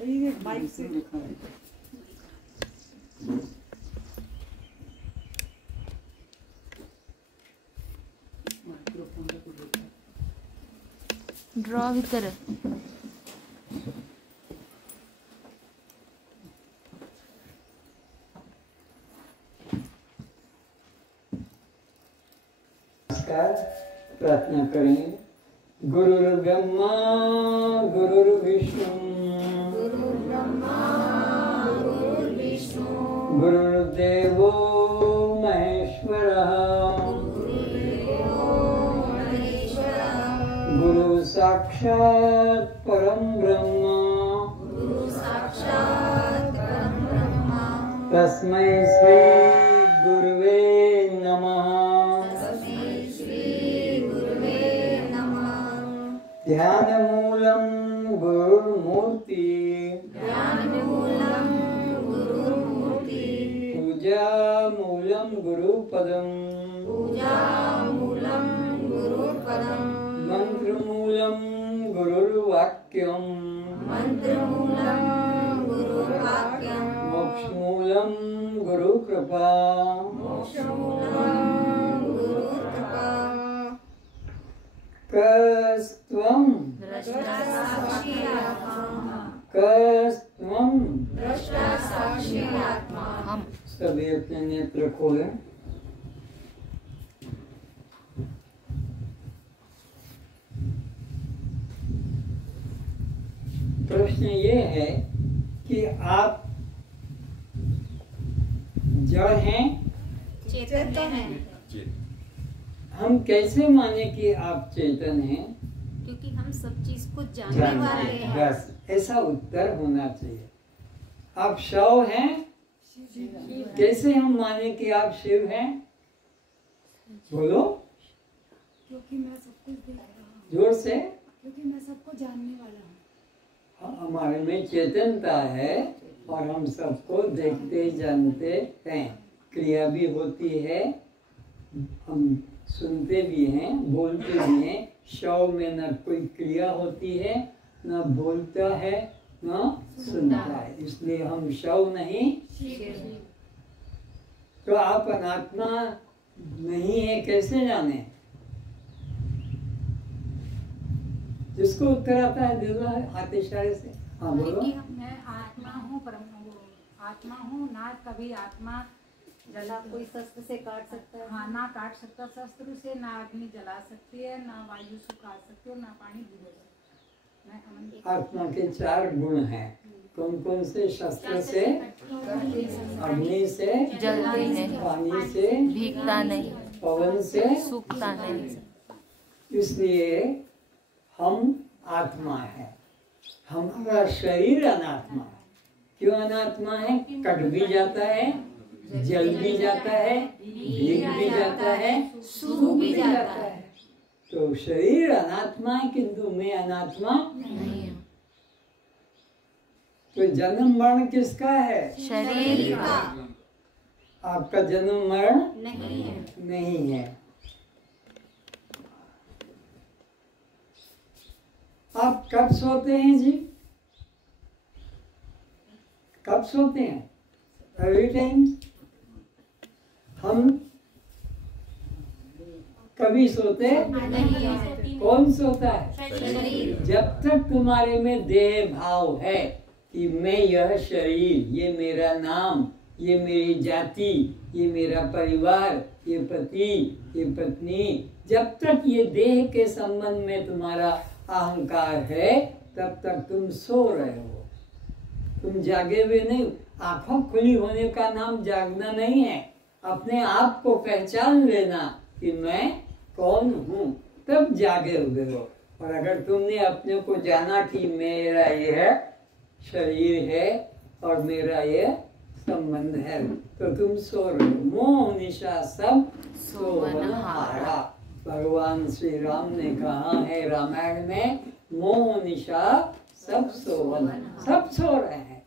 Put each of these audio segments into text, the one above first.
Bike से draw भीतर प्रार्थना करेंगे। गुरुर्ब्रह्मा गुरुर्विष्णु गुरुर्देवो महेश्वरः गुरु साक्षात् परम ब्रह्म तस्मै श्री गुरुवे नमः। ध्यानमूलं गुरुर्मूर्ति पूजामूलं गुरुपदं मंत्रमूलं गुरुर्वाक्यं मोक्षमूलं गुरुकृपा। कस्त्वं सभी अपने नेत्र खोलें। प्रश्न ये है कि आप जड़ हैं, चेतन है। हम कैसे माने कि आप चेतन हैं? क्योंकि हम सब चीज को जानने वाले हैं। बस ऐसा उत्तर होना चाहिए। आप शव हैं, कैसे हम माने कि आप शिव हैं? बोलो। क्योंकि मैं सब कुछ देख रहा हूँ। जोर से। क्योंकि मैं सबको जानने वाला हूँ। हमारे में चेतनता है और हम सबको देखते जानते हैं। क्रिया भी होती है, हम सुनते भी हैं, बोलते भी हैं। शव में न कोई क्रिया होती है, न बोलता है, न सुनता है, इसलिए हम शव नहीं। तो आप अनात्मा नहीं है कैसे जाने? जिसको उत्तर आता है दे दो हाथ इशारे से। हाँ बोलो। मैं आत्मा हूँ, आत्मा हूँ ना। कभी आत्मा जला कोई शस्त्र से काट सकता है, हाँ ना काट सकता शस्त्र से, ना अग्नि जला सकती है, ना वायु से काट सकती है, ना पानी भीग सकता है। आत्मा के 4 गुण हैं। कौन कौन से? शस्त्र से, अग्नि से जलती नहीं, पानी से भीगता नहीं, पवन से सूखता नहीं। इसलिए हम आत्मा है। हमारा शरीर अनात्मा है। क्यों अनात्मा है? कट भी जाता है, जल भी जाता है, भीग भी जाता है, सूख भी जाता है। तो शरीर अनात्मा है, किंतु मैं अनात्मा नहीं हूँ। तो जन्म मरण किसका है? शरीर का। आपका जन्म मरण नहीं है। नहीं है। आप कब सोते हैं जी? कब सोते हैं? Every time. हम कभी सोते नहीं। कौन सोता है? जब तक तुम्हारे में देह भाव है कि मैं यह शरीर, ये मेरा नाम, ये मेरी जाति, ये मेरा परिवार, ये पति, ये पत्नी, जब तक ये देह के संबंध में तुम्हारा अहंकार है तब तक तुम सो रहे हो। तुम जागे हुए नहीं। आंखों खुली होने का नाम जागना नहीं है। अपने आप को पहचान लेना कि मैं कौन हूँ, तब जागे हुए हो। और अगर तुमने अपने को जाना कि मेरा यह शरीर है और मेरा यह संबंध है, तो तुम सो रहे हो। मोह निशा सब सोवनहारा। भगवान श्री राम ने कहा है रामायण में, मोह निशा सब सोवन। सब सो रहे हैं।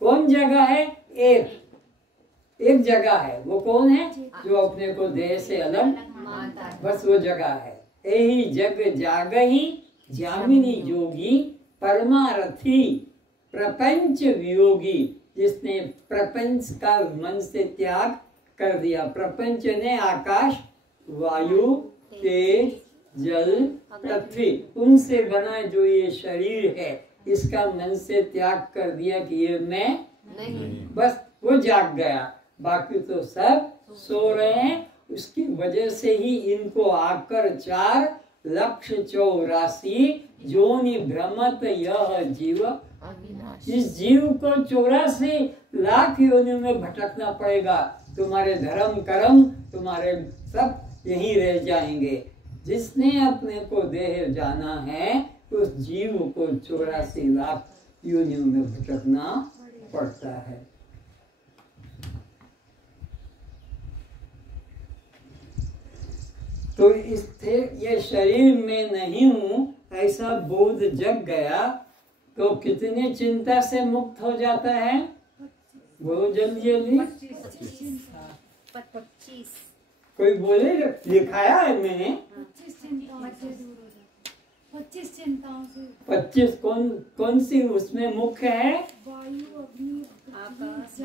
कौन जगह है? एक जगह है। वो कौन है? जो अपने को देह से अलग, बस वो जगह है। यही जग जागही जामिनी जोगी परमारथी प्रपंच वियोगी, जिसने प्रपंच का मन से त्याग कर दिया। प्रपंच ने आकाश, वायु, तेज, जल, पृथ्वी, उनसे बना जो ये शरीर है, इसका मन से त्याग कर दिया कि ये मैं नहीं, बस वो जाग गया। बाकी तो सब सो रहे हैं। उसकी वजह से ही इनको आकर 4,84,000 जोनि भ्रमत यह जीव। इस जीव को 84 लाख योनियों में भटकना पड़ेगा। तुम्हारे धर्म कर्म तुम्हारे सब यहीं रह जाएंगे। जिसने अपने को देह जाना है उस जीव को 84 लाख योनियों में भटकना पड़ता है। तो ये शरीर में नहीं हूँ ऐसा बोध जग गया तो कितने चिंता से मुक्त हो जाता है। बहुत जल्दी जल्दी 25 कोई बोले, लिखाया है मैंने 25 चिंताओं से 25 कौन सी उसमें मुख्य है? वायु, अग्नि, आकाश,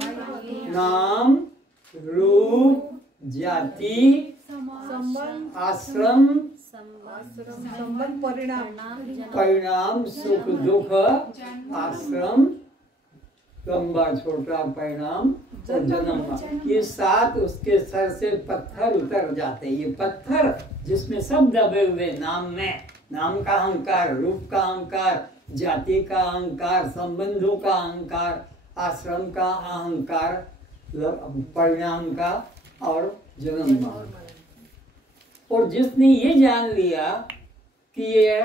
नाम, रूप, जाति, संबंध, आश्रम, संबंध, परिणाम, सुख दुख, आश्रम, लंबा छोटा परिणाम और जन्म। ये 7 उसके सर से पत्थर उतर जाते। ये पत्थर जिसमें सब दबे हुए नाम में, नाम का अहंकार, रूप का अहंकार, जाति का अहंकार, संबंधों का अहंकार, आश्रम का अहंकार, परिणाम का और जन्म का। और जिसने ये जान लिया कि ये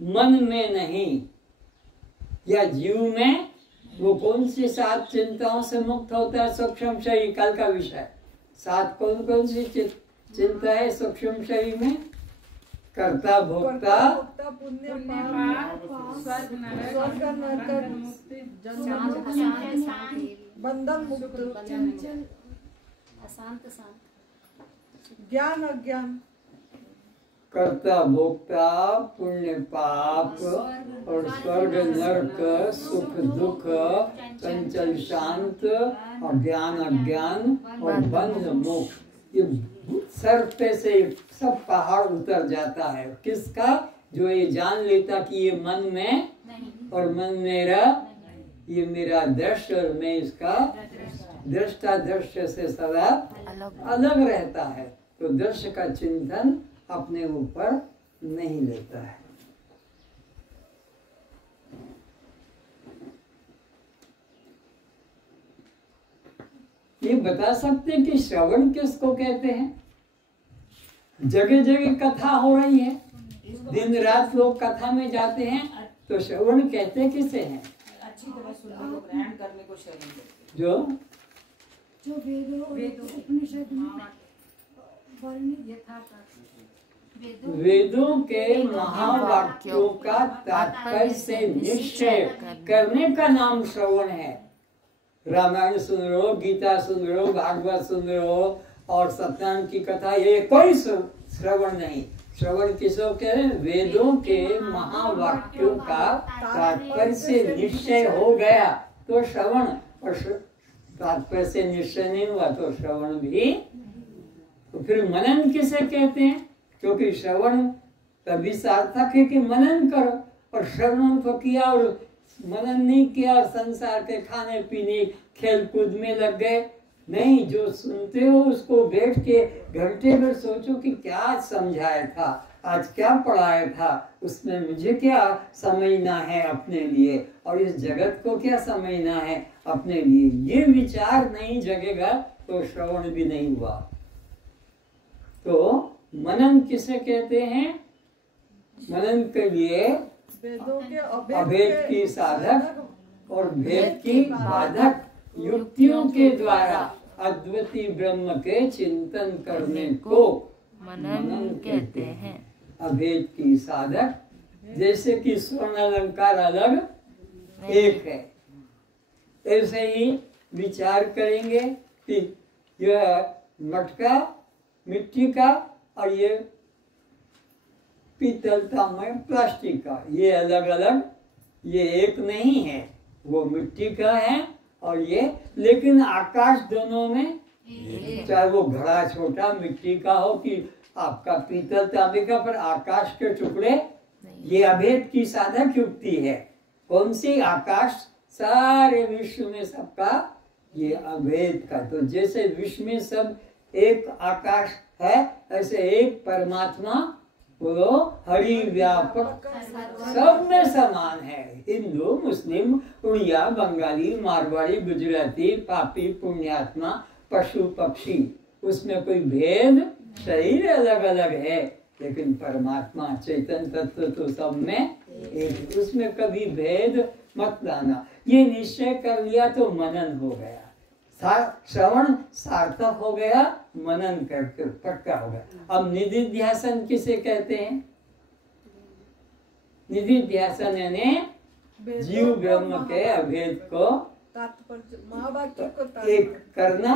मन में नहीं या जीव में, वो कौन सी 7 चिंताओं से मुक्त होता है? सूक्ष्म शरीर, कल का विषय। 7 कौन सी चिंता है सूक्ष्म शरीर में? कर्ता, भोक्ता, पुण्य, स्वर्ग, स्वर्ग, नरक, मुक्ति, बंधन, मुक्त, चंचल, अशांत, शांत, ज्ञान, अज्ञान, कर्ता, भोक्ता, पुण्य, पाप और स्वर्ग, नरक, सुख दुख, चंचल, शांत, अज्ञान, अज्ञान और बंध, मोक्ष। ये सर पे से सब पहाड़ उतर जाता है। किसका? जो ये जान लेता कि ये मन में और मन मेरा, ये मेरा दृश्य और मैं इसका दृष्टा, दृश्य से सदा अलग रहता है। तो दृश्य का चिंतन अपने ऊपर नहीं लेता है। ये बता सकते हैं कि श्रवण किसको कहते हैं? जगह जगह कथा हो रही है, दिन रात लोग कथा में जाते हैं, तो श्रवण कहते किसे हैं? अच्छी तरह सुनने को, ग्रहण करने को श्रवण कहते जो वेदों और उपनिषद में वर्णित वेदों के महावाक्यों का तात्पर्य से निश्चय करने का नाम श्रवण है। रामायण सुन रहे हो, गीता सुन रहे हो, भागवत सुन रहे हो और सत्यनारायण की कथा, ये कोई श्रवण नहीं। श्रवण किसको कह रहे हैं? वेदों के महावाक्यों का तात्पर्य से निश्चय हो गया तो श्रवण, और तात्पर्य से निश्चय नहीं हुआ तो श्रवण भी। तो फिर मनन किसे कहते हैं? क्योंकि श्रवण तभी सार्थक है कि मनन करो, और श्रवण तो किया और मनन नहीं किया और संसार के खाने पीने खेल कूद में लग गए। नहीं, जो सुनते हो उसको बैठ के घंटे भर सोचो कि क्या समझाया था, आज क्या पढ़ाया था, उसमें मुझे क्या समझना है अपने लिए और इस जगत को क्या समझना है अपने लिए। ये विचार नहीं जगेगा तो श्रवण भी नहीं हुआ। तो मनन किसे कहते हैं? मनन के लिए वेदों के अभेद की साधक और भेद की बाधक युक्तियों के द्वारा अद्वितीय ब्रह्म के चिंतन करने को मनन कहते हैं। अभेद की साधक, जैसे कि स्वर्ण अलंकार अलग एक है, ऐसे ही विचार करेंगे कि यह मटका मिट्टी का और ये पीतल, तांबा, प्लास्टिक का, ये अलग अलग ये एक नहीं है, वो मिट्टी का है और ये, लेकिन आकाश दोनों में, चाहे वो घड़ा छोटा मिट्टी का हो कि आपका पीतल तांबे का, पर आकाश के टुकड़े, ये अभेद की साधक युक्ति है। कौन सी? आकाश सारे विश्व में सबका ये अभेद का। तो जैसे विश्व में सब एक आकाश है, ऐसे एक परमात्मा वो हरि व्यापक सब में समान है। हिंदू, मुस्लिम, उड़िया, बंगाली, मारवाड़ी, गुजराती, पापी, पुण्यात्मा, पशु, पक्षी, उसमें कोई भेद, शरीर अलग अलग है, लेकिन परमात्मा चैतन्य तत्व तो सब में एक, उसमें कभी भेद मत लाना। ये निश्चय कर लिया तो मनन हो गया, श्रवण सार्थक हो गया, मनन करके पक्का हो गया। अब निधिध्यासन किसे कहते हैं? निधिध्यासन यानी जीव ब्रह्म के अभेद को तात्पर्य महावाक्य को एक करना,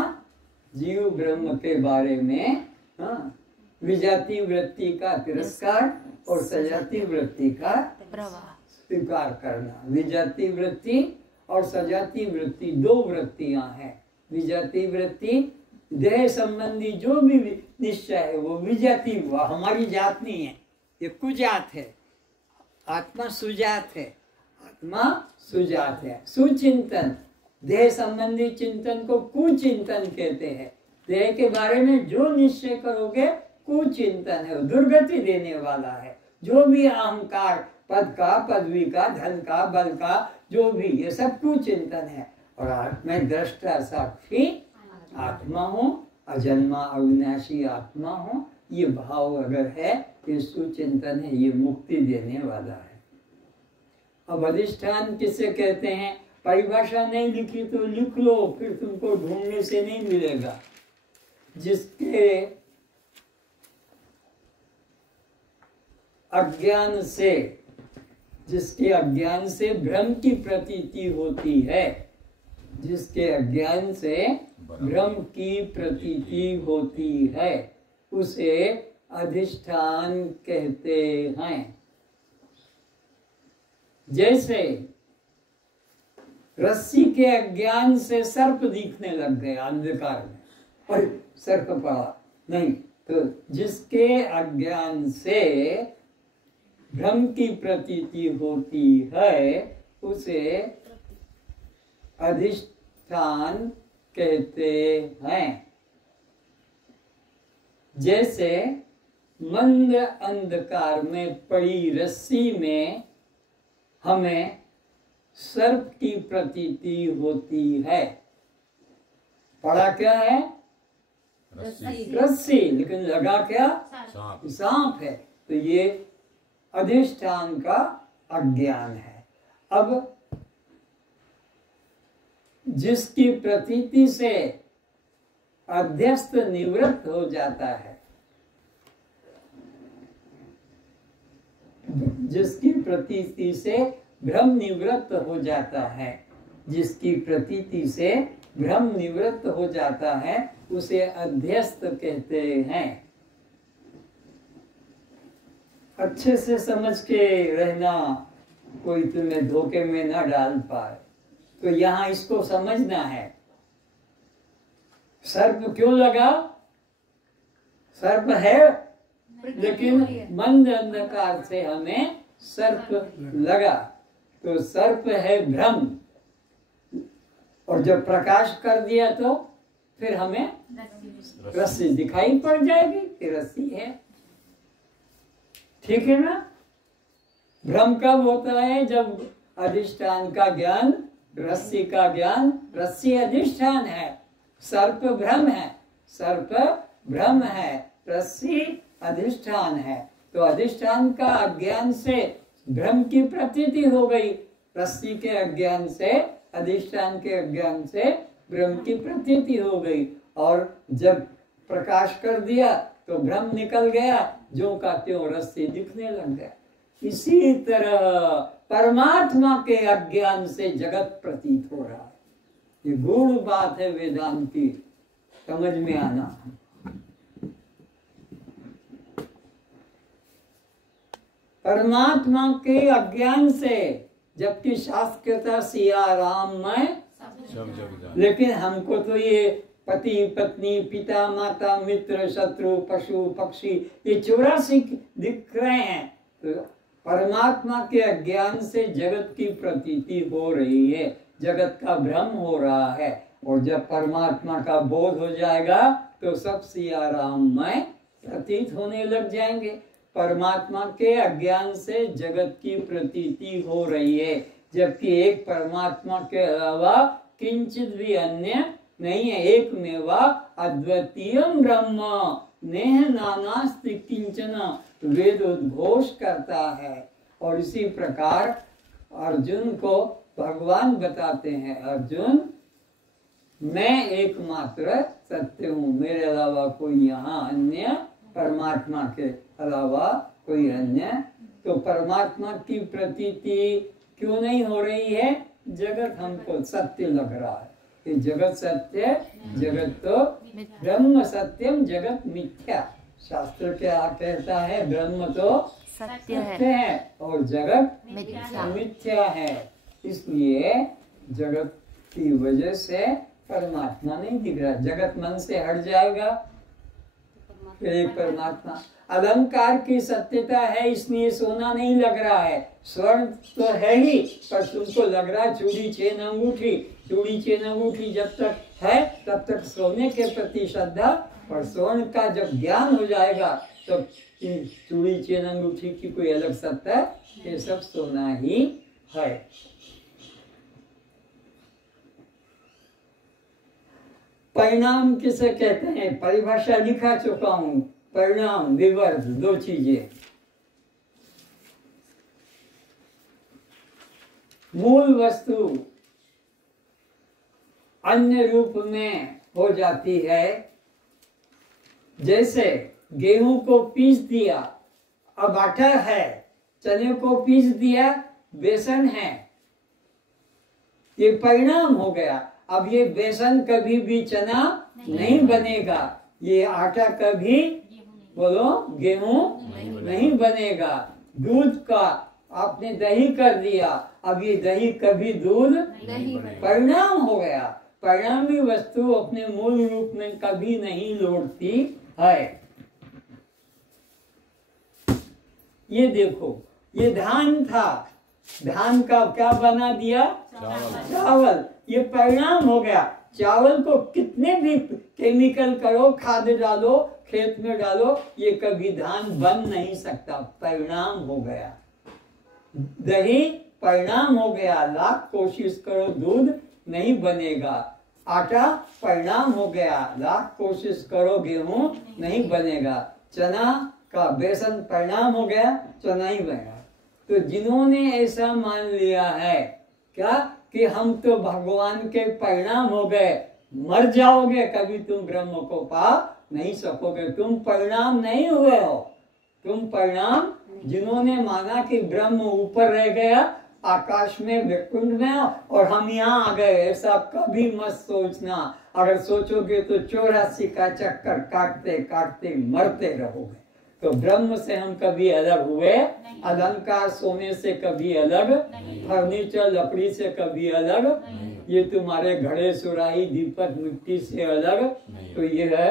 जीव ब्रह्म के बारे में विजाति वृत्ति का तिरस्कार और सजाति वृत्ति का स्वीकार करना। विजाति वृत्ति और सजाति वृत्ति दो वृत्तियां हैं। विजाति वृत्ति देह संबंधी जो भी निश्चय है वो विजाति, वो हमारी जात नहीं है, ये कुजात है। आत्मा सुजात है, आत्मा सुजात है। सुचिंतन, देह संबंधी चिंतन को कुचिंतन कहते हैं। देह के बारे में जो निश्चय करोगे कुचिंतन है, दुर्गति देने वाला है। जो भी अहंकार, पद का, पदवी का, धन का, बल का, जो भी, ये सब कुचिंतन है। और मैं दृष्टा साक्षी आत्मा हूँ, अजन्मा अविनाशी आत्मा हूँ, ये भाव अगर है, ये सुचिंतन है, ये मुक्ति देने वाला है। अब अधिष्ठान किसे कहते हैं? परिभाषा नहीं लिखी तो लिख लो, फिर तुमको ढूंढने से नहीं मिलेगा। जिसके अज्ञान से भ्रम की प्रतीति होती है, जिसके अज्ञान से भ्रम की प्रतीति होती है, उसे अधिष्ठान कहते हैं। जैसे रस्सी के अज्ञान से सर्प दिखने लग गए अंधकार में, और सर्प पड़ा नहीं, तो जिसके अज्ञान से भ्रम की प्रतीति होती है उसे अधिष्ठान कहते हैं। जैसे मंद अंधकार में पड़ी रस्सी में हमें सर्प की प्रतीति होती है। पड़ा क्या है? रस्सी, लेकिन लगा क्या? सांप है। तो ये अधिष्ठान का अज्ञान है। अब जिसकी प्रतीति से अध्यस्त निवृत्त हो जाता है, जिसकी प्रतीति से भ्रम निवृत्त हो जाता है, जिसकी प्रतीति से भ्रम निवृत्त हो जाता है, उसे अध्यस्त कहते हैं। अच्छे से समझ के रहना, कोई तुम्हें धोखे में न डाल पाए। तो यहाँ इसको समझना है। सर्प क्यों लगा? सर्प है, लेकिन मंद अंधकार से हमें सर्प लगा, तो सर्प है भ्रम। और जब प्रकाश कर दिया तो फिर हमें रस्सी दिखाई पड़ जाएगी कि रस्सी है। ठीक है ना? भ्रम कब होता है? जब अधिष्ठान का ज्ञान, रस्सी का ज्ञान, रस्सी अधिष्ठान है, सर्प भ्रम है, सर्प भ्रम है, रस्सी अधिष्ठान है। तो अधिष्ठान का अज्ञान से भ्रम की प्रतीति हो गई, रस्सी के अज्ञान से, अधिष्ठान के अज्ञान से भ्रम की प्रतीति हो गई। और जब प्रकाश कर दिया तो भ्रम निकल गया, जो का त्यों रस्सी दिखने लग गया। इसी तरह परमात्मा के अज्ञान से जगत प्रतीत हो रहा है। ये गूढ़ बात है वेदांत की, समझ में आना। परमात्मा के अज्ञान से जबकि शास्त्र कहता सिया राम मैं सब जग जान। लेकिन हमको तो ये पति पत्नी पिता माता मित्र शत्रु पशु पक्षी ये 84 दिख रहे हैं। तो परमात्मा के अज्ञान से जगत की प्रतीति हो रही है, जगत का भ्रम हो रहा है। और जब परमात्मा का बोध हो जाएगा तो सब सिया राममय प्रतीत होने लग जाएंगे। परमात्मा के अज्ञान से जगत की प्रतीति हो रही है, जबकि एक परमात्मा के अलावा किंचित भी अन्य नहीं है। एक मेवा अद्वितीयम ब्रह्म नेह नानास्ति किंचन वेद उद्घोष करता है। और इसी प्रकार अर्जुन को भगवान बताते हैं, अर्जुन मैं एकमात्र सत्य हूँ, मेरे अलावा कोई यहाँ अन्य परमात्मा के अलावा कोई अन्य। तो परमात्मा की प्रतीति क्यों नहीं हो रही है? जगत हमको सत्य लग रहा है। ये जगत सत्य, जगत तो ब्रह्म सत्यम जगत मिथ्या। शास्त्र क्या कहता है? ब्रह्म तो सत्य है और जगत मिथ्या है। इसलिए जगत की वजह से परमात्मा नहीं दिख रहा। जगत मन से हट जाएगा फिर एक परमात्मा। अलंकार की सत्यता है इसलिए सोना नहीं लग रहा है। स्वर्ण तो है ही, पर तुमको लग रहा है चूड़ी चेन अंगूठी। चूड़ी चेन अंगूठी जब तक है तब तक सोने के प्रति श्रद्धा, और स्वर्ण का जब ज्ञान हो जाएगा तो चूड़ी चेन अंगूठी की कोई अलग सत्ता, ये सब सोना ही है। परिणाम किसे कहते हैं? परिभाषा लिखा चुका हूं। परिणाम विवर्त दो चीजें। मूल वस्तु अन्य रूप में हो जाती है। जैसे गेहूं को पीस दिया, अब आटा है, चने को पीस दिया, बेसन है, ये परिणाम हो गया। अब ये बेसन कभी भी चना नहीं बनेगा, ये आटा कभी बोलो गेहूं नहीं बनेगा। दूध का आपने दही कर दिया, अब ये दही कभी दूध नहीं, परिणाम हो गया। परिणामी वस्तु अपने मूल रूप में कभी नहीं लौटती है। ये देखो, ये धान था, धान का क्या बना दिया? चावल। ये परिणाम हो गया। चावल को कितने भी केमिकल करो, खाद डालो, खेत में डालो, ये कभी धान बन नहीं सकता, परिणाम हो गया। दही परिणाम हो गया, लाख कोशिश करो दूध नहीं बनेगा। आटा परिणाम हो गया, लाख कोशिश करो गेहूं नहीं बनेगा। चना का बेसन परिणाम हो गया, चना ही बनेगा। तो जिन्होंने ऐसा मान लिया है क्या कि हम तो भगवान के परिणाम हो गए, मर जाओगे, कभी तुम ब्रह्म को पा नहीं सकोगे। तुम परिणाम नहीं हुए हो, तुम परिणाम जिन्होंने माना कि ब्रह्म ऊपर रह गया आकाश में वैकुंठ में और हम यहाँ आ गए, ऐसा कभी मत सोचना। अगर सोचोगे तो 84 का चक्कर काटते काटते मरते रहोगे। तो ब्रह्म से हम कभी अलग हुए? अलंकार सोने से कभी अलग, फर्नीचर लकड़ी से कभी अलग, ये तुम्हारे घड़े सुराही दीपक मिट्टी से अलग, तो ये है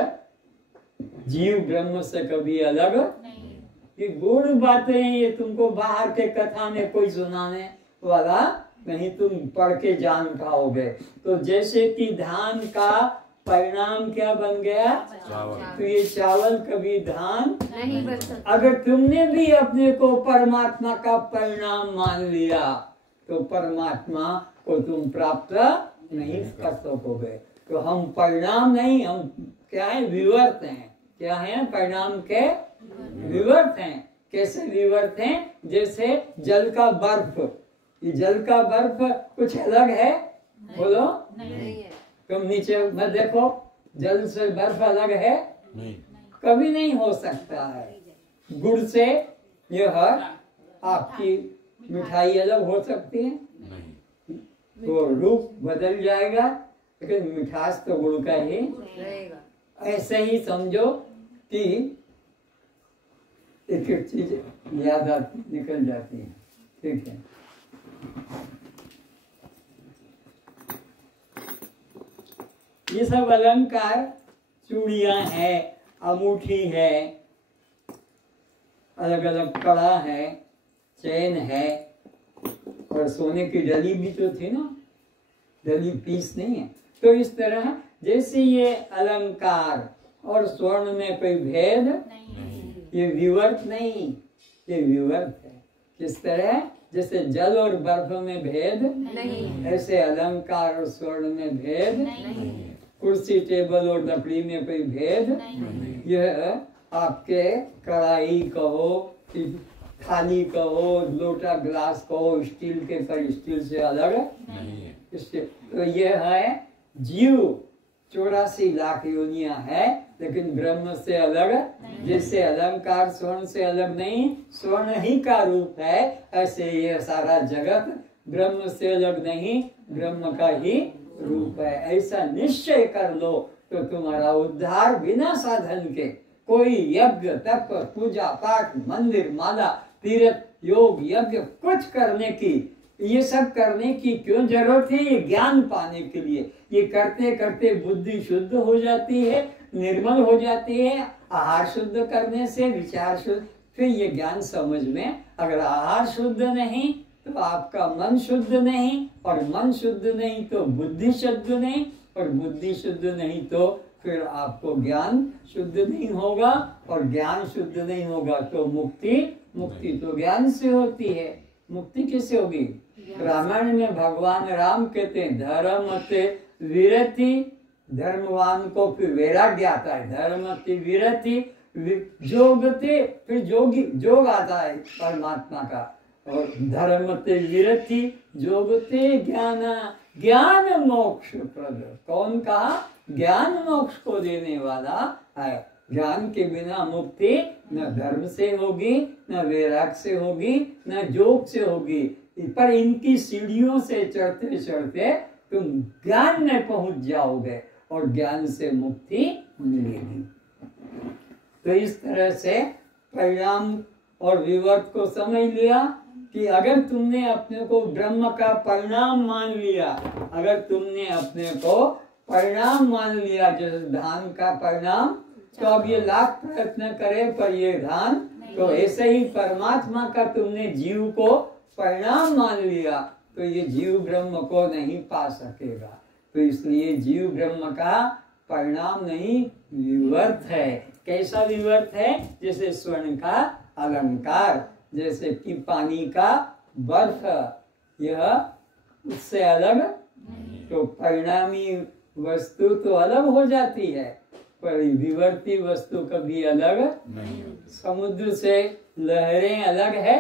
जीव ब्रह्म से कभी अलग। ये गूढ़ बातें हैं, ये तुमको बाहर के कथा में कोई सुनाने वाला नहीं, तुम पढ़ के जान पाओगे। तो जैसे कि धान का परिणाम क्या बन गया? तो ये चावल कभी धान नहीं बन सकता। अगर तुमने भी अपने को परमात्मा का परिणाम मान लिया तो परमात्मा को तुम प्राप्त नहीं कर सकोगे। तो हम परिणाम नहीं, हम क्या है? विवर्त हैं। क्या है? परिणाम के विवर्त हैं। कैसे विवर्त हैं? जैसे जल का बर्फ। ये जल का बर्फ कुछ अलग है? बोलो नहीं है। तुम नीचे में देखो, जल से बर्फ अलग है? नहीं, कभी नहीं हो सकता है। गुड़ से यह आपकी मिठाई अलग हो सकती है? नहीं। तो रूप बदल जाएगा, लेकिन मिठास तो गुड़ का ही रहेगा। ऐसे ही समझो कि एक एक चीज याद आती निकल जाती है। ठीक है। ये सब अलंकार, चूड़ियां है, अंगूठी है, अलग अलग कड़ा है, चैन है, और सोने की डली भी तो थी ना, डली पीस नहीं है। तो इस तरह जैसे ये अलंकार और स्वर्ण में कोई भेद नहीं, ये विवर्त नहीं, ये विवर्त है। किस तरह? जैसे जल और बर्फ में भेद नहीं, ऐसे अलंकार और स्वर्ण में भेद नहीं, कुर्सी टेबल और लकड़ी में कोई भेद नहीं। यह आपके कढ़ाई कहो, थाली कहो, लोटा ग्लास कहो, स्टील के पर स्टील से अलग नहीं है। तो यह है जीव 84 लाख योनियां है, लेकिन ब्रह्म से अलग। जैसे अलंकार स्वर्ण से अलग नहीं, स्वर्ण ही का रूप है, ऐसे ये सारा जगत ब्रह्म से अलग नहीं, ब्रह्म का ही रूप है। ऐसा निश्चय कर लो तो तुम्हारा उद्धार बिना साधन के, कोई यज्ञ तप पूजा पाठ मंदिर माला तीर्थ योग यज्ञ कुछ करने की, ये सब करने की क्यों जरूरत है? ये ज्ञान पाने के लिए। ये करते करते बुद्धि शुद्ध हो जाती है, निर्मल हो जाती है। आहार शुद्ध करने से विचार शुद्ध, फिर ये ज्ञान समझ में। अगर आहार शुद्ध नहीं तो आपका मन शुद्ध नहीं, और मन शुद्ध नहीं तो बुद्धि शुद्ध नहीं, और बुद्धि शुद्ध नहीं तो फिर आपको ज्ञान शुद्ध नहीं होगा, और ज्ञान शुद्ध नहीं होगा तो मुक्ति तो ज्ञान से होती है। मुक्ति किससे होगी? रामायण में भगवान राम कहते हैं धर्मते विरति, धर्मवान को फिर वैराग्य आता है। धर्मते विरति जोगते, फिर जोग आता है परमात्मा का। और धर्मते विरति जोगते ज्ञान मोक्ष प्रद। कौन कहा? ज्ञान मोक्ष को देने वाला है। ज्ञान के बिना मुक्ति न धर्म से होगी, न वैराग से होगी, न योग से होगी। पर इनकी सीढ़ियों से चढ़ते चढ़ते तुम ज्ञान में पहुंच जाओगे, और ज्ञान से मुक्ति मिलेगी। तो इस तरह से परिणाम और विवर्त को समझ लिया कि अगर तुमने अपने को ब्रह्म का परिणाम मान लिया, अगर तुमने अपने को परिणाम मान लिया, जैसे धान का परिणाम, तो अब ये लाख प्रयत्न करे पर ये धान, तो ऐसे ही परमात्मा का तुमने जीव को परिणाम मान लिया, तो ये जीव ब्रह्म को नहीं पा सकेगा। तो इसलिए जीव ब्रह्म का परिणाम नहीं, विवर्त है। कैसा विवर्त है? जैसे स्वर्ण का अलंकार, जैसे कि पानी का बर्फ, यह उससे अलग। तो परिणामी वस्तु तो अलग हो जाती है, पर विवर्ती वस्तु कभी अलग नहीं। समुद्र से लहरें अलग है?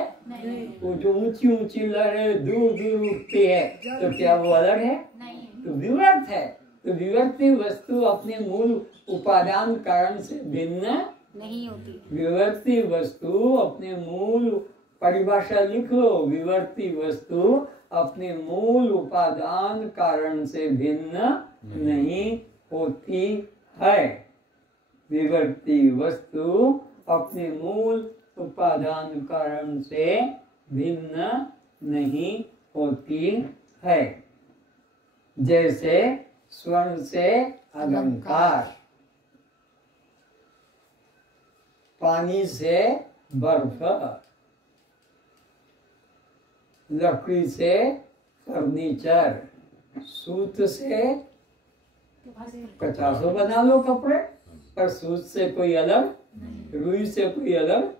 वो जो ऊंची ऊंची लहरें दूर दूर उठती है, तो क्या वो अलग है? तो विवर्त है। तो विवर्ती वस्तु अपने मूल उपादान कारण से भिन्न नहीं होती। विवर्ती वस्तु अपने मूल, परिभाषा लिख लो, विवर्ती वस्तु अपने मूल उपादान कारण से भिन्न नहीं होती है। विवर्ती वस्तु अपने मूल उपादान कारण से भिन्न नहीं होती है। जैसे स्वर्ण से अलंकार, पानी से बर्फ, लकड़ी से फर्नीचर, सूत से 50 बना लो कपड़े, पर सूत से कोई अलग, रुई से कोई अलग।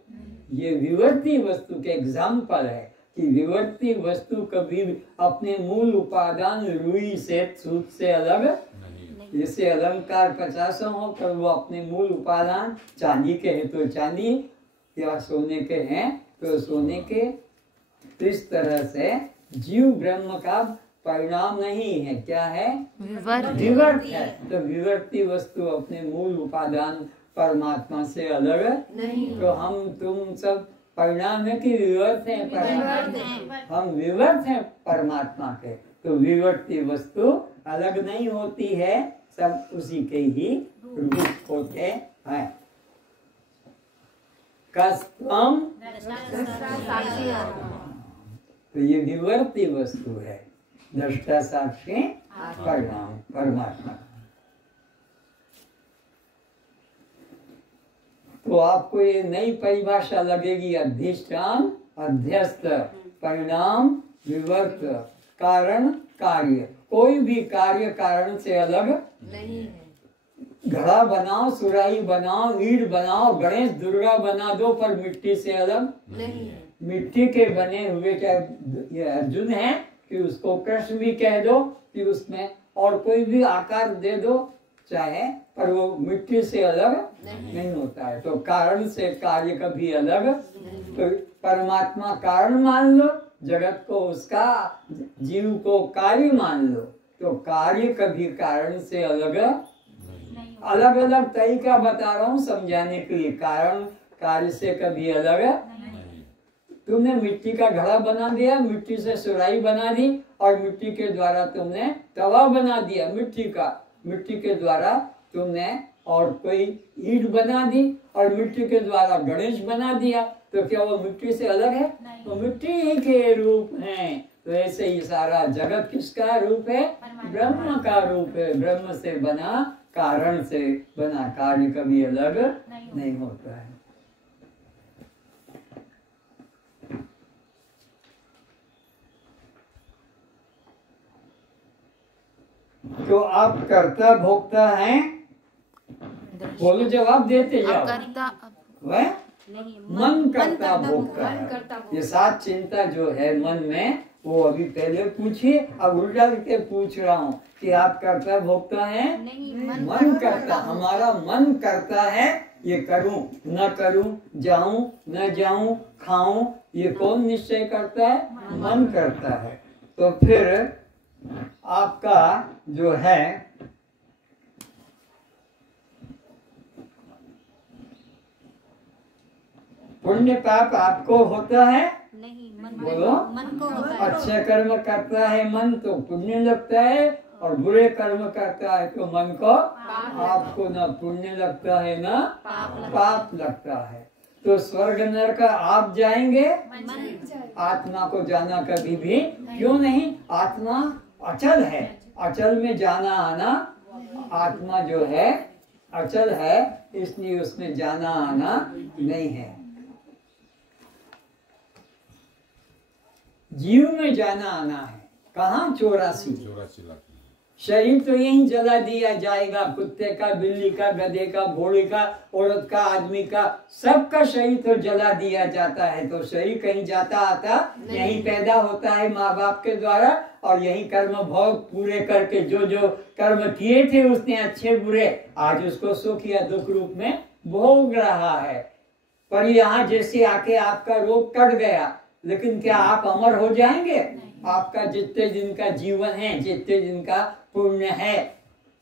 ये विवर्ती वस्तु के एग्जाम्पल है कि विवर्ती वस्तु कभी अपने मूल उपादान रुई से, सूत से अलग। जैसे अलंकार 50 हो, पर वो अपने मूल उपादान चांदी के हैं तो चांदी, या सोने के हैं तो सोने के। तो इस तरह से जीव ब्रह्म का परिणाम नहीं है, क्या है? विवर्त है। तो विवर्ती वस्तु अपने मूल उपादान परमात्मा से अलग नहीं। तो हम तुम सब परिणाम है कि विवर्त है? हम विवर्त हैं परमात्मा के। तो विवर्ती वस्तु अलग नहीं होती है, सब उसी के ही रूप होते हैं। कस्तम तो ये विवर्ती वस्तु है। दृष्टा साक्षी परिणाम परमात्मा। तो आपको ये नई परिभाषा लगेगी, अधिष्ठान, अध्यस्त, परिणाम, विवर्त, कारण, कार्य। कोई भी कार्य कारण से अलग नहीं है। घड़ा बनाओ, सुराही बनाओ, ईंट बनाओ, गणेश दुर्गा बना दो, पर मिट्टी से अलग नहीं है। मिट्टी के बने हुए, चाहे ये अर्जुन है कि उसको कृष्ण भी कह दो, कि उसमें और कोई भी आकार दे दो चाहे, पर वो मिट्टी से अलग नहीं होता है। तो कारण से कार्य कभी अलग। तो परमात्मा कारण मान लो, जगत को उसका, जीव को कार्य मान लो, तो कार्य कभी कारण से अलग। अलग अलग तरीका बता रहा हूँ समझाने के लिए। कारण कार्य से कभी अलग। तुमने मिट्टी का घड़ा बना दिया, मिट्टी से सुराही बना दी, और मिट्टी के द्वारा तुमने तवा बना दिया मिट्टी का, मिट्टी के द्वारा तुमने और कोई ईंट बना दी, और मिट्टी के द्वारा गणेश बना दिया, तो क्या वो मिट्टी से अलग है? तो मिट्टी ही के रूप हैं। तो ऐसे ही सारा जगत किसका रूप है? ब्रह्म का रूप है। ब्रह्म से बना, कारण से बना, कार्य कभी अलग नहीं होता है। तो आप कर्ता भोक्ता हैं? बोलो, जवाब देते जाओ। वह नहीं, मन करता भोक्ता है। ये 7 चिंता जो है मन में, वो अभी पहले पूछिए, अब उल्टा करके पूछ रहा हूँ कि आप कर्ता भोक्ता हैं? नहीं, मन करता, हमारा मन करता है ये करूं न करूं, जाऊं न जाऊं, खाऊं, ये कौन निश्चय करता है? मन करता है। तो फिर आपका जो है पुण्य पाप आपको होता है? नहीं, बोलो। मन को होता है। अच्छे कर्म करता है मन तो पुण्य लगता है, और बुरे कर्म करता है तो मन को, आपको न पुण्य लगता है न पाप लगता है। तो स्वर्ग नरक आप जाएंगे? आत्मा को जाना कभी भी क्यों नहीं? आत्मा अचल है, अचल में जाना आना, आत्मा जो है अचल है, इसलिए उसमें जाना आना नहीं है। जीव में जाना आना है। कहाँ? 84 लाख। शरीर तो यहीं जला दिया जाएगा, कुत्ते का, बिल्ली का, गधे का, घोड़े का, औरत का, आदमी का, सबका शरीर तो जला दिया जाता है। तो शरीर कहीं जाता आता यहीं पैदा होता है माँ बाप के द्वारा, और यहीं कर्म भोग पूरे करके जो जो कर्म किए थे उसने अच्छे बुरे, आज उसको सुख या दुख रूप में भोग रहा है। पर यहाँ जैसे आके आपका रोग कट गया, लेकिन क्या आप अमर हो जाएंगे? आपका जितने दिन का जीवन है, जितने दिन का पुण्य है,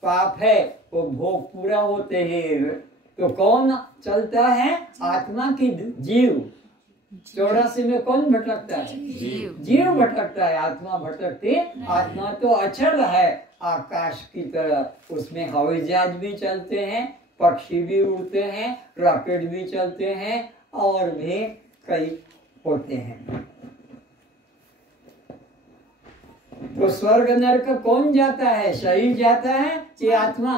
पाप है, वो भोग पूरा होते हैं। तो कौन चलता है? आत्मा की जीव। 84 में कौन भटकता है? जीव भटकता है, आत्मा भटकती। आत्मा तो अचल है, आकाश की तरह। उसमें हवाई जहाज भी चलते हैं, पक्षी भी उड़ते हैं, रॉकेट भी चलते हैं, और भी कई होते हैं। तो स्वर्ग नरक कौन जाता है? शरीर जाता है कि आत्मा?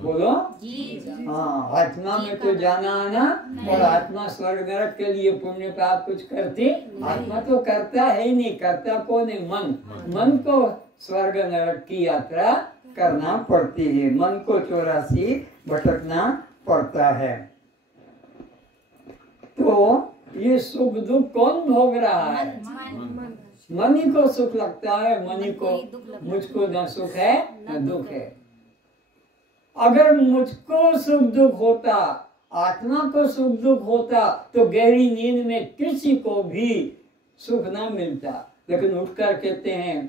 बोलो। हाँ, आत्मा में तो जाना आना, और आत्मा स्वर्ग नरक के लिए पुण्य पाप कुछ करती? आत्मा तो करता है ही नहीं। करता कौन है? मन। मन को स्वर्ग नरक की यात्रा करना पड़ती है, मन को 84 भटकना पड़ता है। तो ये सुख दुख कौन भोग रहा है? मन ही को सुख लगता है, मन ही को। मुझको न सुख है न दुख है। अगर मुझको सुख दुख होता, आत्मा को सुख दुख होता, तो गहरी नींद में किसी को भी सुख ना मिलता। लेकिन उठकर कहते हैं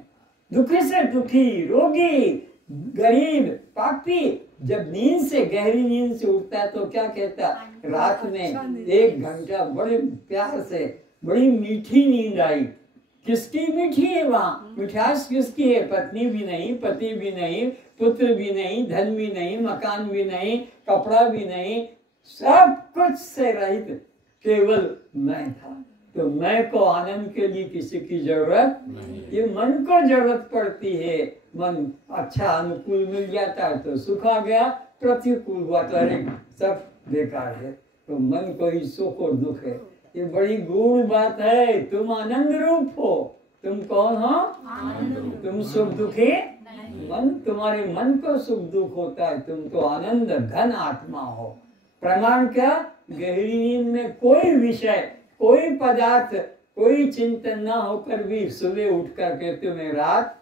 दुखी से दुखी, रोगी, गरीब, पापी, जब नींद से, गहरी नींद से उठता है तो क्या कहता? रात में 1 घंटा बड़े प्यार से बड़ी मीठी नींद आई। किसकी मीठी है? वहाँ मिठास किसकी है? पत्नी भी नहीं, पति भी नहीं, पुत्र भी नहीं, धन भी नहीं, मकान भी नहीं, कपड़ा भी नहीं, सब कुछ से रहित केवल मैं था। तो मैं को आनंद के लिए किसी की जरूरत ये मन को जरूरत पड़ती है। मन अच्छा अनुकूल मिल जाता है तो सुख आ गया, प्रतिकूल हुआ तो अरे सब बेकार है। तो मन को ही सुख और दुख है। ये बड़ी गूढ़ बात है। तुम आनंद रूप हो। तुम कौन हो? तुम सुख दुखी मन, तुम्हारे मन को सुख दुख होता है। तुम तो आनंद घन आत्मा हो। प्रमाण क्या? गहरी नींद में कोई विषय, कोई पदार्थ, कोई चिंतन ना होकर भी सुबह उठ करके तुम्हें रात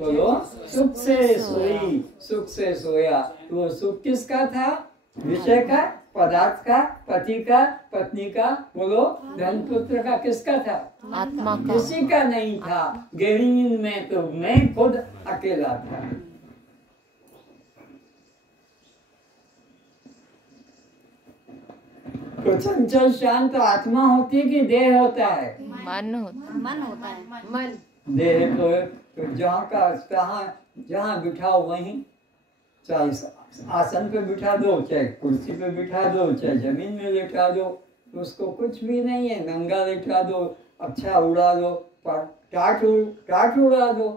बोलो सुख से सोई, सुख से सोया। तो वो सुख किसका था? विषय का, पदार्थ का, पति का, पत्नी का, बोलो धन पुत्र का, किसका था? आत्मा का। किसी का नहीं था। गहरी नींद में तो मैं खुद अकेला था। तो चंचल शांत आत्मा होती है कि देह होता है? मन होता है। मन देह तो जहाँ का तहाँ, जहाँ बिठाओ वहीं, चाहे आसन पे बिठा दो, चाहे कुर्सी पे बिठा दो, चाहे जमीन में लेटा दो, तो उसको कुछ भी नहीं है। नंगा लेटा दो, अच्छा उड़ा दो, टाट उड़ा दो,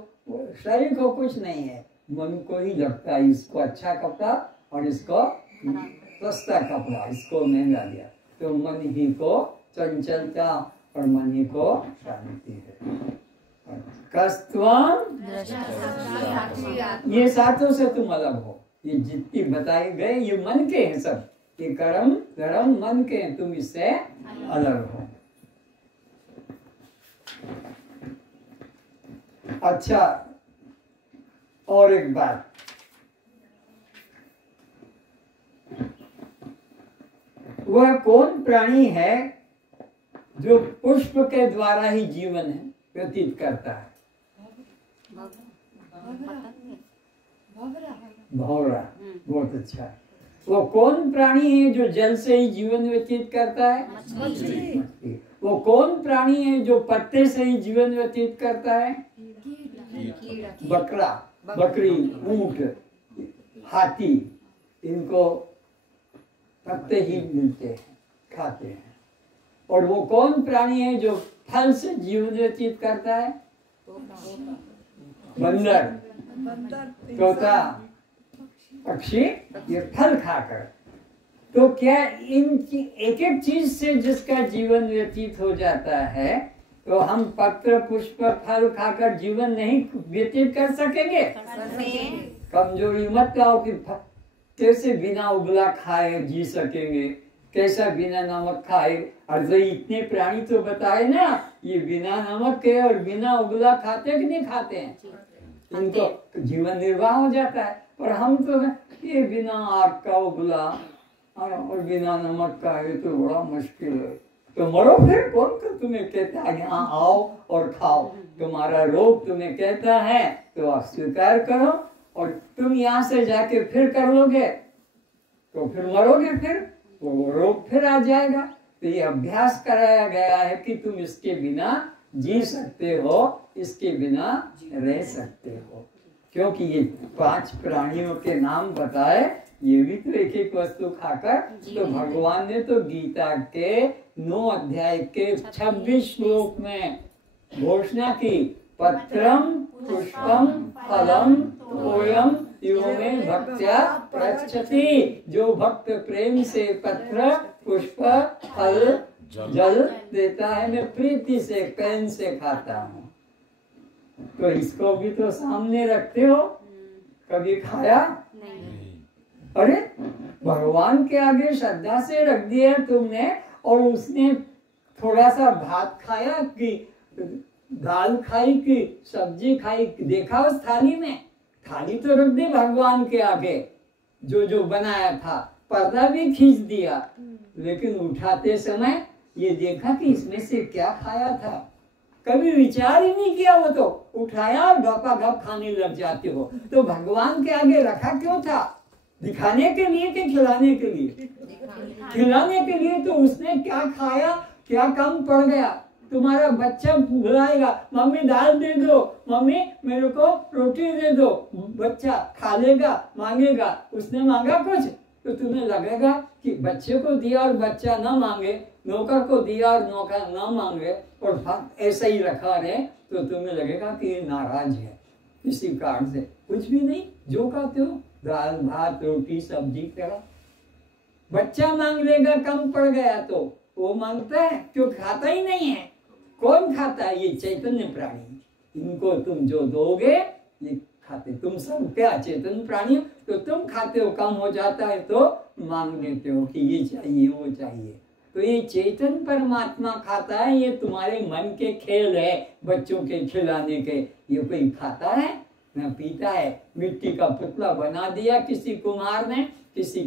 शरीर को कुछ नहीं है। मन को ही लगता है इसको अच्छा कपड़ा और इसको सस्ता कपड़ा, इसको महंगा दिया। तो मन ही को चंचलता और मन ही को शांति है। कस्तवम, ये सातों से तुम अलग हो। ये जितनी बताए गए ये मन के हैं सब। ये कर्म धर्म मन के हैं, तुम इससे अलग हो। अच्छा, और एक बात, वह कौन प्राणी है जो पुष्प के द्वारा ही जीवन है व्यतीत करता है? भौरा, बहुत अच्छा है। वो कौन प्राणी है जो जल से ही जीवन व्यतीत करता है? मछली। वो कौन प्राणी है जो पत्ते से ही जीवन व्यतीत करता है? बकरा, बकरी, ऊंट, हाथी, इनको पत्ते ही मिलते हैं, खाते हैं। और वो कौन प्राणी है जो फल से जीवन व्यतीत करता है? बंदर, तोता, पक्षी, ये फल खाकर। तो क्या इन एक एक चीज से जिसका जीवन व्यतीत हो जाता है, तो हम पत्र पुष्प फल खाकर जीवन नहीं व्यतीत कर सकेंगे? कमजोरी मत लाओ कि कैसे बिना उबला खाए जी सकेंगे, कैसा बिना नमक खाए। अरे इतने प्राणी तो बताए ना, ये बिना नमक के और बिना उबला खाते कि नहीं खाते हैं, इनको जीवन निर्वाह हो जाता है। पर हम तो ये बिना आग का उबला और बिना नमक का, ये तो बड़ा मुश्किल है। तो मरो फिर, कौन का तुम्हें कहता है यहाँ आओ और खाओ? तुम्हारा रोग तुम्हें कहता है तो आप स्वीकार करो, और तुम यहाँ से जाके फिर कर लोगे तो फिर मरोगे, फिर वो रोग फिर आ जाएगा। तो ये अभ्यास कराया गया है कि तुम इसके बिना जी सकते हो, इसके बिना रह सकते हो। क्योंकि ये 5 प्राणियों के नाम बताए, ये भी तो एक एक वस्तु खाकर। तो भगवान ने तो गीता के 9 अध्याय के 26 श्लोक में घोषणा की, पत्रम पुष्पम फलम तोयम यो में भक्त्या प्रयच्छति। जो भक्त प्रेम से पत्र पुष्प फल जल देता है, मैं प्रीति से प्रेम से खाता हूँ। तो इसको भी तो सामने रखते हो, कभी खाया? अरे भगवान के आगे श्रद्धा से रख दिया तुमने, और उसने थोड़ा सा भात खाया कि दाल खाई कि सब्जी खाई, देखा उस थाली में? थाली तो रख दी भगवान के आगे, जो जो बनाया था, पर्दा भी खींच दिया, लेकिन उठाते समय ये देखा कि इसमें से क्या खाया था? कभी विचार ही नहीं किया। वो तो उठाया और गपा गप खाने लग जाते हो। तो भगवान के आगे रखा क्यों था? दिखाने के लिए कि खिलाने के लिए? खिलाने के लिए। तो उसने क्या खाया, क्या कम पड़ गया? तुम्हारा बच्चा बुलाएगा, मम्मी दाल दे दो, मम्मी मेरे को रोटी दे दो, बच्चा खा लेगा, मांगेगा। उसने मांगा कुछ? तो तुम्हें लगेगा कि बच्चे को दिया और बच्चा ना मांगे, नौकर को दिया और नौकर ना मांगे और ऐसा ही रखा रहे, तो तुम्हें लगेगा कि ये नाराज है किसी कारण से। कुछ भी नहीं, जो खाते हो दाल भात रोटी सब्जी करा। बच्चा मांग लेगा कम पड़ गया तो वो मांगता है, क्यों? खाता ही नहीं है। कौन खाता है? ये चैतन्य प्राणी। इनको तुम जो दोगे ये खाते। तुम सब क्या चेतन प्राणी हो, तो तुम खाते हो, कम हो जाता है तो मांग लेते हो कि ये चाहिए वो चाहिए। तो ये चेतन परमात्मा खाता है, ये तुम्हारे मन के खेल है, बच्चों के खिलाने के। ये कोई खाता है न पीता है। मिट्टी का पुतला बना दिया किसी कुम्हार ने, किसी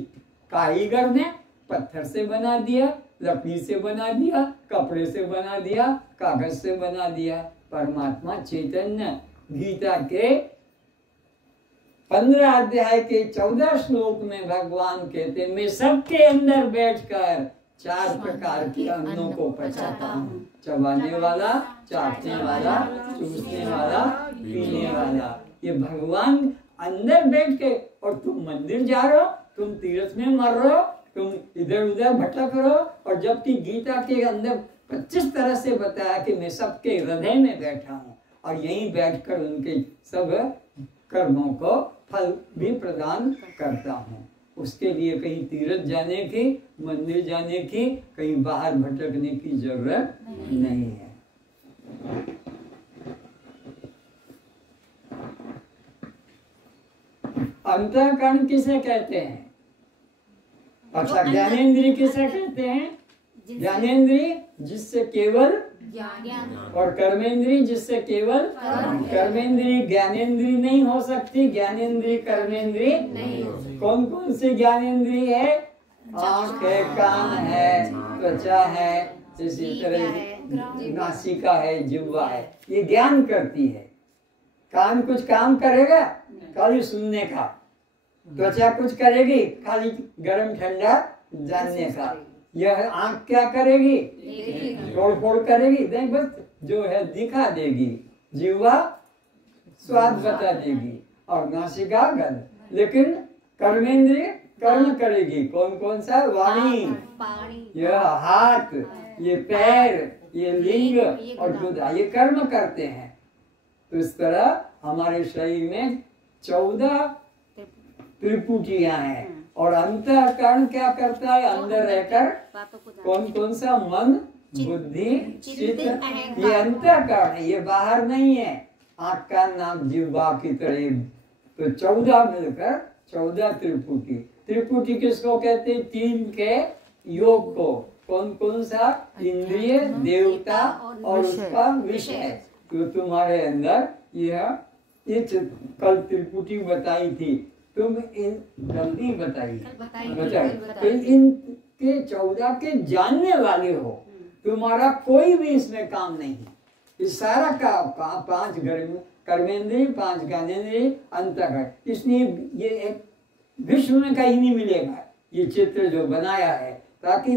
कारीगर ने, पत्थर से बना दिया, लकड़ी से बना दिया, कपड़े से बना दिया, कागज से बना दिया। परमात्मा चैतन्य गीता के 15 अध्याय के 14 श्लोक में भगवान कहते, मैं सबके अंदर बैठकर 4 प्रकार के अन्नों को पचाता हूँ। चबाने वाला, चाटने वाला, चूसने वाला, पीने वाला। ये भगवान अंदर बैठ के, और तुम मंदिर जा रहे हो, तुम तीर्थ में मर रहे हो, तुम इधर उधर भटक रहे हो, और जबकि गीता के अंदर 25 तरह से बताया कि मैं सबके हृदय में बैठा हूँ और यहीं बैठकर उनके सब कर्मों को फल भी प्रदान करता हूँ। उसके लिए कहीं तीर्थ जाने की, मंदिर जाने की, कहीं बाहर भटकने की जरूरत नहीं है। अंतःकरण किसे कहते हैं? अच्छा, ज्ञानेंद्रिय किसे कहते हैं? ज्ञानेंद्रिय जिससे केवल ज्ञान, और कर्मेंद्रिय जिससे केवल कर्मेंद्रिय। ज्ञानेंद्रिय नहीं हो सकती, ज्ञानेंद्रिय कर्मेंद्रिय नहीं। कौन कौन से ज्ञानेंद्रिय है? आँख है, कान है, त्वचा है, इसी तरह नासिका है, जिह्वा है, ये ज्ञान करती है। कान कुछ काम करेगा? खाली सुनने का। त्वचा कुछ करेगी? खाली गर्म ठंडा जानने का। यह आंख क्या करेगी? तोड़ फोड़ करेगी नहीं, बस जो है दिखा देगी। जिह्वा स्वाद बता देगी और नासिका गंध। लेकिन कर्मेंद्रिय कर्म करेगी। कौन कौन सा? वाणी, यह हाथ, ये पैर, ये लिंग और गुदा, ये कर्म करते हैं। तो इस तरह हमारे शरीर में 14 त्रिपुटियां हैं। और अंतःकरण क्या करता है? अंदर रहकर कौन कौन सा? मन, बुद्धि, चित्त, ये अंतःकरण है, ये बाहर नहीं है। आँख, कान, नाक, जिह्वा की तरह तो 14 मिलकर 14 त्रिपुटी। त्रिपुटी किसको कहते हैं? 3 के योग को। कौन कौन सा? इंद्रिय, देवता और उसका विषय। तो तुम्हारे अंदर यह कल त्रिपुटी बताई थी, तुम इन गलती बताइए तो इनके 14 के जानने वाले हो। तुम्हारा कोई भी इसमें काम नहीं है। इस सारा का 5 कर्मेंद्रिय, 5 ज्ञानेंद्रिय, अंतःकरण। इसलिए ये एक विश्व में कहीं नहीं मिलेगा ये चित्र जो बनाया है, ताकि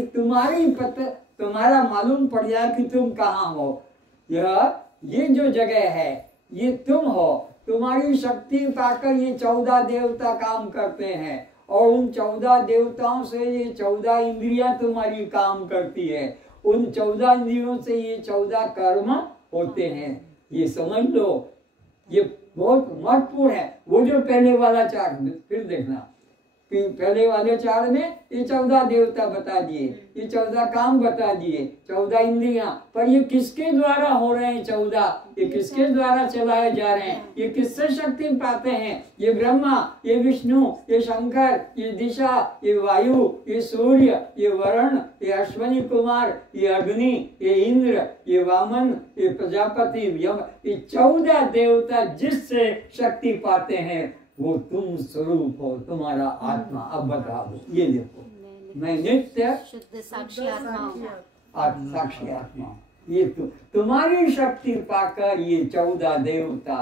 तुम्हारा मालूम पड़ जाए कि तुम कहाँ हो। ये जो जगह है ये तुम हो। तुम्हारी शक्ति पाकर ये 14 देवता काम करते हैं और उन 14 देवताओं से ये 14 इंद्रियां तुम्हारी काम करती है। उन 14 इंद्रियों से ये 14 कर्म होते हैं। ये समझ लो, ये बहुत महत्वपूर्ण है। वो जो पहले वाला चार्ट फिर देखना, पहले वाले चार्ट में ये 14 देवता बता दिए, ये 14 काम बता दिए, 14 इंद्रियां। पर ये किसके द्वारा हो रहे हैं? 14 ये किसके द्वारा चलाए जा रहे हैं? ये किससे शक्ति पाते हैं? ये ब्रह्मा, ये विष्णु, ये शंकर, ये दिशा, ये वायु, ये सूर्य, ये वरुण, ये अश्वनी कुमार, ये अग्नि, ये इंद्र, ये वामन, ये प्रजापति, यम। ये 14 देवता जिससे शक्ति पाते हैं वो तुम स्वरूप हो, तुम्हारा आत्मा। अब बताओ, ये देखो, मैं नित्य शुद्ध साक्षी आत्मा हूँ। साक्षी आत्मा। ये तुम्हारी शक्ति पाकर ये 14 देवता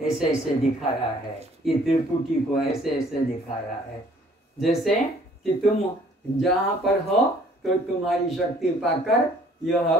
ऐसे ऐसे दिखा रहा है, ये त्रिपुटी को ऐसे ऐसे दिखा रहा है। जैसे कि तुम जहाँ पर हो तो तुम्हारी शक्ति पाकर यह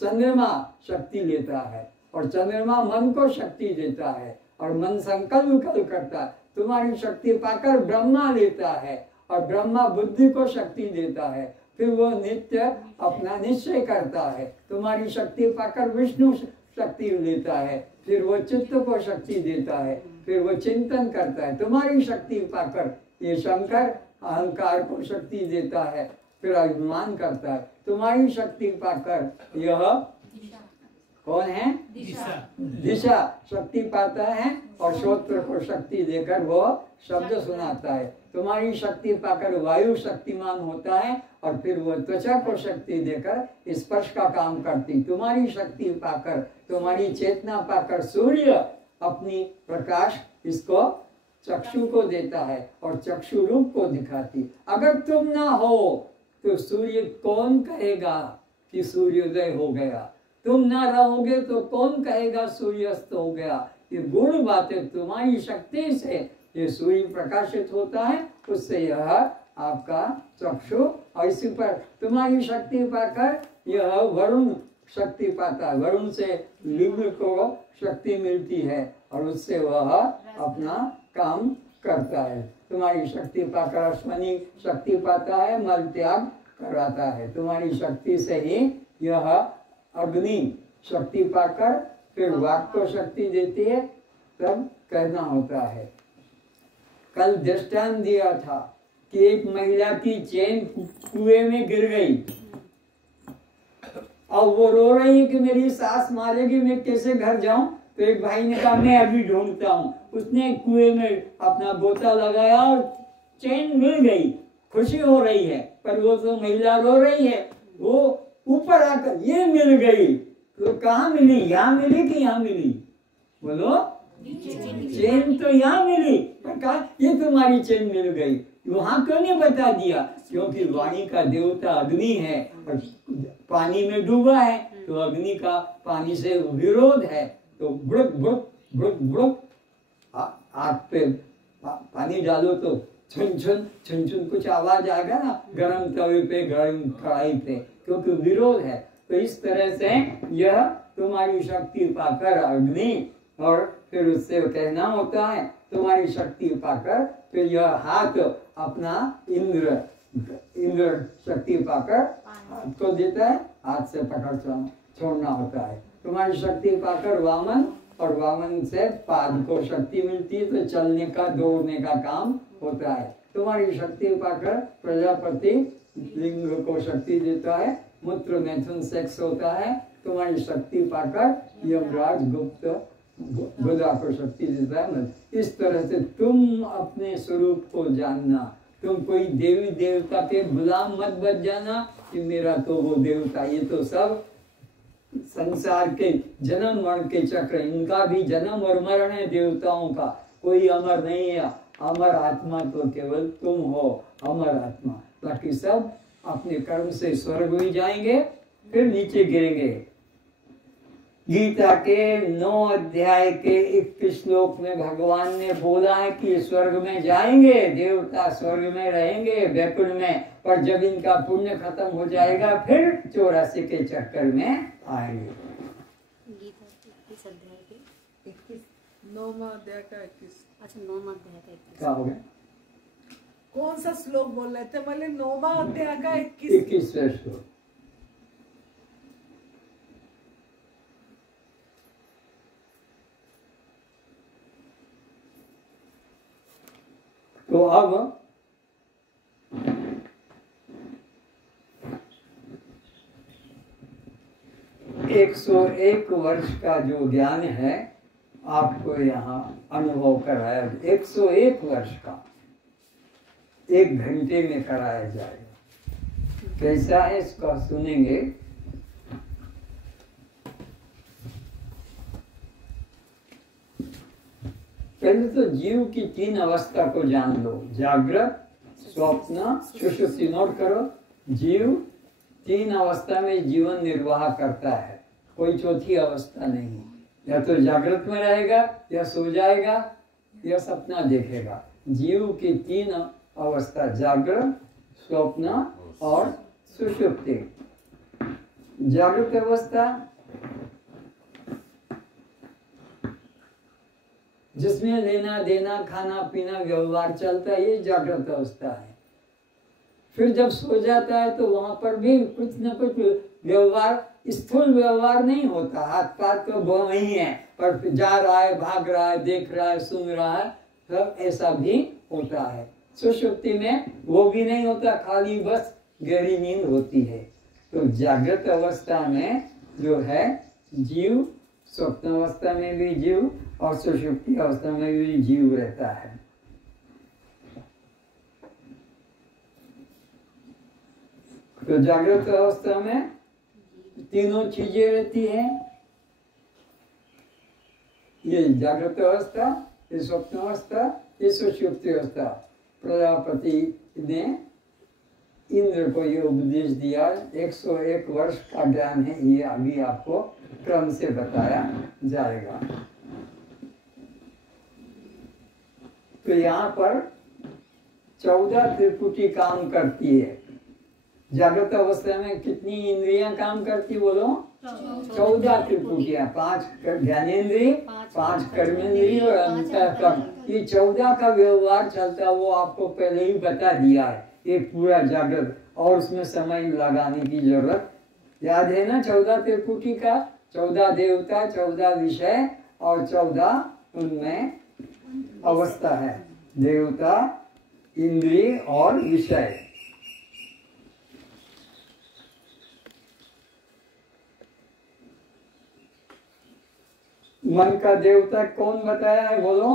चंद्रमा शक्ति लेता है और चंद्रमा मन को शक्ति देता है और मन संकल्प करता है। तुम्हारी शक्ति पाकर ब्रह्मा लेता है और ब्रह्मा बुद्धि को शक्ति देता है, फिर वो नित्य अपना निश्चय करता है। तुम्हारी शक्ति पाकर विष्णु शक्ति लेता है, फिर वो चित्त को शक्ति देता है, फिर वो चिंतन करता है। तुम्हारी शक्ति पाकर ये शंकर अहंकार को शक्ति देता है, फिर अभिमान करता है। तुम्हारी शक्ति पाकर यह कौन है? दिशा शक्ति पाता है और श्रोत्र को शक्ति देकर वो शब्द सुनाता है। तुम्हारी शक्ति पाकर वायु शक्तिमान होता है और फिर वो त्वचा को शक्ति देकर स्पर्श का काम करती। तुम्हारी शक्ति पाकर, तुम्हारी चेतना पाकर सूर्य अपनी प्रकाश इसको चक्षु को देता है और चक्षु रूप को दिखाती। अगर तुम ना हो तो सूर्य कौन कहेगा कि सूर्योदय हो गया? तुम ना रहोगे तो कौन कहेगा सूर्यास्त हो गया? ये गुण बातें तुम्हारी शक्ति से ये सूर्य प्रकाशित होता है, उससे यह आपका चक्षु, और इसी पर तुम्हारी शक्ति पाकर यह वरुण शक्ति पाता है। वरुण से लिंग को शक्ति मिलती है और उससे वह अपना काम करता है। तुम्हारी शक्ति पाकर अश्वनी शक्ति पाता है, मल त्याग कराता है। तुम्हारी शक्ति से ही यह अग्नि शक्ति पाकर फिर वाक को शक्ति देती है, तब कहना होता है। कल दृष्टांत दिया था कि एक महिला की चेन कुएं में गिर गई और वो रो रही है कि मेरी सास मारेगी, मैं कैसे घर जाऊं? तो एक भाई ने कहा मैं अभी ढूंढता हूं। उसने कुएं में अपना गोता लगाया और चेन मिल गई। खुशी हो रही है, पर वो तो महिला रो रही है। वो ऊपर आकर ये मिल गई, तो कहाँ मिली? यहाँ मिली कि यहाँ मिली? बोलो। चेन तो यहाँ मिली, पर कहा ये तुम्हारी चेन मिल गई। वहां क्यों नहीं बता दिया? क्योंकि वाणी का देवता अग्नि है और पानी में डूबा है, तो अग्नि का पानी से विरोध है, तो बुड़क बुड़क बुड़क बुड़क आग पे पानी डालो तो छुन छुन छुन छुन कुछ आवाज आएगा ना, गरम तवे पे, गरम कढ़ाई पे, क्योंकि विरोध है। तो इस तरह से यह तुम्हारी शक्ति पाकर अग्नि, और फिर उससे कहना होता है तुम्हारी शक्ति पाकर फिर यह हाथ अपना इंद्र शक्ति पाकर हाथ को देता है, हाथ से पकड़ छोड़ना होता है। तुम्हारी शक्ति पाकर वामन, और वामन से पाद को शक्ति मिलती है, तो चलने का दौड़ने का काम होता है। तुम्हारी शक्ति पाकर प्रजापति लिंग को शक्ति देता है, मूत्र मैथुन सेक्स होता है। तुम्हारी शक्ति पाकर यमराज गुप्त गुदा को शक्ति देता है। इस तरह से तुम अपने स्वरूप को जानना। तुम कोई देवी देवता के गुलाम मत बन जाना कि मेरा तो वो देवता। ये तो सब संसार के जन्म मरण के चक्र, इनका भी जन्म और मरण है देवताओं का। कोई अमर नहीं है। अमर आत्मा तो केवल तुम हो, अमर आत्मा। बाकी सब अपने कर्म से स्वर्ग भी जाएंगे, फिर नीचे गिरेंगे। गीता के 9 अध्याय के 21 श्लोक में भगवान ने बोला है कि स्वर्ग में जाएंगे, देवता स्वर्ग में रहेंगे, वैकुंठ में, पर जब इनका पुण्य खत्म हो जाएगा फिर 84 के चक्कर में आएंगे। गीता 21 अध्याय के 9वां अध्याय का 21। अच्छा 9वां अध्याय का 21 क्या हो गया? कौन सा श्लोक बोल रहे थे? बोले 9वां अध्याय का 21वां श्लोक। तो अब 101 वर्ष का जो ज्ञान है आपको यहाँ अनुभव कराया। 101 वर्ष का 1 घंटे में कराया जाएगा। कैसा है इसका सुनेंगे। पहले तो जीव की 3 अवस्था को जान लो, जागृत, स्वप्न, सुषुप्ति। नोट करो, जीव 3 अवस्था में जीवन निर्वाह करता है, कोई चौथी अवस्था नहीं। या तो जागृत में रहेगा, या सो जाएगा, या सपना देखेगा। जीव की 3 अवस्था, जागृत, स्वप्न और सुषुप्ति। जागृत अवस्था जिसमें लेना देना खाना पीना व्यवहार चलता है, ये जागृत अवस्था है। फिर जब सो जाता है तो वहां पर भी कुछ न कुछ व्यवहार, स्थूल व्यवहार नहीं होता, हाथ पैर तो वो वही है, पर जा रहा है, भाग रहा है, देख रहा है, सुन रहा है, सब ऐसा भी होता है। सुषुप्ति में वो भी नहीं होता, खाली बस गहरी नींद होती है। तो जागृत अवस्था में जो है जीव, स्वप्न अवस्था में भी जीव और सुषुप्ति अवस्था में भी जीव रहता है। तो जागृत अवस्था में तीनों चीजें रहती हैं, ये जागृत अवस्था, ये स्वप्न अवस्था, ये सुषुप्ति अवस्था। प्रजापति ने इंद्र को ये उपदेश दिया, 101 वर्ष का ज्ञान है, ये अभी आपको क्रम से बताया जाएगा। तो यहाँ पर 14 त्रिपुटी काम करती है। जागृत अवस्था में कितनी इंद्रियां काम करती बोलो? 14 त्रिपुटियां, 5 ज्ञानेन्द्रिय, 5 कर्मेंद्रिय और अंतःकरण। ये 14 का व्यवहार चलता, वो आपको पहले ही बता दिया है, ये पूरा जागृत, और उसमें समय लगाने की जरूरत याद है ना? 14 त्रिपुटी का 14 देवता, 14 विषय और 14 उनमें अवस्था है, देवता, इंद्रिय और विषय। मन का देवता कौन बताया है बोलो?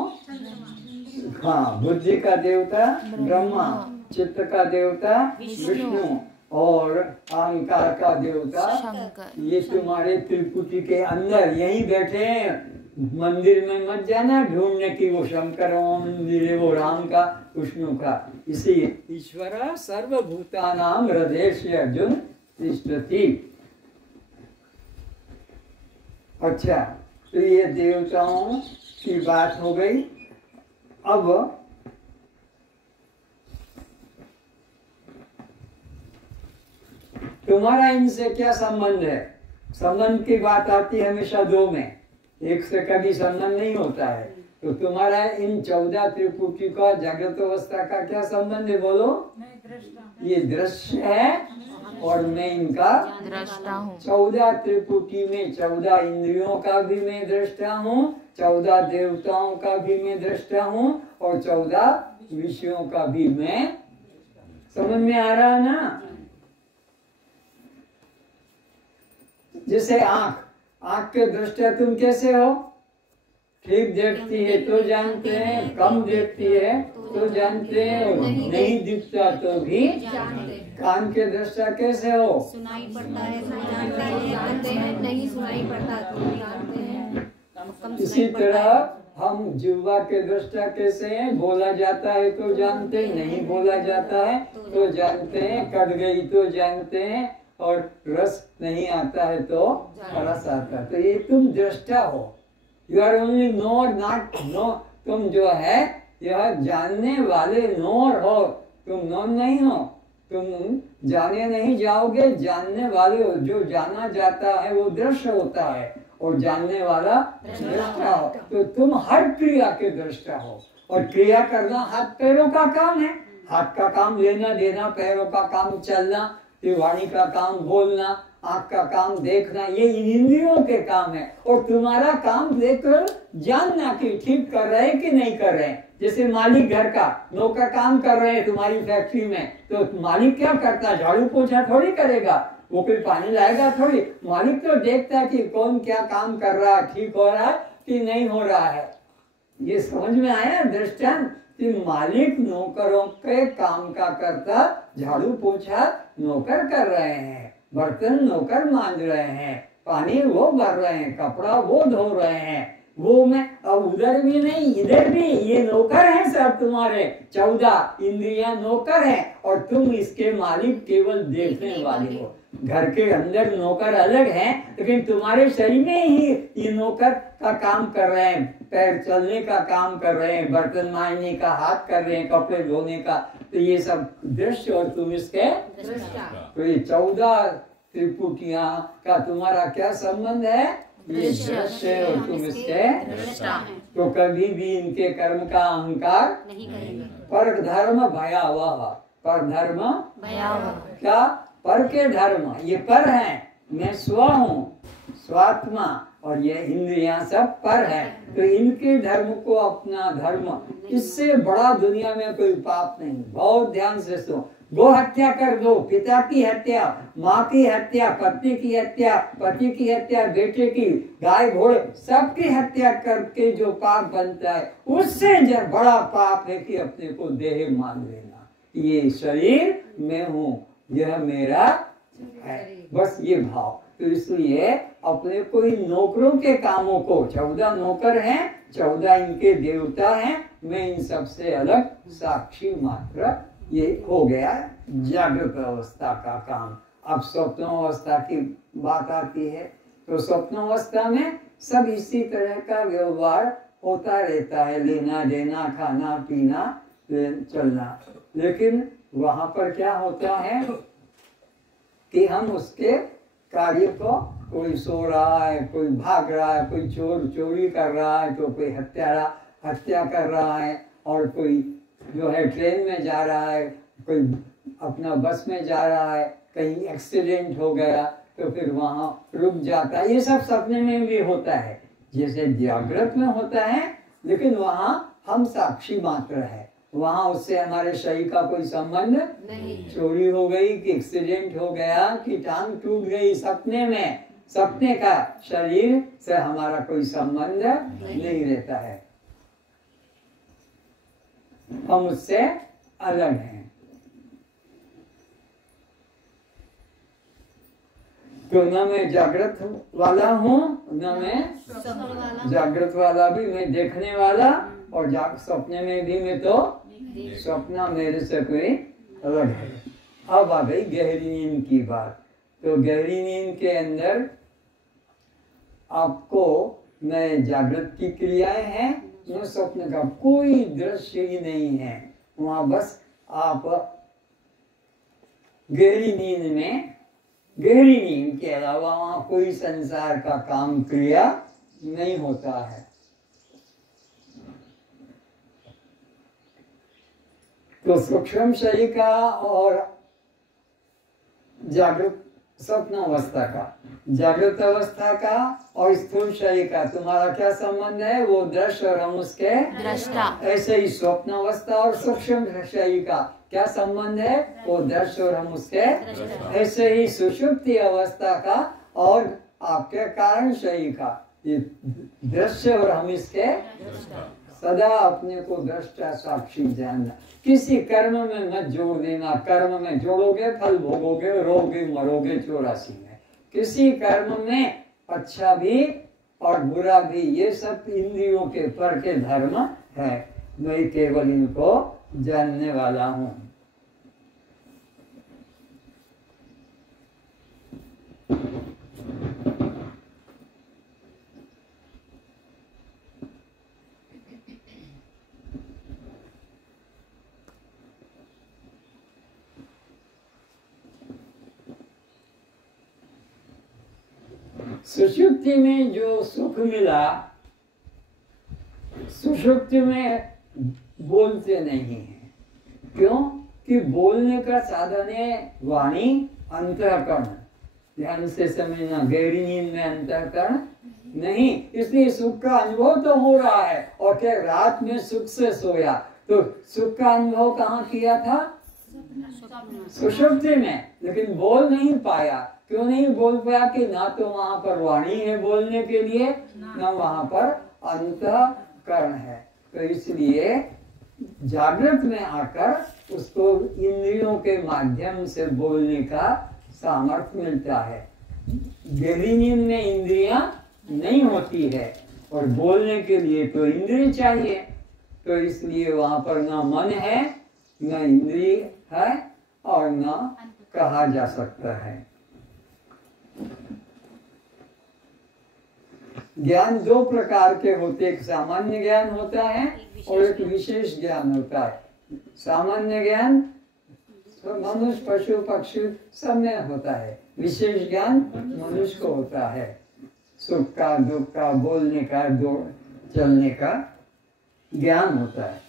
हाँ, बुद्धि का देवता ब्रह्मा, चित्त का देवता विष्णु और अहंकार का देवता शंकर। ये तुम्हारे त्रिपुटी के अंदर यही बैठे हैं। मंदिर में मत जाना ढूंढने की वो शंकर मंदिर है, वो राम का, विष्णु का। इसी ईश्वर सर्वभूतानां हृदयेषु अर्जुन तिष्ठति। अच्छा, तो ये देवताओं की बात हो गई। अब तुम्हारा इनसे क्या संबंध है? संबंध की बात आती है हमेशा दो में, एक से कभी संबंध नहीं होता है। तो तुम्हारा इन 14 त्रिपुटी का जागृत अवस्था का क्या संबंध है बोलो? ये दृश्य है और मैं इनका दृष्टा हूँ। 14 त्रिपुटी में 14 इंद्रियों का भी मैं दृष्टा हूँ, 14 देवताओं का भी मैं दृष्टा हूँ और 14 विषयों का भी मैं। समझ में आ रहा है ना? जैसे आँख के दृष्टा तुम कैसे हो? ठीक देखती है तो जानते हैं, कम देखती है तो जानते हैं, और नहीं दिखता तो भी जानते हैं। कान के दृष्टा कैसे हो? सुनाई पड़ता है तो जानते हैं, नहीं सुनाई पड़ता तो जानते हैं। इसी तरह हम जिह्वा के दृष्टा कैसे हैं? बोला जाता है तो जानते हैं, नहीं बोला जाता है तो जानते हैं, कट गई तो जानते हैं, और रस नहीं आता है तो रस आता है। तो ये तुम दृष्टा हो। You are only knower, not know. तुम जो है यह जानने वाले नोर हो, तुम नोर नहीं हो। तुम जाने नहीं जाओगे, जानने वाले हो। जो जाना जाता है वो दृश्य होता है और जानने वाला दृष्टा हो। तो तुम हर क्रिया के दृष्टा हो, और क्रिया करना हाथ पैरों का काम है। हाथ का काम लेना देना, पैरों का काम चलना, वाणी का काम बोलना, आँख का काम देखना, ये इंद्रियों के काम है। और तुम्हारा काम देखकर जानना कि ठीक कर रहे हैं कि नहीं कर रहे हैं। जैसे मालिक घर का, नौकर काम कर रहे हैं तुम्हारी फैक्ट्री में, तो मालिक क्या करता है? झाड़ू पोछा थोड़ी करेगा, वो कोई पानी लाएगा थोड़ी। मालिक तो देखता है कि कौन क्या काम कर रहा है, ठीक हो रहा है कि नहीं हो रहा है। ये समझ में आया दृष्टांत कि मालिक नौकरों के काम का करता, झाड़ू पोछा नौकर कर रहे हैं, बर्तन नौकर मांज रहे हैं, पानी वो भर रहे हैं, कपड़ा वो धो रहे हैं। वो मैं अब उधर भी नहीं इधर भी ये नौकर हैं सब तुम्हारे। 14 इंद्रियां नौकर हैं और तुम इसके मालिक केवल देखने वाले हो। घर के अंदर नौकर अलग हैं, लेकिन तुम्हारे शरीर में ही ये नौकर का काम कर रहे हैं। पैर चलने का काम कर रहे हैं, बर्तन मांजने का हाथ कर रहे हैं, कपड़े धोने का। तो ये सब दृश्य और तुम इसके तो ये 14 त्रिपुटियां का तुम्हारा क्या संबंध है? ये दृश्य और तुम इसके। तो कभी भी इनके कर्म का अहंकार नहीं करेंगे। पर धर्म भयावह, पर धर्म भयावह। क्या? पर के धर्म, ये पर है, मैं स्व हूँ, स्वात्मा, और ये इंद्रियां सब पर है। तो इनके धर्म को अपना धर्म, इससे बड़ा दुनिया में कोई पाप नहीं। बहुत ध्यान से सुनो, गो हत्या कर दो, पिता की हत्या, माँ की हत्या, पत्नी की हत्या, पति की हत्या, बेटे की, गाय घोड़े सबकी हत्या करके जो पाप बनता है, उससे जब बड़ा पाप है कि अपने को देह मान लेना, ये शरीर मैं हूँ, यह मेरा है, बस ये भाव। तो इसलिए अपने कोई नौकरों के कामों को, 14 नौकर हैं, 14 इनके देवता हैं, मैं इन सबसे अलग साक्षी मात्र, ये हो गया जागृत अवस्था का काम। अब स्वप्न अवस्था की बात आती है, तो स्वप्न अवस्था में सब इसी तरह का व्यवहार होता रहता है, लेना देना, खाना पीना, चलना। लेकिन वहां पर क्या होता है कि हम उसके कार्य को, कोई सो रहा है, कोई भाग रहा है, कोई चोरी कर रहा है, तो कोई हत्या कर रहा है, और कोई जो है ट्रेन में जा रहा है, कोई अपना बस में जा रहा है, कहीं एक्सीडेंट हो गया तो फिर वहां रुक जाता है। ये सब सपने में भी होता है, जैसे जागृत में होता है, लेकिन वहां हम साक्षी मात्र है, वहां उससे हमारे शरीर का कोई संबंध नहीं। चोरी हो गई कि एक्सीडेंट हो गया कि टांग टूट गई, सपने में, सपने का शरीर से हमारा कोई संबंध नहीं रहता है, हम उससे अलग हैं। तो न मैं जागृत वाला हूँ, न मैं जागृत वाला भी, मैं देखने वाला, और सपने में भी मैं तो सपना मेरे से कोई अलग है। अब आ गई गहरी नींद की बात। तो गहरी नींद के अंदर आपको न जागृत की क्रियाएं हैं, न स्वप्न का कोई दृश्य ही नहीं है। वहां बस आप गहरी नींद में, गहरी नींद के अलावा वहां कोई संसार का काम क्रिया नहीं होता है। तो सूक्ष्म शरीर का और जागृत स्वप्न अवस्था का, जागृत अवस्था का और स्थूल शरीर का तुम्हारा क्या संबंध है? वो दृश्य और हम उसके दृष्टा। ऐसे ही स्वप्न अवस्था और सूक्ष्म शरीर का क्या संबंध है? वो दृश्य और हम उसके। ऐसे ही सुषुप्ति अवस्था का और आपके कारण शरीर का, ये दृश्य और हम इसके। सदा अपने को दृष्टा साक्षी जानना, किसी कर्म में मत जोड़ देना। कर्म में जोड़ोगे फल भोगोगे, रोगे मरोगे 84 में। किसी कर्म में अच्छा भी और बुरा भी, ये सब इंद्रियों के पर के धर्म है। मैं केवल इनको जानने वाला हूँ। सुषुप्ति में जो सुख मिला, सुषुप्ति में बोलते नहीं है। क्यों? कि बोलने का साधन है वाणी, अंतःकरण। ध्यान से समझना, गहरी नींद में अंतःकरण नहीं, इसलिए सुख का अनुभव तो हो रहा है। और क्या रात में सुख से सोया, तो सुख का अनुभव कहाँ किया था? सुषुप्ति में। लेकिन बोल नहीं पाया। क्यों नहीं बोल पाया? कि ना तो वहां पर वाणी है बोलने के लिए, ना वहां पर अंतःकरण है। तो इसलिए जागृत में आकर उसको इंद्रियों के माध्यम से बोलने का सामर्थ्य मिलता है। गहरी नींद में इंद्रियां नहीं होती है, और बोलने के लिए तो इंद्रिय चाहिए। तो इसलिए वहां पर ना मन है, न इंद्रिय है, और न कहा जा सकता है। ज्ञान दो प्रकार के होते, एक सामान्य ज्ञान होता है और एक विशेष ज्ञान होता है। सामान्य ज्ञान मनुष्य, पशु, पक्षी सब में होता है। विशेष ज्ञान मनुष्य को होता है। सुख का, दुख का, बोलने का, चलने का ज्ञान होता है।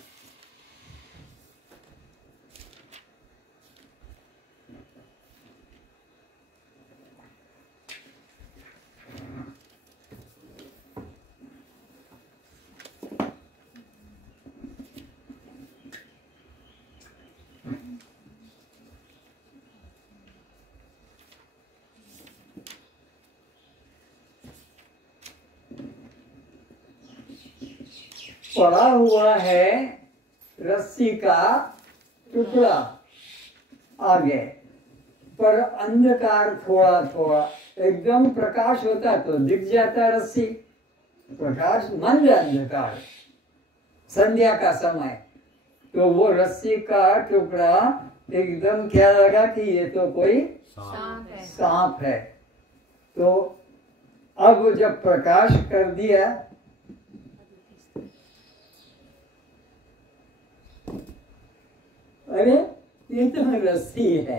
पड़ा हुआ है रस्सी का टुकड़ा आगे, पर अंधकार थोड़ा थोड़ा, एकदम प्रकाश होता तो दिख जाता रस्सी, प्रकाश मंद अंधकार, संध्या का समय, तो वो रस्सी का टुकड़ा एकदम क्या लगा कि ये तो कोई सांप है। तो अब जब प्रकाश कर दिया, अरे ये तो रस्सी है,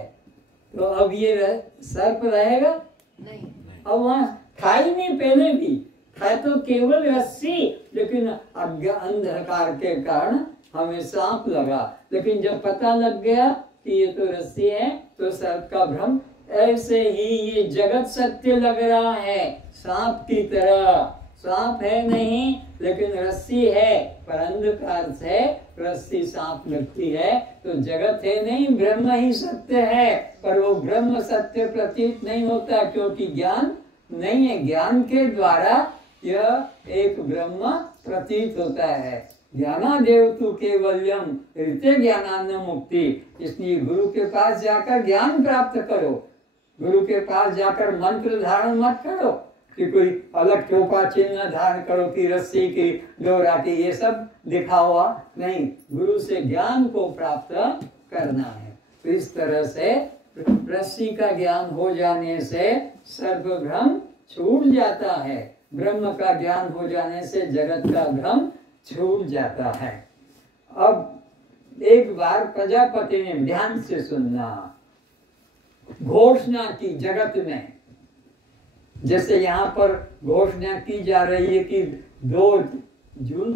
तो अब ये सर्प रहेगा नहीं। अब वहां खाई नहीं, पहले भी था तो केवल रस्सी, लेकिन अंधकार के कारण हमें सांप लगा। लेकिन जब पता लग गया कि ये तो रस्सी है, तो सर्प का भ्रम। ऐसे ही ये जगत सत्य लग रहा है सांप की तरह, सांप है नहीं लेकिन रस्सी है, पर अंधकार से रस्सी सांप लगती है, तो जगत है नहीं, ब्रह्म ही सत्य है, पर वो ब्रह्म सत्य प्रतीत नहीं होता क्योंकि ज्ञान नहीं है। ज्ञान के द्वारा यह एक ब्रह्म प्रतीत होता है। ज्ञानादेव तु केवल्यम हृदय ज्ञानान्न मुक्ति। इसलिए गुरु के पास जाकर ज्ञान प्राप्त करो, गुरु के पास जाकर मंत्र धारण मत करो कि कोई अलग टोपा चिन्ह धारण करो कि रस्सी की डोरा की, ये सब दिखावा नहीं, गुरु से ज्ञान को प्राप्त करना है। तो इस तरह से रस्सी का ज्ञान हो जाने से सर्वभ्रम छूट जाता है, ब्रह्म का ज्ञान हो जाने से जगत का भ्रम छूट जाता है। अब एक बार प्रजापति ने, ध्यान से सुनना, घोषणा की जगत में, जैसे यहाँ पर घोषणा की जा रही है कि 2 जून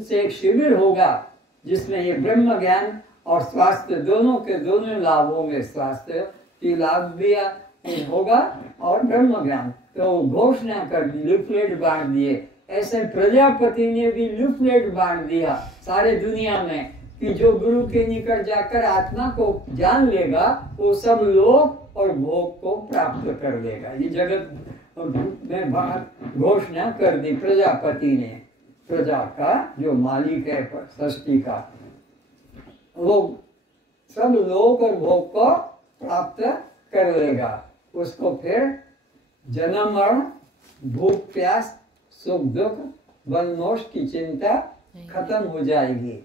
से एक शिविर होगा जिसमें ये ब्रह्म ज्ञान और स्वास्थ्य दोनों के दोनों लाभों में, स्वास्थ्य की लाभ भी होगा और ब्रह्म ज्ञान, तो घोषणा कर दी, लिफलेट बांट दिए। ऐसे प्रजापति ने भी लिफलेट बांट दिया सारे दुनिया में कि जो गुरु के निकट जाकर आत्मा को जान लेगा वो सब लोक और भोग को प्राप्त कर लेगा। ये जगत में बाहर घोषणा कर दी प्रजापति ने, प्रजा का जो मालिक है सृष्टि का, वो सब लोक और भोग को प्राप्त कर लेगा। उसको फिर जन्म मरण, भूख प्यास, सुख दुख, बल मोक्ष की चिंता खत्म हो जाएगी।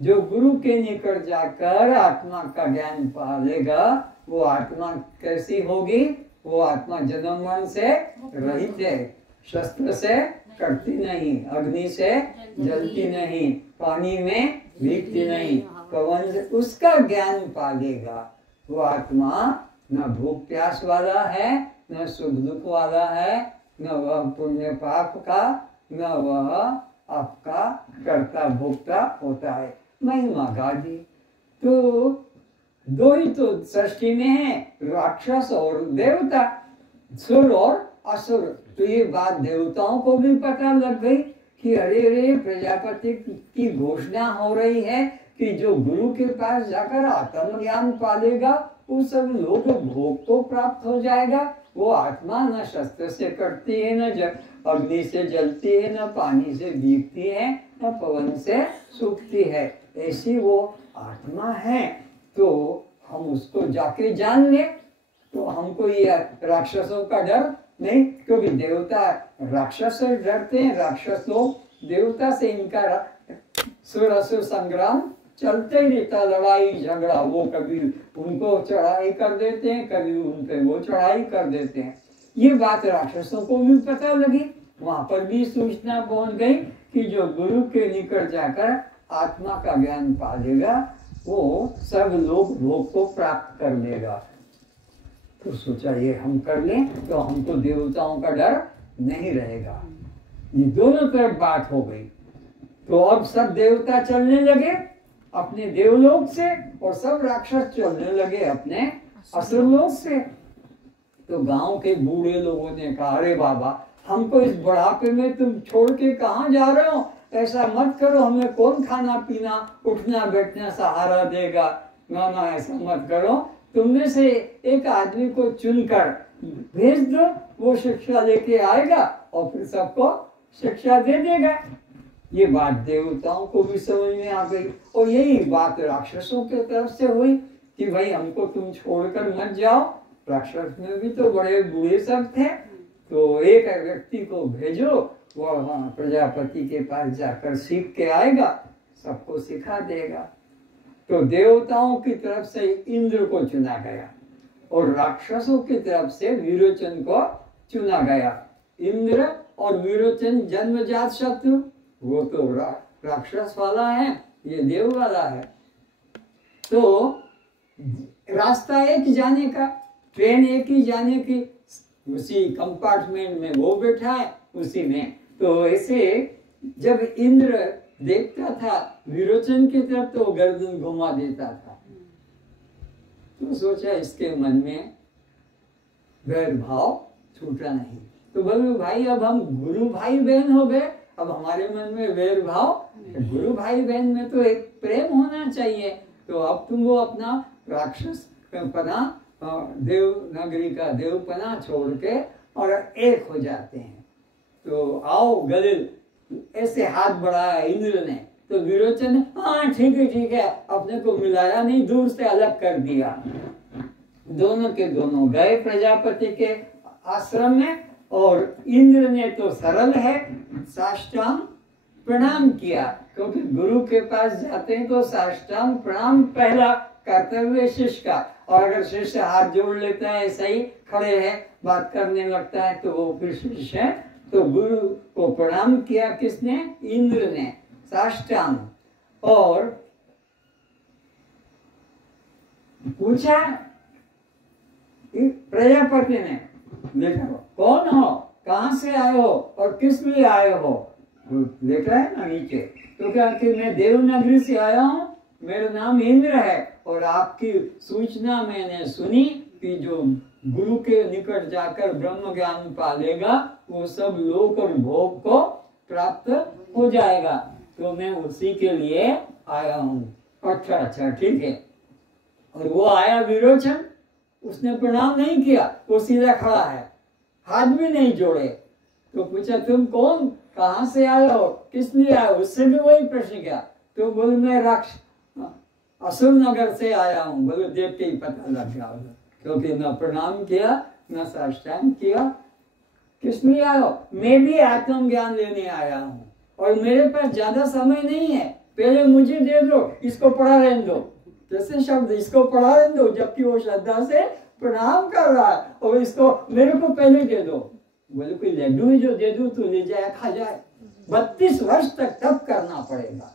जो गुरु के निकट जाकर आत्मा का ज्ञान पा लेगा वो आत्मा कैसी होगी? वो आत्मा जन्म मरण से रहित है, शस्त्र से कटती नहीं, अग्नि से जलती नहीं, पानी में भीगती नहीं, पवन से, उसका ज्ञान पा लेगा। वो आत्मा न भूख प्यास वाला है, न सुख दुख वाला है, न वह पुण्य पाप का, न वह आपका कर्ता भोक्ता होता है। महिमा गादी तो 2 ही तो सृष्टि में है, राक्षस और देवता, सुर और असुर। तो ये बात देवताओं को भी पता लग गई कि अरे रे प्रजापति की घोषणा हो रही है कि जो गुरु के पास जाकर आत्म ज्ञान पालेगा वो सब लोग भोग को प्राप्त हो जाएगा। वो आत्मा न शस्त्र से कटती है, न अग्नि से जलती है, न पानी से भीगती है, न पवन से सूखती है। ऐसी वो आत्मा है, तो हम उसको जाके जान ले तो हमको ये राक्षसों का डर नहीं, क्योंकि देवता राक्षस से डरते हैं, राक्षस लोग देवता से, इनका सुर असुर संग्राम चलते ही रहता, लड़ाई झगड़ा, वो कभी उनको चढ़ाई कर देते हैं, कभी उन पे वो चढ़ाई कर देते हैं। ये बात राक्षसों को भी पता लगी, वहां पर भी सूचना पहुंच गई कि जो गुरु के निकट जाकर आत्मा का ज्ञान पा लेगा वो सब लोग भोग को प्राप्त कर लेगा। तो सोचा ये हम कर लें तो हमको देवताओं का डर नहीं रहेगा। ये दोनों तरफ बात हो गई। तो अब सब देवता चलने लगे अपने देवलोक से और सब राक्षस चलने लगे अपने असुरलोक से। तो गांव के बूढ़े लोगों ने कहा, अरे बाबा हमको इस बुढ़ापे में तुम छोड़ के कहाँ जा रहे हो? ऐसा मत करो, हमें कौन खाना पीना उठना बैठना सहारा देगा? ना ना ऐसा मत करो, तुमने से एक आदमी को चुनकर भेज दो, वो शिक्षा लेके आएगा और फिर सबको शिक्षा दे देगा। ये बात देवताओं को भी समझ में आ गई और यही बात राक्षसों के तरफ से हुई कि भाई हमको तुम छोड़कर मत जाओ। राक्षस में भी तो बड़े बूढ़े सब थे, तो एक व्यक्ति को भेजो, वह वहाँ प्रजापति के पास जाकर सीख के आएगा, सबको सिखा देगा। तो देवताओं की तरफ से इंद्र को चुना गया और राक्षसों की तरफ से विरोचन को चुना गया। इंद्र और विरोचन जन्मजात शत्रु, वो तो राक्षस वाला है, ये देव वाला है। तो रास्ता एक जाने का, ट्रेन एक ही जाने की, उसी कंपार्टमेंट में वो बैठा है उसी में। तो ऐसे जब इंद्र देखता था विरोचन की तरफ तो गर्दन घुमा देता था। तो सोचा इसके मन में वैर भाव छूटा नहीं। तो बोले भाई अब हम गुरु भाई बहन हो गए, अब हमारे मन में वैर भाव, गुरु भाई बहन में तो एक प्रेम होना चाहिए। तो अब तुम वो अपना राक्षस पना, देवनगरी का देवपना छोड़ के और एक हो जाते हैं। तो आओ गले, ऐसे हाथ बढ़ाया इंद्र ने, तो विरोचन ने हाँ ठीक है, अपने को मिलाया नहीं, दूर से अलग कर दिया। दोनों के दोनों गए प्रजापति के आश्रम में और इंद्र ने तो सरल है, साष्टांग प्रणाम किया, क्योंकि गुरु के पास जाते हैं तो साष्टांग प्रणाम पहला कर्तव्य शिष्य का। और अगर शिष्य हाथ जोड़ लेता है, ऐसा ही खड़े है, बात करने लगता है, तो वो फिर शिष्य है। तो गुरु को प्रणाम किया किसने? इंद्र ने, साष्टांग। और पूछा प्रजापति ने, देखो कौन हो, कहां से आए हो और किस लिए आए हो? लिखा है ना नीचे। तो क्या कि मैं देवनगरी से आया हूँ, मेरा नाम इंद्र है और आपकी सूचना मैंने सुनी कि जो गुरु के निकट जाकर ब्रह्म ज्ञान पालेगा वो सब लोक और भोग को प्राप्त हो जाएगा, तो मैं उसी के लिए आया हूँ। अच्छा ठीक है। और वो आया विरोचन, उसने प्रणाम नहीं किया, वो सीधा खड़ा है, हाथ भी नहीं जोड़े। तो पूछा तुम कौन, कहां से आए हो, किस लिए आए हो? उससे भी वही प्रश्न किया। तो बोले मैं असुर नगर से आया हूँ। बोले देख के ही पता लग गया, क्योंकि न प्रणाम किया न साष्टांग किया। किस लिए आए हो? मैं भी आत्म ज्ञान लेने आया हूँ और मेरे पास ज्यादा समय नहीं है, पहले मुझे दे दो, इसको पढ़ा रहने दो। जैसे शब्द इसको पढ़ा रहने दो, जबकि वो श्रद्धा से प्रणाम कर रहा है, और इसको मेरे को पहले दे दो। बोले कोई लड्डू जो दे दो तो ले जाए, खा जाए। 32 वर्ष तक तब करना पड़ेगा,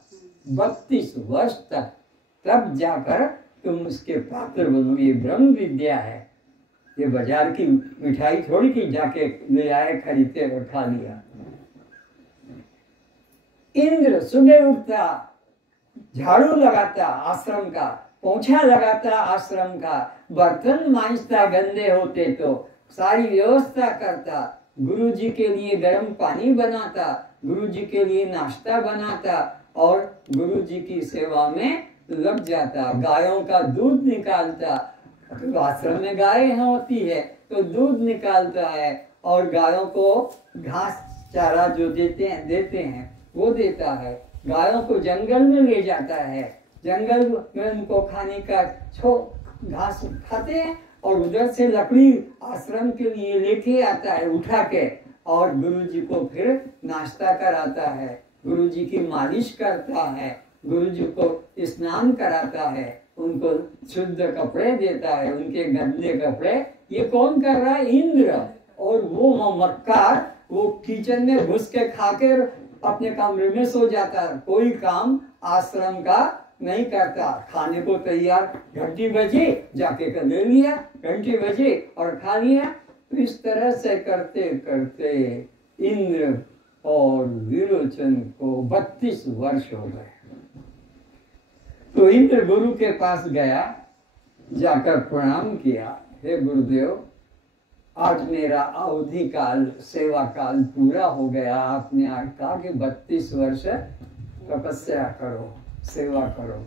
32 वर्ष तक, तब जाकर तुम उसके पात्र बनोगे। ये ब्रह्म विद्या है, ये बाजार की मिठाई थोड़ी की जाके ले आए, खरीदते और खा लिया। इंद्र सुबह उठता, झाड़ू लगाता आश्रम का, पोछा लगाता आश्रम का, बर्तन मांजता गंदे होते तो, सारी व्यवस्था करता, गुरु जी के लिए गर्म पानी बनाता, गुरु जी के लिए नाश्ता बनाता और गुरु जी की सेवा में लग जाता। गायों का दूध निकालता, तो आश्रम में गाय होती है तो दूध निकालता है, और गायों को घास चारा जो देते हैं वो देता है। गायों को जंगल में ले जाता है, जंगल में उनको खाने का घास खाते हैं, और उधर से लकड़ी आश्रम के लिए लेके आता है उठा के, और गुरु जी को फिर नाश्ता कराता है, गुरु जी की मालिश करता है, गुरु जी को स्नान कराता है, उनको शुद्ध कपड़े देता है, उनके गंदे कपड़े ये कौन कर रहा है? इंद्र। और वो मक्कार वो किचन में घुस के खाकर अपने कमरे में सो जाता है, कोई काम आश्रम का नहीं करता। खाने को तैयार, घंटी बजी जाके कर ले लिया, घंटी बजी और खा लिया। तो इस तरह से करते करते इंद्र और विरोचन को 32 वर्ष हो गए। तो इंद्र गुरु के पास गया, जाकर प्रणाम किया, हे गुरुदेव, आज मेरा अवधि काल, सेवा काल पूरा हो गया। आपने कहा कि 32 वर्ष तपस्या करो, सेवा करो,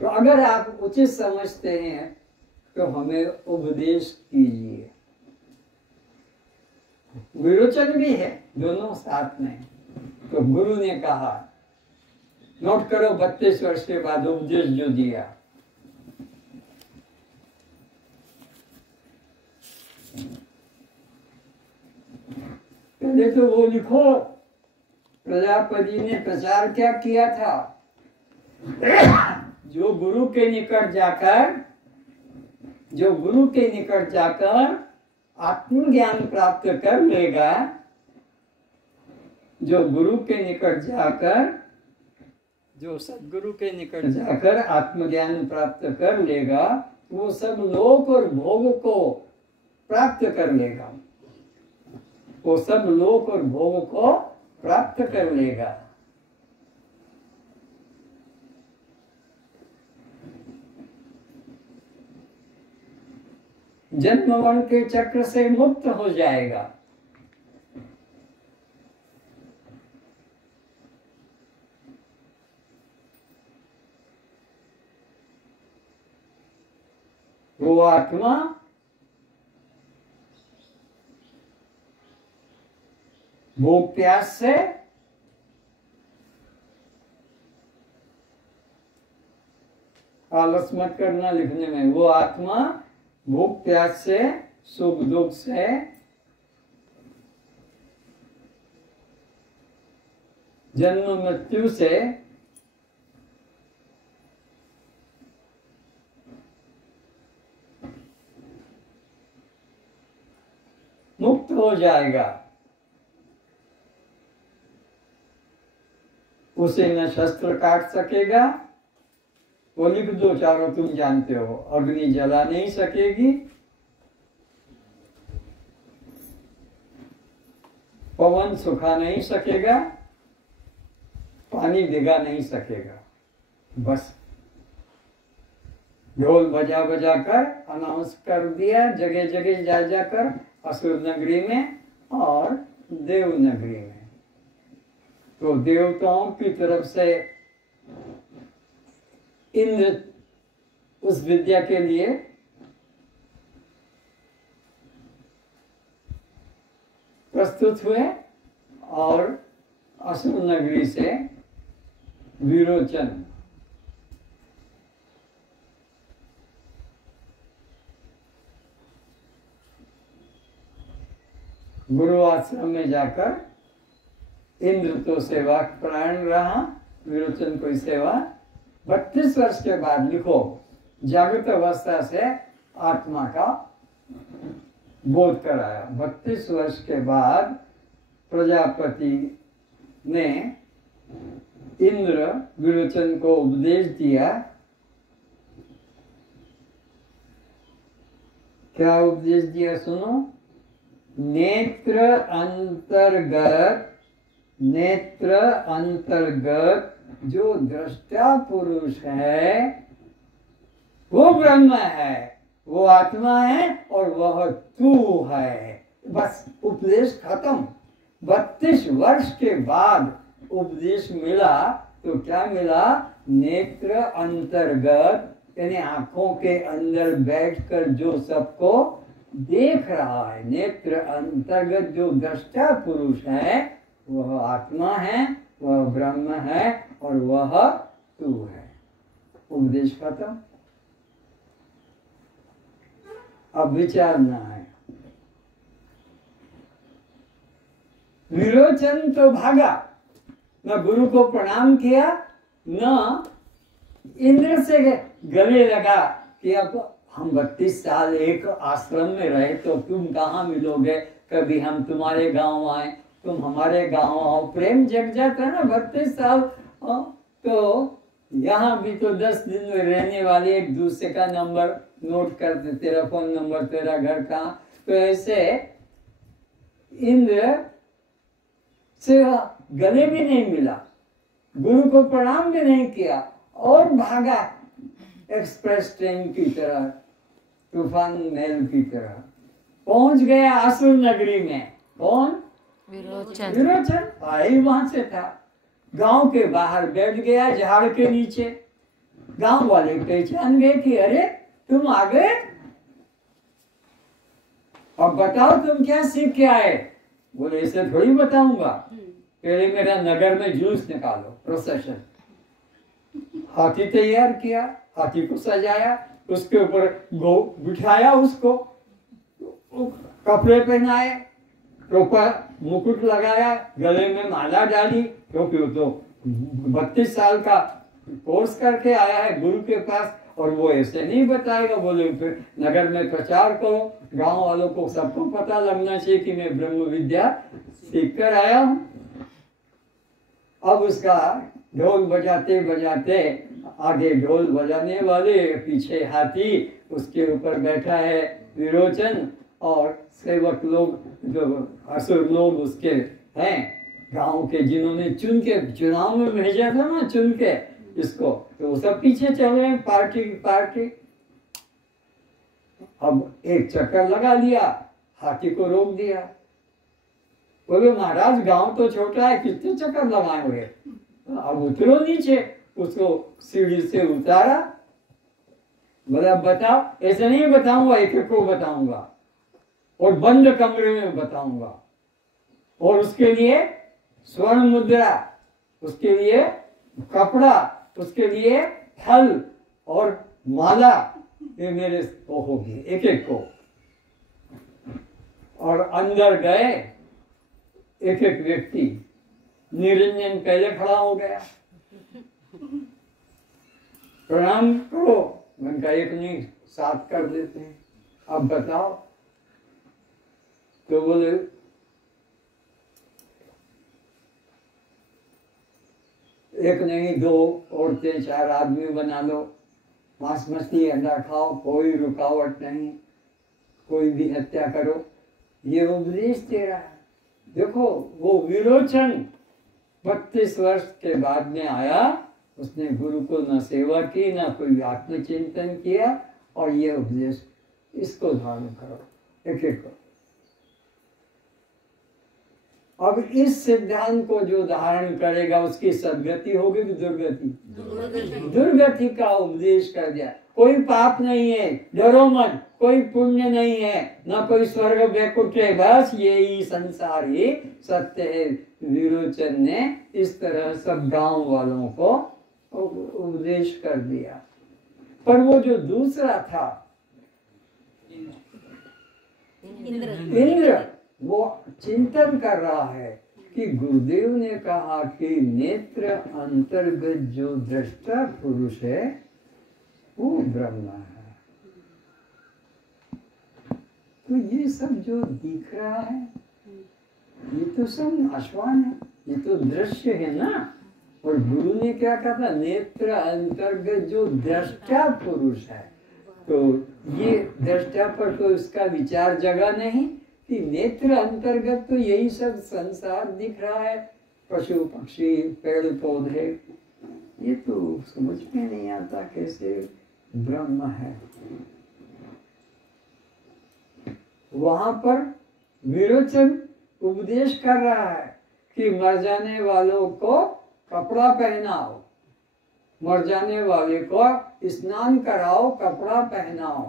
तो अगर आप उचित समझते हैं तो हमें उपदेश कीजिए। विरोचन भी है, दोनों साथ में। तो गुरु ने कहा, नोट करो 32 वर्ष के बाद उपदेश जो दिया। पहले तो वो लिखो, प्रजापति ने प्रचार क्या किया था? जो गुरु के निकट जाकर आत्मज्ञान प्राप्त कर लेगा, जो सदगुरु के निकट जाकर आत्मज्ञान प्राप्त कर लेगा, वो सब लोक और भोग को प्राप्त कर लेगा। जन्म मरण के चक्र से मुक्त हो जाएगा। वो आत्मा भूख प्यास से आलस मत करना लिखने में, वो आत्मा भूख प्यास से, सुख दुख से, जन्म मृत्यु से मुक्त हो जाएगा। उसे न शस्त्र काट सकेगा, वो लिख दो चारों तुम जानते हो, अग्नि जला नहीं सकेगी, पवन सुखा नहीं सकेगा, पानी भिगा नहीं सकेगा। बस ढोल बजा बजा कर अनाउंस कर दिया जगह जगह जा जाकर, असुर नगरी में और देव नगरी में। तो देवताओं की तरफ से इंद्र उस विद्या के लिए प्रस्तुत हुए और असुर नगरी से विरोचन गुरु आश्रम में जाकर इंद्र तो सेवा परायण रहा, विरोचन कोई सेवा। 32 वर्ष के बाद लिखो, जागृत अवस्था से आत्मा का बोध कराया। 32 वर्ष के बाद प्रजापति ने इंद्र विरोचन को उपदेश दिया। क्या उपदेश दिया सुनो? नेत्र अंतर्गत जो दृष्टा पुरुष है वो ब्रह्म है, वो आत्मा है और वह तू है। बस उपदेश खत्म। 32 वर्ष के बाद उपदेश मिला तो क्या मिला? नेत्र अंतर्गत, यानी आंखों के अंदर बैठकर जो सबको देख रहा है, नेत्र अंतर्गत जो दृष्टा पुरुष है वह आत्मा है, वह ब्रह्म है और वह तू है। उपदेश खत्म। अब विचारना है। विरोचन तो भागा, न गुरु को प्रणाम किया, न इंद्र से गले लगा कि अब हम 32 साल एक आश्रम में रहे तो तुम कहाँ मिलोगे, कभी हम तुम्हारे गांव आए, तुम हमारे गांव आओ। प्रेम जग जाता है ना 32 साल। तो यहाँ भी तो 10 दिन में रहने वाले एक दूसरे का नंबर नोट करते, तेरा फोन नंबर, तेरा घर कहाँ। तो ऐसे इंद्र से गले भी नहीं मिला, गुरु को प्रणाम भी नहीं किया और भागा एक्सप्रेस ट्रेन की तरह, तूफान महल की तरह पहुंच गया असुर नगरी में। कौन? विरोचन भाई वहां से था। गांव के बाहर बैठ गया झाड़ के नीचे। गांव वाले पहचान गए कि अरे तुम आ गए, अब बताओ तुम क्या सीख के आए। बोले इसे थोड़ी बताऊंगा, पहले मेरा नगर में जुलूस निकालो, प्रोसेशन। हाथी तैयार किया, हाथी को सजाया, उसके ऊपर गो बिठाया, उसको कपड़े पहनाए, ऊपर मुकुट लगाया, गले में माला डाली, क्योंकि वो तो 32 साल का कोर्स करके आया है गुरु के पास, और वो ऐसे नहीं बताएगा। बोले फिर नगर में प्रचार करो, गांव वालों को सबको पता लगना चाहिए कि मैं ब्रह्म विद्या सीख कर आया हूं। अब उसका ढोल बजाते बजाते, आगे ढोल बजाने वाले, पीछे हाथी, उसके ऊपर बैठा है विरोचन, और सेवक लोग जो असुर लोग उसके हैं गांव के, जिन्होंने चुन के चुनाव में भेजा था ना, चुन के इसको, तो वो सब पीछे चल रहे हैं, पार्टी की पार्टी। अब एक चक्कर लगा लिया, हाथी को रोक दिया। बोले महाराज गांव तो छोटा है, कितने चक्कर लगाए हुए, अब उतरो नीचे। उसको सीढ़ी से उतारा, बोला बताओ। ऐसे नहीं बताऊंगा, एक एक को बताऊंगा, और बंद कमरे में बताऊंगा, और उसके लिए स्वर्ण मुद्रा, उसके लिए कपड़ा, उसके लिए फल और माला, ये मेरे को होगी एक एक को। और अंदर गए एक एक व्यक्ति। निरंजन पहले खड़ा हो गया, प्रणाम करो। उनका एक नहीं, 7 कर देते हैं। अब बताओ। तो बोले एक नहीं, 2 औरतें, 4 आदमी बना लो, मांस मछली अंडा खाओ, कोई रुकावट नहीं, कोई भी हत्या करो। ये उपदेश दे रहा है। देखो वो विरोचन 32 वर्ष के बाद में आया, उसने गुरु को न सेवा की, न कोई आत्मचिंतन किया, और ये उपदेश, इसको धारण करो एक एक को। अब इस सिद्धांत को जो धारण करेगा उसकी सदगति होगी कि दुर्गति? दुर्गति का उपदेश कर दिया। कोई पाप नहीं है, डरो मत, कोई पुण्य नहीं है, ना कोई स्वर्ग वैकुंठ है, बस यही संसार ही सत्य है। विरोचन ने इस तरह सब गांव वालों को उपदेश कर दिया। पर वो जो दूसरा था इंद्र, वो चिंतन कर रहा है कि गुरुदेव ने कहा कि नेत्र अंतर्गत जो दृष्टा पुरुष है वो ब्रह्म है। तो ये सब जो दिख रहा है ये तो सब नाशवान है, ये तो दृश्य है ना। और गुरु ने क्या कहा था? नेत्र अंतर्गत जो दृष्टा पुरुष है। तो ये दृष्टा पर तो इसका विचार जगा नहीं कि नेत्र अंतर्गत तो यही सब संसार दिख रहा है, पशु पक्षी पेड़ पौधे। ये तो समझ में नहीं आता कैसे ब्रह्म है। वहां पर विरोचन उपदेश कर रहा है कि मर जाने वालों को कपड़ा पहनाओ, मर जाने वाले को स्नान कराओ, कपड़ा पहनाओ।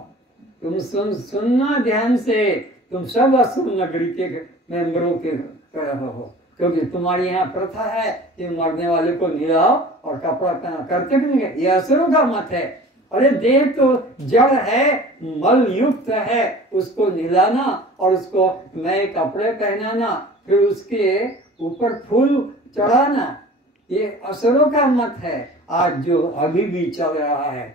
तुम सुनना ध्यान से, तुम सब असुर नगरी के मेंबरों के तरह हो, क्योंकि तुम्हारे यहाँ प्रथा है कि मरने वाले को नहलाओ और कपड़ा पहना। करते कि नहीं? ये असुरों का मत है। अरे देह तो जड़ है, मल युक्त है, उसको नहलाना और उसको नए कपड़े पहनाना, फिर उसके ऊपर फूल चढ़ाना, ये असुरों का मत है। आज जो अभी भी चल रहा है,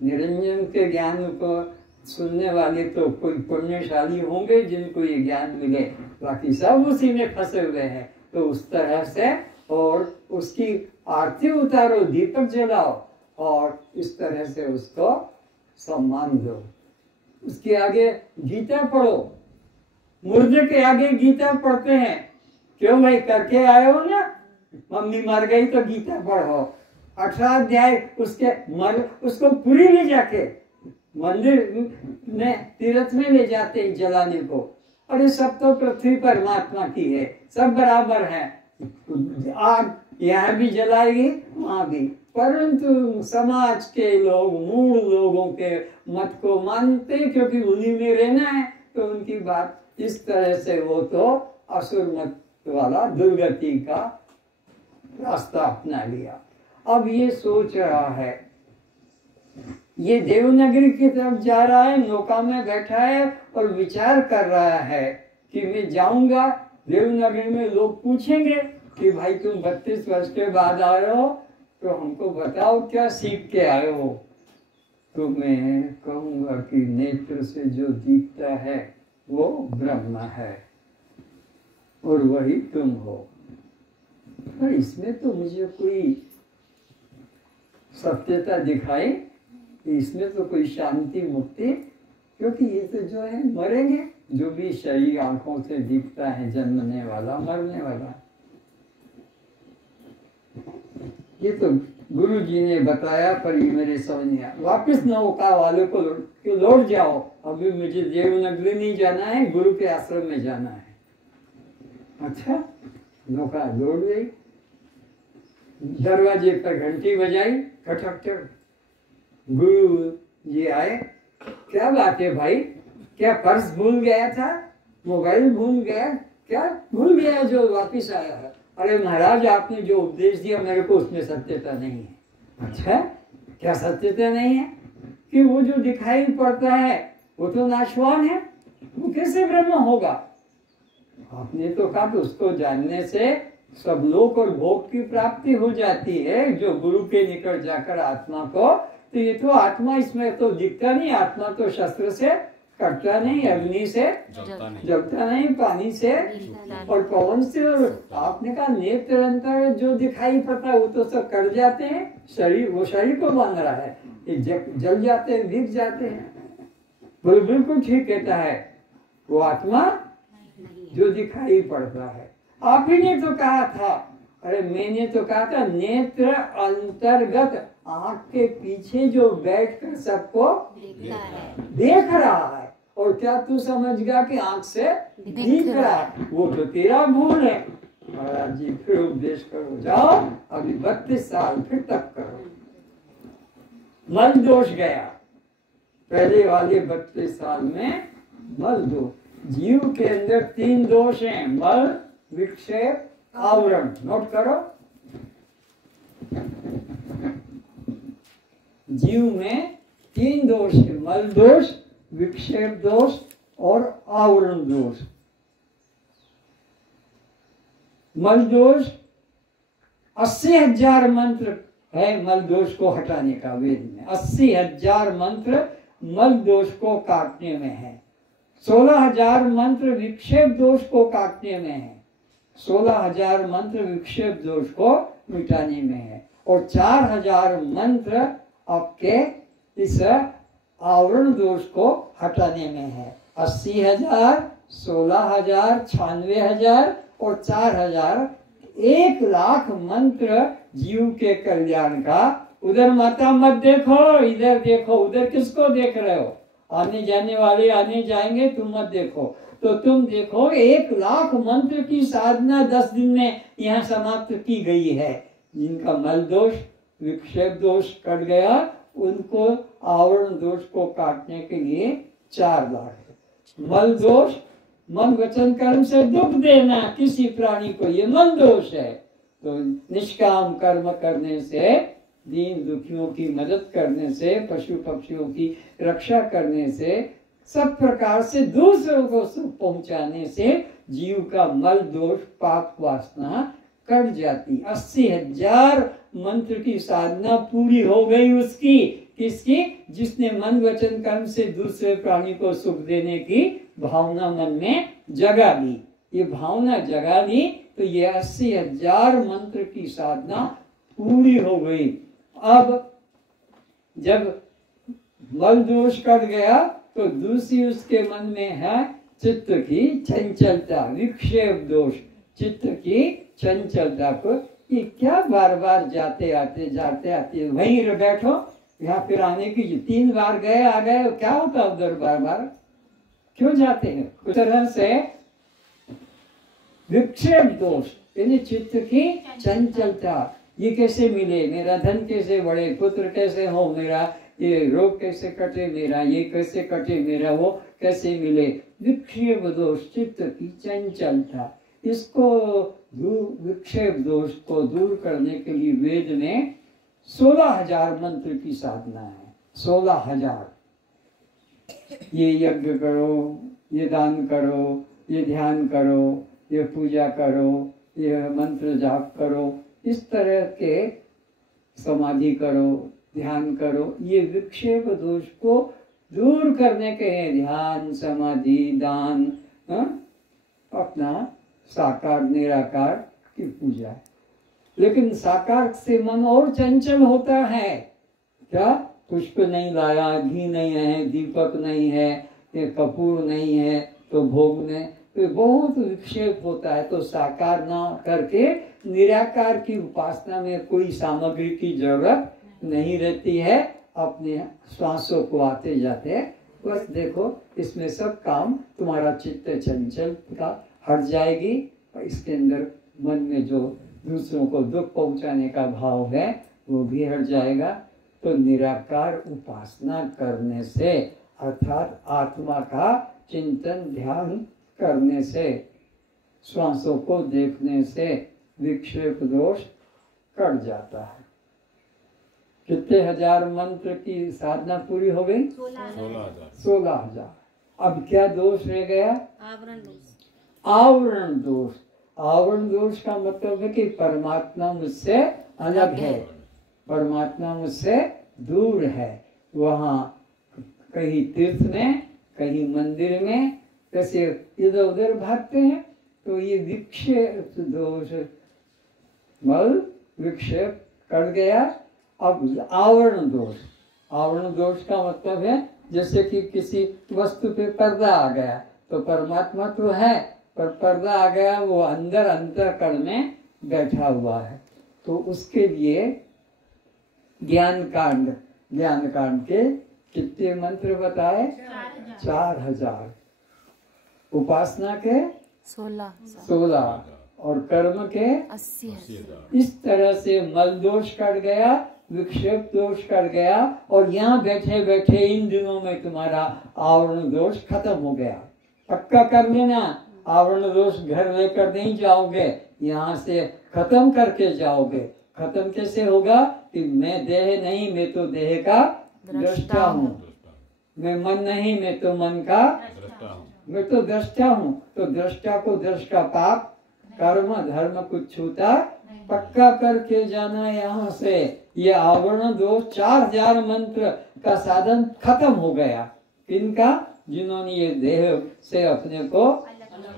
निरंजन के ज्ञान को सुनने वाले तो कोई पुण्यशाली होंगे जिनको ये ज्ञान मिले, बाकी सब उसी में फंसे हुए हैं। तो उस तरह से, और उसकी आरती उतारो, दीपक जलाओ, और इस तरह से उसको सम्मान दो। उसके आगे गीता पढ़ो। मुर्दे के आगे गीता पढ़ते हैं। क्यों भाई? करके आए हो ना, मम्मी मर गई तो गीता पढ़ो। 18 अध्याय उसको पूरी ले जाके मंदिर में, तीर्थ में ले जाते हैं जलाने को। और ये सब तो पृथ्वी परमात्मा की है, सब बराबर है। आग यहाँ भी जलाएगी, वहां भी। परंतु समाज के लोग, मूल लोगों के मत को मानते, क्योंकि उन्हीं में रहना है, तो उनकी बात इस तरह से, वो तो असुर मत वाला दुर्गति का रास्ता अपना लिया। अब ये सोच रहा है, ये देवनगरी की तरफ जा रहा है, नौका में बैठा है और विचार कर रहा है कि मैं जाऊंगा देवनगरी में, लोग पूछेंगे कि भाई तुम 32 वर्ष के बाद आ रहे हो, तो हमको बताओ क्या सीख के आए हो। तो मैं कहूंगा कि नेत्र से जो दिखता है वो ब्रह्म है और वही तुम हो। पर इसमें तो मुझे कोई सत्यता दिखाई, इसमें तो कोई शांति मुक्ति, क्योंकि ये तो जो है मरेंगे, जो भी शरीर आंखों से दिखता है जन्मने वाला मरने वाला। ये तो गुरु जी ने बताया पर ये मेरे समझ नहीं आया। वापिस नौका वालों को लौट जाओ, अभी मुझे देवनगरी नहीं जाना है, गुरु के आश्रम में जाना है। अच्छा, नौका लौट गई, दरवाजे पर घंटी बजाई, खटखट। गुरु जी आए, क्या बात है भाई, क्या पर्स भूल गया था, मोबाइल भूल गया, क्या भूल गया जो वापिस आया है? अरे महाराज, आपने जो उपदेश दिया मेरे को उसमें सत्यता नहीं है। अच्छा, क्या सत्यता नहीं है? कि वो जो दिखाई पड़ता है वो तो नाशवान है, वो कैसे ब्रह्म होगा? आपने तो कहा कि उसको जानने से सब लोक और भोग की प्राप्ति हो जाती है, जो गुरु के निकट जाकर आत्मा को, तो ये तो आत्मा इसमें तो दिखता नहीं, आत्मा तो शस्त्र से कटता नहीं, अग्नि से जलता नहीं, पानी से और पवन से, और आपने कहा नेत्र अंतर जो दिखाई पड़ता है वो तो सब कट जाते हैं, शरीर वो शरीर को बांध रहा है, ये जल जाते हैं, भीग जाते हैं। बिल्कुल ठीक कहता है, वो आत्मा जो दिखाई पड़ता है। आप ही ने तो कहा था, अरे मैंने तो कहा था नेत्र अंतर्गत, आंख के पीछे जो बैठकर सबको देख रहा है, और क्या तू समझ गया कि आंख से दिख रहा है? वो तो तेरा भूल है। महाराज जी फिर उपदेश करो, जाओ अभी 32 साल फिर तक करो। मल दोष गया, पहले वाले 32 साल में मल दोष। जीव के अंदर 3 दोष हैं, मल, विक्षेप, आवरण। नोट करो, जीव में 3 दोष है, मल दोष, विक्षेप दोष और आवरण दोष। मल दोष 80,000 मंत्र है मल दोष को हटाने का, वेद में 80,000 मंत्र मल दोष को काटने में है। 16,000 मंत्र विक्षेप दोष को काटने में है, 16,000 मंत्र विक्षेप दोष को मिटाने में है, और 4,000 मंत्र आपके इस आवरण दोष को हटाने में है। 80,000, 16,000, 96,000 और 4,000, 1,00,000 मंत्र जीव के कल्याण का। उधर माता मत देखो, इधर देखो। उधर किसको देख रहे हो? आने जाने वाले आने जाएंगे, तुम मत देखो। तो तुम देखो 1,00,000 मंत्र की साधना 10 दिन में यहाँ समाप्त की गई है। जिनका मल दोष विक्षेप दोष कट गया, उनको आवरण दोष को काटने के लिए 4,00,000 है। मल दोष, मन वचन कर्म से दुख देना किसी प्राणी को, ये मल दोष है। तो निष्काम कर्म करने से, दीन दुखियों की मदद करने से, पशु पक्षियों की रक्षा करने से, सब प्रकार से दूसरों को सुख पहुंचाने से जीव का मल दोष पाप वासना कट जाती। 80,000 मंत्र की साधना पूरी हो गई उसकी। किसकी? जिसने मन वचन कर्म से दूसरे प्राणी को सुख देने की भावना मन में जगा ली। ये भावना जगा ली तो ये 80,000 मंत्र की साधना पूरी हो गई। अब जब मल दोष कट गया तो दूसरी उसके मन में है चित्त की चंचलता, विक्षेप दोष, चित्त की चंचलता को। ये क्या बार बार जाते आते वहीं बैठो, यहाँ फिर आने की 3 बार गए आ गए, क्या होता उधर बार बार क्यों जाते हैं? उस तरह से विक्षेप दोष यानी चित्त की चंचलता। ये कैसे मिले, मेरा धन कैसे बढ़े, पुत्र कैसे हो, मेरा ये रोग कैसे कटे, मेरा ये कैसे कटे, मेरा वो कैसे मिले। विक्षेप दोष चित्त की चंचलता। इसको विक्षेप दोष को दूर करने के लिए वेद में 16,000 मंत्र की साधना है। 16,000। ये यज्ञ करो, ये दान करो, ये ध्यान करो, ये पूजा करो, ये मंत्र जाप करो, इस तरह के समाधि करो, ध्यान करो, ये विक्षेप दोष को दूर करने के हैं। ध्यान, समाधि, दान, अपना साकार निराकार की पूजा। लेकिन साकार से मन और चंचल होता है। क्या? पुष्प नहीं लाया, घी नहीं है, दीपक नहीं है, ये कपूर नहीं है, तो भोग में तो बहुत विक्षेप होता है। तो साकार ना करके निराकार की उपासना में कोई सामग्री की जरूरत नहीं रहती है। अपने श्वासों को आते जाते बस देखो, इसमें सब काम तुम्हारा चित्त चंचल का हट जाएगी। और इसके अंदर मन में जो दूसरों को दुख पहुंचाने का भाव है वो भी हट जाएगा। तो निराकार उपासना करने से अर्थात आत्मा का चिंतन ध्यान करने से, श्वासों को देखने से विक्षेप दोष कट जाता है। कितने हजार मंत्र की साधना पूरी हो गई? 16,000। अब क्या दोष रह गया? आवरण दोष। आवरण दोष। आवरण दोष का मतलब है कि परमात्मा मुझसे अलग है, परमात्मा मुझसे दूर है। वहाँ कहीं तीर्थ में, कहीं मंदिर में कैसे इधर उधर भागते हैं। तो ये विक्षेप दोष, मल विक्षेप कर गया। अब आवरण दोष। आवरण दोष का मतलब है जैसे कि किसी वस्तु पे पर्दा आ गया, तो परमात्मा तो है पर पर्दा आ गया, वो अंदर अंतःकरण में बैठा हुआ है। तो उसके लिए ज्ञान कांड के कितने मंत्र बताए? 4,000। उपासना के 16 और कर्म के 80। इस तरह से मल दोष कट गया, विक्षेप दोष कट गया। और यहाँ बैठे बैठे इन दिनों में तुम्हारा आवरण दोष खत्म हो गया। पक्का कर लेना, आवरण दोष घर लेकर नहीं जाओगे, यहाँ से खत्म करके जाओगे। खत्म कैसे होगा? कि मैं देह नहीं, मैं तो देह का दृष्टा हूँ। मैं मन नहीं, मैं तो मन का मैं तो दृष्टा हूँ। तो दृष्टा को दृष्टा पाप कर्म धर्म कुछ छूता पक्का करके जाना। यहाँ से ये आवरण दोष 4,000 मंत्र का साधन खत्म हो गया। किनका? जिन्होंने ये देह से अपने को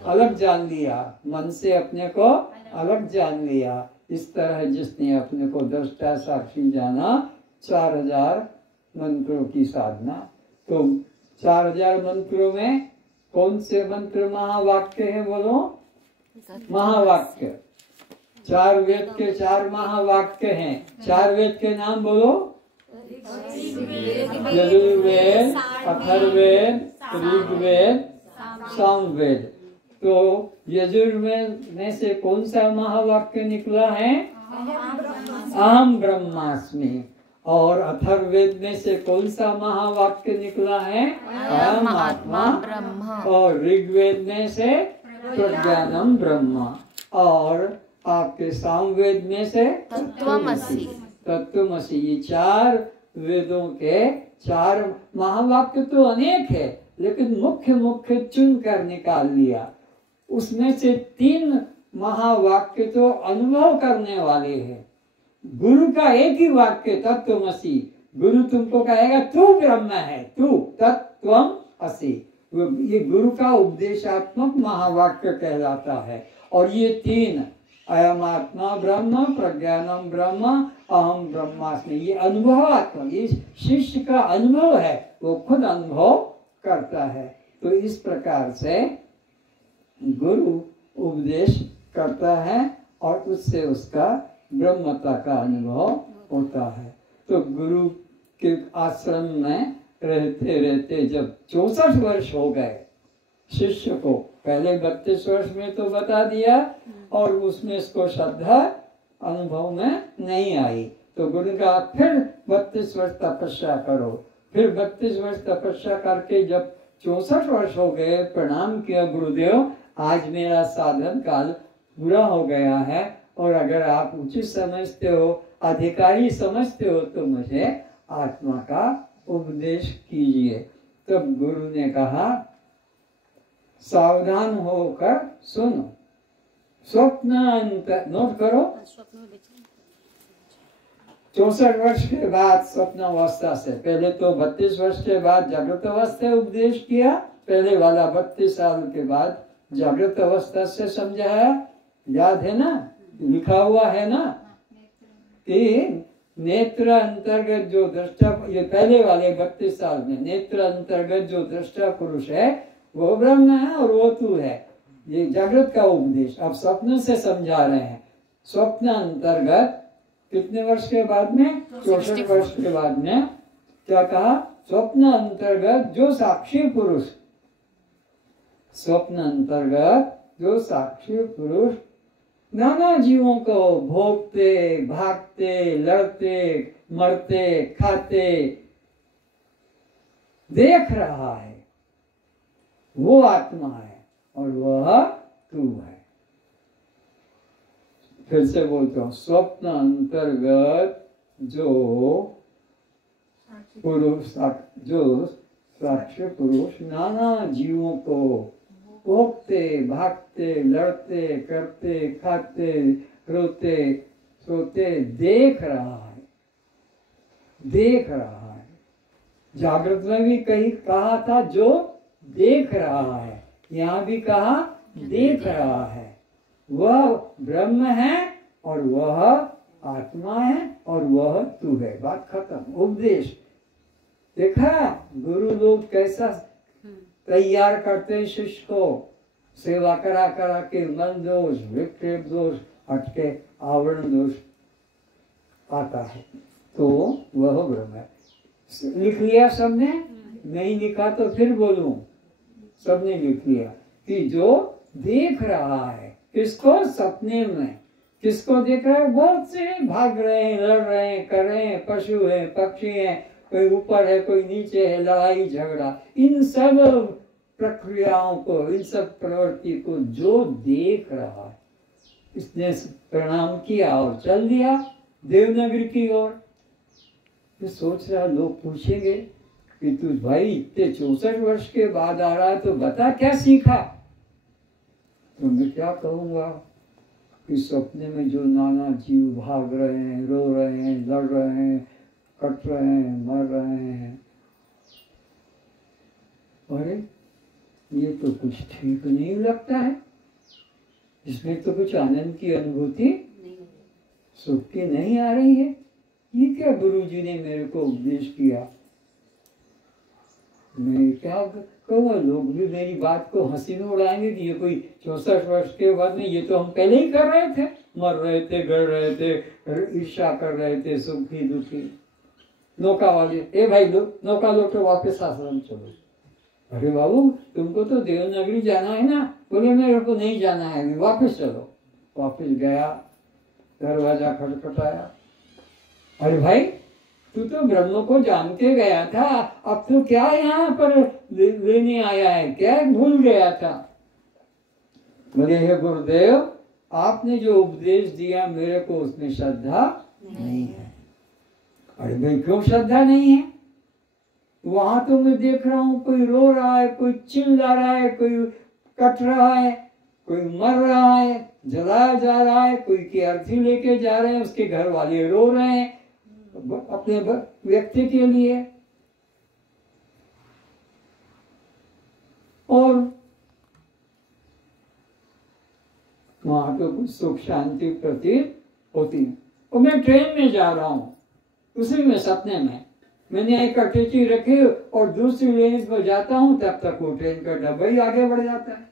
अलग जान लिया, मन से अपने को अलग जान लिया। इस तरह जिसने अपने को दृष्टा साक्षी जाना, 4,000 मंत्रों की साधना। तो 4,000 मंत्रों में कौन से मंत्र महावाक्य है? बोलो महावाक्य। 4 वेद के 4 महावाक्य हैं। 4 वेद के नाम बोलो। यजुर्वेद, अथर्ववेद, ऋग्वेद, सामवेद। तो यजुर्वेद में से कौन सा महावाक्य निकला है? अहम ब्रह्मास्मि। और अथर्ववेद में से कौन सा महावाक्य निकला है? अहम आत्मा ब्रह्म। और ऋग्वेद में से प्रज्ञानम ब्रह्म। और आपके सामवेद में से तत्त्वमसि। तत्त्वमसि। ये 4 वेदों के 4 महावाक्य तो अनेक है, लेकिन मुख्य मुख्य चुन कर निकाल लिया। उसमें से 3 महावाक्य तो अनुभव करने वाले हैं। गुरु का एक ही वाक्य तत्त्वमसि। गुरु तुमको कहेगा तू ब्रह्म है, तू तत्त्वम असि। ये गुरु का उपदेशात्मक महावाक्य कहलाता है। और ये 3 अयम आत्मा ब्रह्म, प्रज्ञानम ब्रह्म, अहम ब्रह्मास्मि, ये अनुभवात्मक, ये शिष्य का अनुभव है, वो खुद अनुभव करता है। तो इस प्रकार से गुरु उपदेश करता है और उससे उसका ब्रह्मता का अनुभव होता है। तो गुरु के आश्रम में रहते रहते जब 64 वर्ष हो गए शिष्य को, पहले 32 वर्ष में तो बता दिया और उसमें इसको श्रद्धा अनुभव में नहीं आई। तो गुरु का फिर 32 वर्ष तपस्या करो। फिर 32 वर्ष तपस्या करके जब 64 वर्ष हो गए, प्रणाम किया गुरुदेव आज मेरा साधन काल पूरा हो गया है और अगर आप उचित समझते हो, अधिकारी समझते हो तो मुझे आत्मा का उपदेश कीजिए। तब गुरु ने कहा सावधान होकर सुनो। स्वप्न अंतर नोट करो। 64 वर्ष के बाद स्वप्न अवस्था से, पहले तो 32 वर्ष के बाद जागृत अवस्था उपदेश किया, पहले वाला 32 साल के बाद जागृत अवस्था से समझाया। याद है ना, लिखा हुआ है ना कि नेत्र अंतर्गत जो दृष्टा, ये पहले वाले 32 साल में नेत्र अंतर्गत जो दृष्टा पुरुष है वो ब्रह्म है और वो तू है। ये जागृत का उपदेश अब स्वप्न से समझा रहे हैं। स्वप्न अंतर्गत कितने वर्ष के बाद में? 64 वर्ष के बाद में क्या कहा? स्वप्न अंतर्गत जो साक्षी पुरुष, स्वप्न अंतर्गत जो साक्षी पुरुष नाना जीवों को भोगते, भागते, लड़ते, मरते, खाते देख रहा है, वो आत्मा है और वह तू है। फिर से बोलता हूं, स्वप्न अंतर्गत जो पुरुष, जो साक्षी पुरुष नाना जीवों को भोगते, भागते, लड़ते, करते, खाते, रोते, सोते देख रहा है, देख रहा है। जागृत में भी कहीं कहा था जो देख रहा है, यहाँ भी कहा देख रहा है। वह ब्रह्म है और वह आत्मा है और वह तू है। बात खत्म। उपदेश देखा गुरु लोग कैसा तैयार करते हैं शिष्य को, सेवा करा करा के मन दोष, विक्षेप दोष हटके आवरण दोष आता है तो वह ब्रह्म है। लिख लिया सबने? नहीं लिखा तो फिर बोलूं। सबने लिख लिया कि जो देख रहा है, किसको? सपने में। किसको देख रहा है? बहुत से भाग रहे हैं, लड़ रहे हैं, कर रहे हैं, पशु हैं, पक्षी हैं, कोई ऊपर है, कोई नीचे है, लड़ाई झगड़ा, इन सब प्रक्रियाओं को, इन सब प्रवृत्ति को जो देख रहा है, इसने प्रणाम किया और चल दिया देवनगरी की ओर। तो सोच रहा लोग पूछेंगे कि तू भाई इतने 64 वर्ष के बाद आ रहा है तो बता क्या सीखा? तो मैं क्या कहूँगा कि सपने में जो नाना जीव भाग रहे हैं, रो रहे हैं, लड़ रहे हैं, कट रहे हैं, मर रहे हैं, अरे ये तो कुछ ठीक नहीं लगता है। इसमें तो कुछ आनंद की अनुभूति, सुख की नहीं आ रही है। ये क्या गुरुजी ने मेरे को उपदेश किया? मैं क्या कहूँगा? लोग भी मेरी बात को हंसी में उड़ाएंगे कि ये कोई 64 वर्ष के बाद में, ये तो हम पहले ही कर रहे थे, मर रहे थे, गड़ रहे थे, ईर्ष्या कर रहे थे, सुखी दुखी। नौका वाले, ए भाई लोग नौका लो तो वापस आश्रम चलो। अरे बाबू तुमको तो देवनगरी जाना है ना? बोले मेरे को नहीं जाना है, वापस चलो। वापस गया, दरवाजा खटखटाया। अरे भाई तू तो ब्रह्म को जान के गया था, अब तू क्या यहाँ पर लेने आया है? क्या भूल गया था? बोले हे गुरुदेव, आपने जो उपदेश दिया मेरे को उसमें श्रद्धा नहीं है। अरे भाई क्यों श्रद्धा नहीं है? वहां तो मैं देख रहा हूँ कोई रो रहा है, कोई चिल्ला रहा है, कोई कट रहा है, कोई मर रहा है, जलाया जा रहा है, कोई की अर्थी लेके जा रहे हैं, उसके घर वाले रो रहे हैं अपने व्यक्ति के लिए, और वहां तो कुछ सुख शांति प्रतीत होती है। और मैं ट्रेन में जा रहा हूँ, उसी में सपने में मैंने एक अटैची रखी और दूसरी लेन पर जाता हूँ, तब तक वो ट्रेन का डब्बा ही आगे बढ़ जाता है।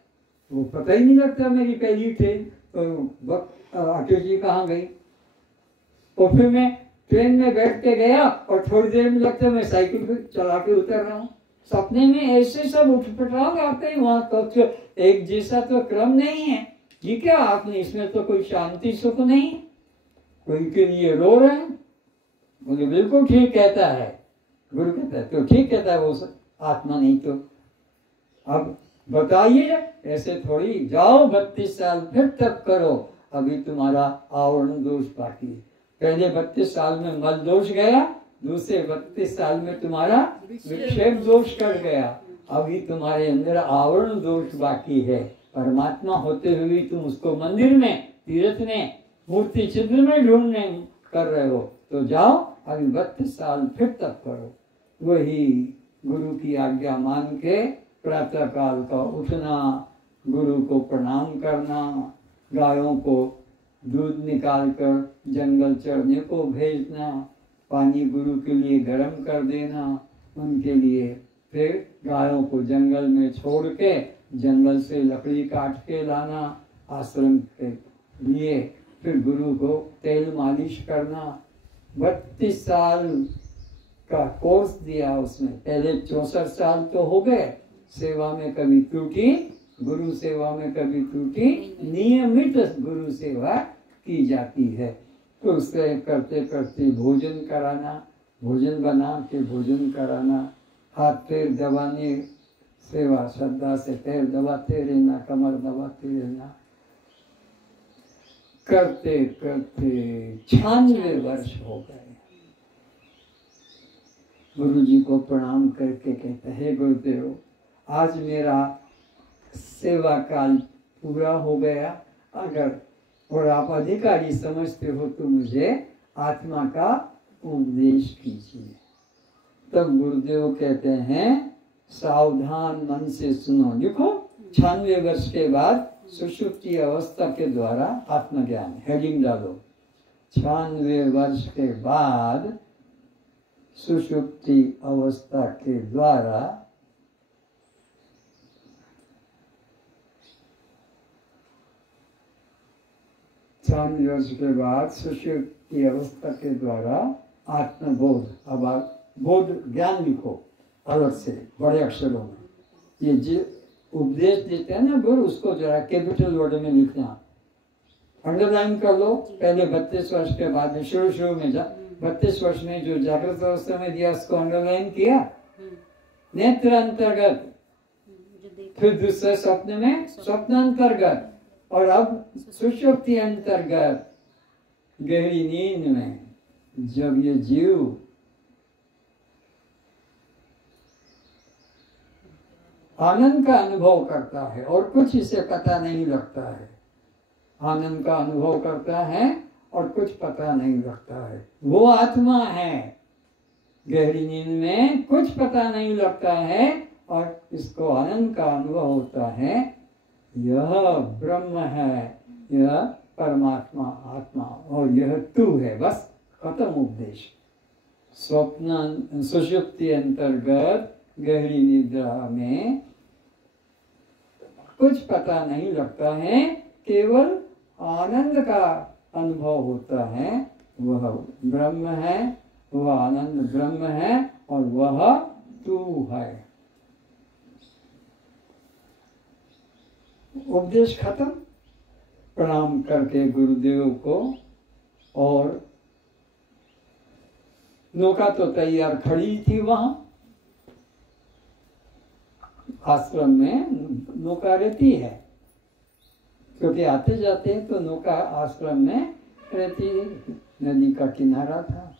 वो पता ही नहीं लगता मेरी पहली ट्रेन अटैची कहाँ गई। और फिर मैं ट्रेन में बैठ के गया और थोड़ी देर में लगता है मैं साइकिल पे चला के उतर रहा हूँ। सपने में ऐसे सब उठपटांग आते हैं, वहां तो एक जैसा तो क्रम नहीं है। ये क्या आपने, इसमें तो कोई शांति सुख नहीं, कोई के लिए रो रहे हैं। मुझे बिल्कुल ठीक कहता है गुरु, कहता है तो ठीक कहता है, वो आत्मा नहीं तो। अब बताइए, ऐसे थोड़ी जाओ 32 साल फिर तप करो, अभी तुम्हारा आवरण दोष बाकी है। पहले 32 साल में मल दोष गया, दूसरे 32 साल में तुम्हारा विक्षेप दोष कर गया, अभी तुम्हारे अंदर आवरण दोष बाकी है। परमात्मा होते हुए तुम उसको मंदिर में, तीर्थ में, मूर्ति चित्र में ढूंढने कर रहे हो, तो जाओ अभी 32 साल फिर तप करो। वही गुरु की आज्ञा मान के प्रातः काल का उठना, गुरु को प्रणाम करना, गायों को दूध निकाल कर जंगल चढ़ने को भेजना, पानी गुरु के लिए गर्म कर देना उनके लिए, फिर गायों को जंगल में छोड़ के जंगल से लकड़ी काट के लाना आश्रम के लिए, फिर गुरु को तेल मालिश करना। 32 साल का कोर्स दिया उसमें, पहले 64 साल तो हो गए, सेवा में कभी त्रुटि, गुरु सेवा में कभी त्रुटि, नियमित गुरु सेवा की जाती है। तो उससे करते करते भोजन कराना, भोजन बना के भोजन कराना, हाथ पैर दबाने, सेवा श्रद्धा से पैर दबाते रहना, कमर दबाते रहना, करते करते 96 वर्ष हो गए। गुरु जी को प्रणाम करके कहते हैं, गुरुदेव आज मेरा सेवा काल पूरा हो गया, अगर और आप अधिकारी समझते हो तो मुझे आत्मा का उपदेश कीजिए। तब गुरुदेव कहते हैं सावधान मन से सुनो। देखो 96 वर्ष के बाद सुषुप्ति अवस्था के द्वारा आत्मज्ञान, हेडिंग डालो, 96 वर्ष के बाद सुषुप्ति अवस्था के द्वारा वर्ष के बाद सुषुप्ति अवस्था के द्वारा आत्मबोध, अब बोध ज्ञान लिखो अलग से बड़े अक्षरों में। ये जो उपदेश देते हैं ना गुरु, उसको जरा कैपिटल वर्ड में लिखना, अंडरलाइन कर लो। पहले 32 वर्ष के बाद में शुरू में 32 वर्ष में जो जागृत अवस्था में दिया उसको अंडरलाइन किया, नेत्र अंतर्गत, फिर दूसरे स्वप्न में स्वप्न अंतर्गत, और अब सुषुप्ति अंतर्गत गहरी नींद में जब ये जीव आनंद का अनुभव करता है और कुछ इसे पता नहीं लगता है, आनंद का अनुभव करता है और कुछ पता नहीं लगता है, वो आत्मा है। गहरी नींद में कुछ पता नहीं लगता है और इसको आनंद का अनुभव होता है, यह ब्रह्म है, यह परमात्मा आत्मा और यह तू है। बस खत्म उपदेश। स्वप्न सुषुप्ति अंतर्गत गहरी निद्रा में कुछ पता नहीं लगता है, केवल आनंद का अनुभव होता है। वह ब्रह्म है, वह आनंद ब्रह्म है और वह तू है। उपदेश खत्म। प्रणाम करके गुरुदेव को, और नौका तो तैयार खड़ी थी वहां आश्रम में, नौका रहती है क्योंकि आते जाते हैं तो नौका आश्रम में रहती है। नदी का किनारा था,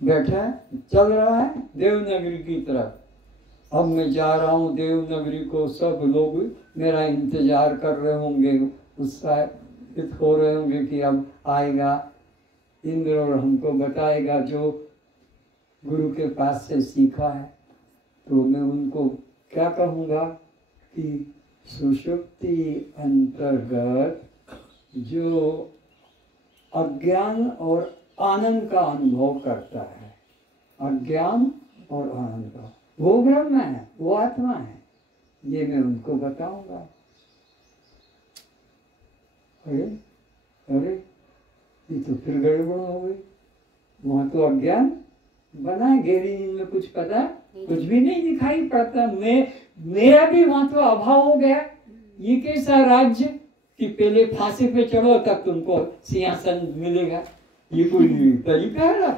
बैठा चल रहा है देवनगरी की तरफ। अब मैं जा रहा हूँ देवनगरी को, सब लोग मेरा इंतजार कर रहे होंगे, उत्साहित हो रहे होंगे कि अब आएगा इंद्र और हमको बताएगा जो गुरु के पास से सीखा है। तो मैं उनको क्या कहूँगा कि सुषुप्ति अंतर्गत जो अज्ञान और आनंद का अनुभव करता है, अज्ञान और आनंद का, वो ब्रह्म है, वो आत्मा है, ये मैं उनको बताऊंगा। अरे अरे ये तो फिर गड़बड़ हो गई, वहां तो अज्ञान बना है, गहरी नींद में कुछ पता, कुछ भी नहीं दिखाई पड़ता। मेरा भी वहां तो अभाव हो गया। ये कैसा राज्य कि पहले फांसी पे चढ़ो तब तुमको सिंहासन मिलेगा, ये कोई तरीका है ना?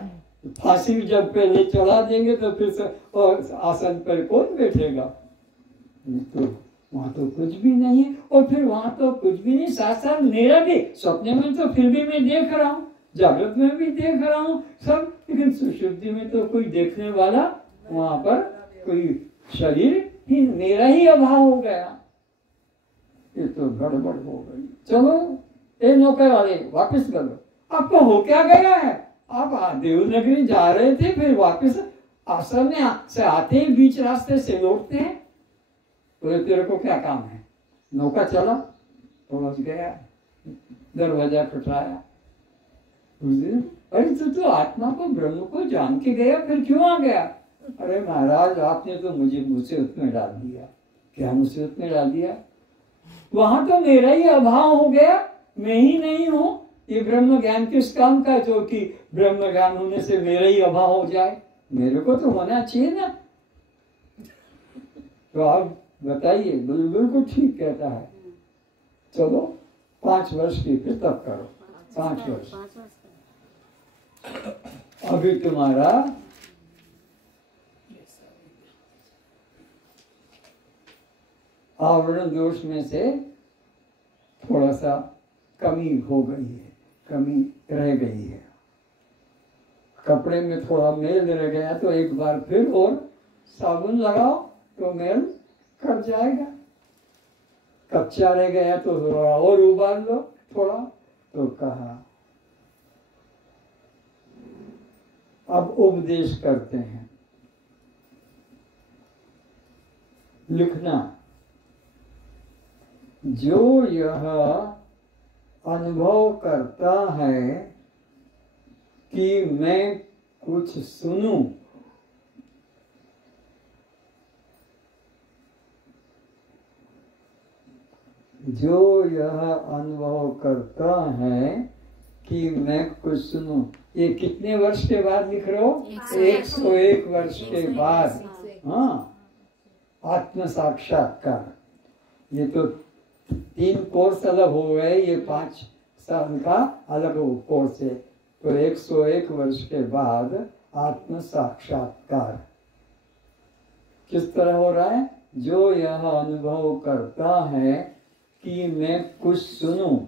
फांसी जब पहले चढ़ा देंगे तो फिर और आसन पर कौन बैठेगा? तो वहां तो कुछ भी नहीं है, और फिर वहां तो कुछ भी नहीं, साथ साथ मेरा भी सपने में तो फिर भी मैं देख रहा हूँ, जागृत में भी देख रहा हूँ सब, लेकिन सुषुप्ति में तो कोई देखने वाला, वहां पर कोई शरीर ही, मेरा ही अभाव हो गया। ये तो गड़बड़ हो गई। चलो ए नौके वाले वापस करो, आपको हो क्या गया है? आप देवनगरी जा रहे थे, फिर वापस आश्रम में से आते हैं, बीच रास्ते से लौटते हैं, तो तेरे को क्या काम है? नौका चला, पहुंच गया, दरवाजा खटराया, अरे तो आत्मा को ब्रह्म को जान के गया, फिर क्यों आ गया? अरे महाराज आपने तो मुझे मुसीबत में डाल दिया। क्या मुसीबत में डाल दिया? वहां तो मेरा ही अभाव हो गया, मैं ही नहीं हूं। ये ब्रह्म ज्ञान किस काम का, जो कि ब्रह्म ज्ञान होने से मेरा ही अभाव हो जाए? मेरे को तो होना चाहिए ना। तो आप बताइए, बिल्कुल ठीक कहता है। चलो 5 वर्ष की फिर तब करो, 5 वर्ष। अभी तुम्हारा आवरण दोष में से थोड़ा सा कमी हो गई है, कमी रह गई है, कपड़े में थोड़ा मेल रह गया, तो एक बार फिर और साबुन लगाओ तो मेल कट जाएगा। कच्चा रह गया तो थोड़ा और उबाल लो थोड़ा, तो कहा। अब उपदेश करते हैं, लिखना, जो यह अनुभव करता है कि मैं कुछ सुनूं, जो यह अनुभव करता है कि मैं कुछ सुनूं, ये कितने वर्ष के बाद लिख रहे हो? 101 वर्ष के बाद। हाँ, आत्म साक्षात्कार। ये तो 3 कोर्स अलग हो गए, ये 5 साल का अलग कोर्स है। तो 101 वर्ष के बाद आत्म साक्षात्कार किस तरह हो रहा है? जो यह अनुभव करता है कि मैं कुछ सुनूं,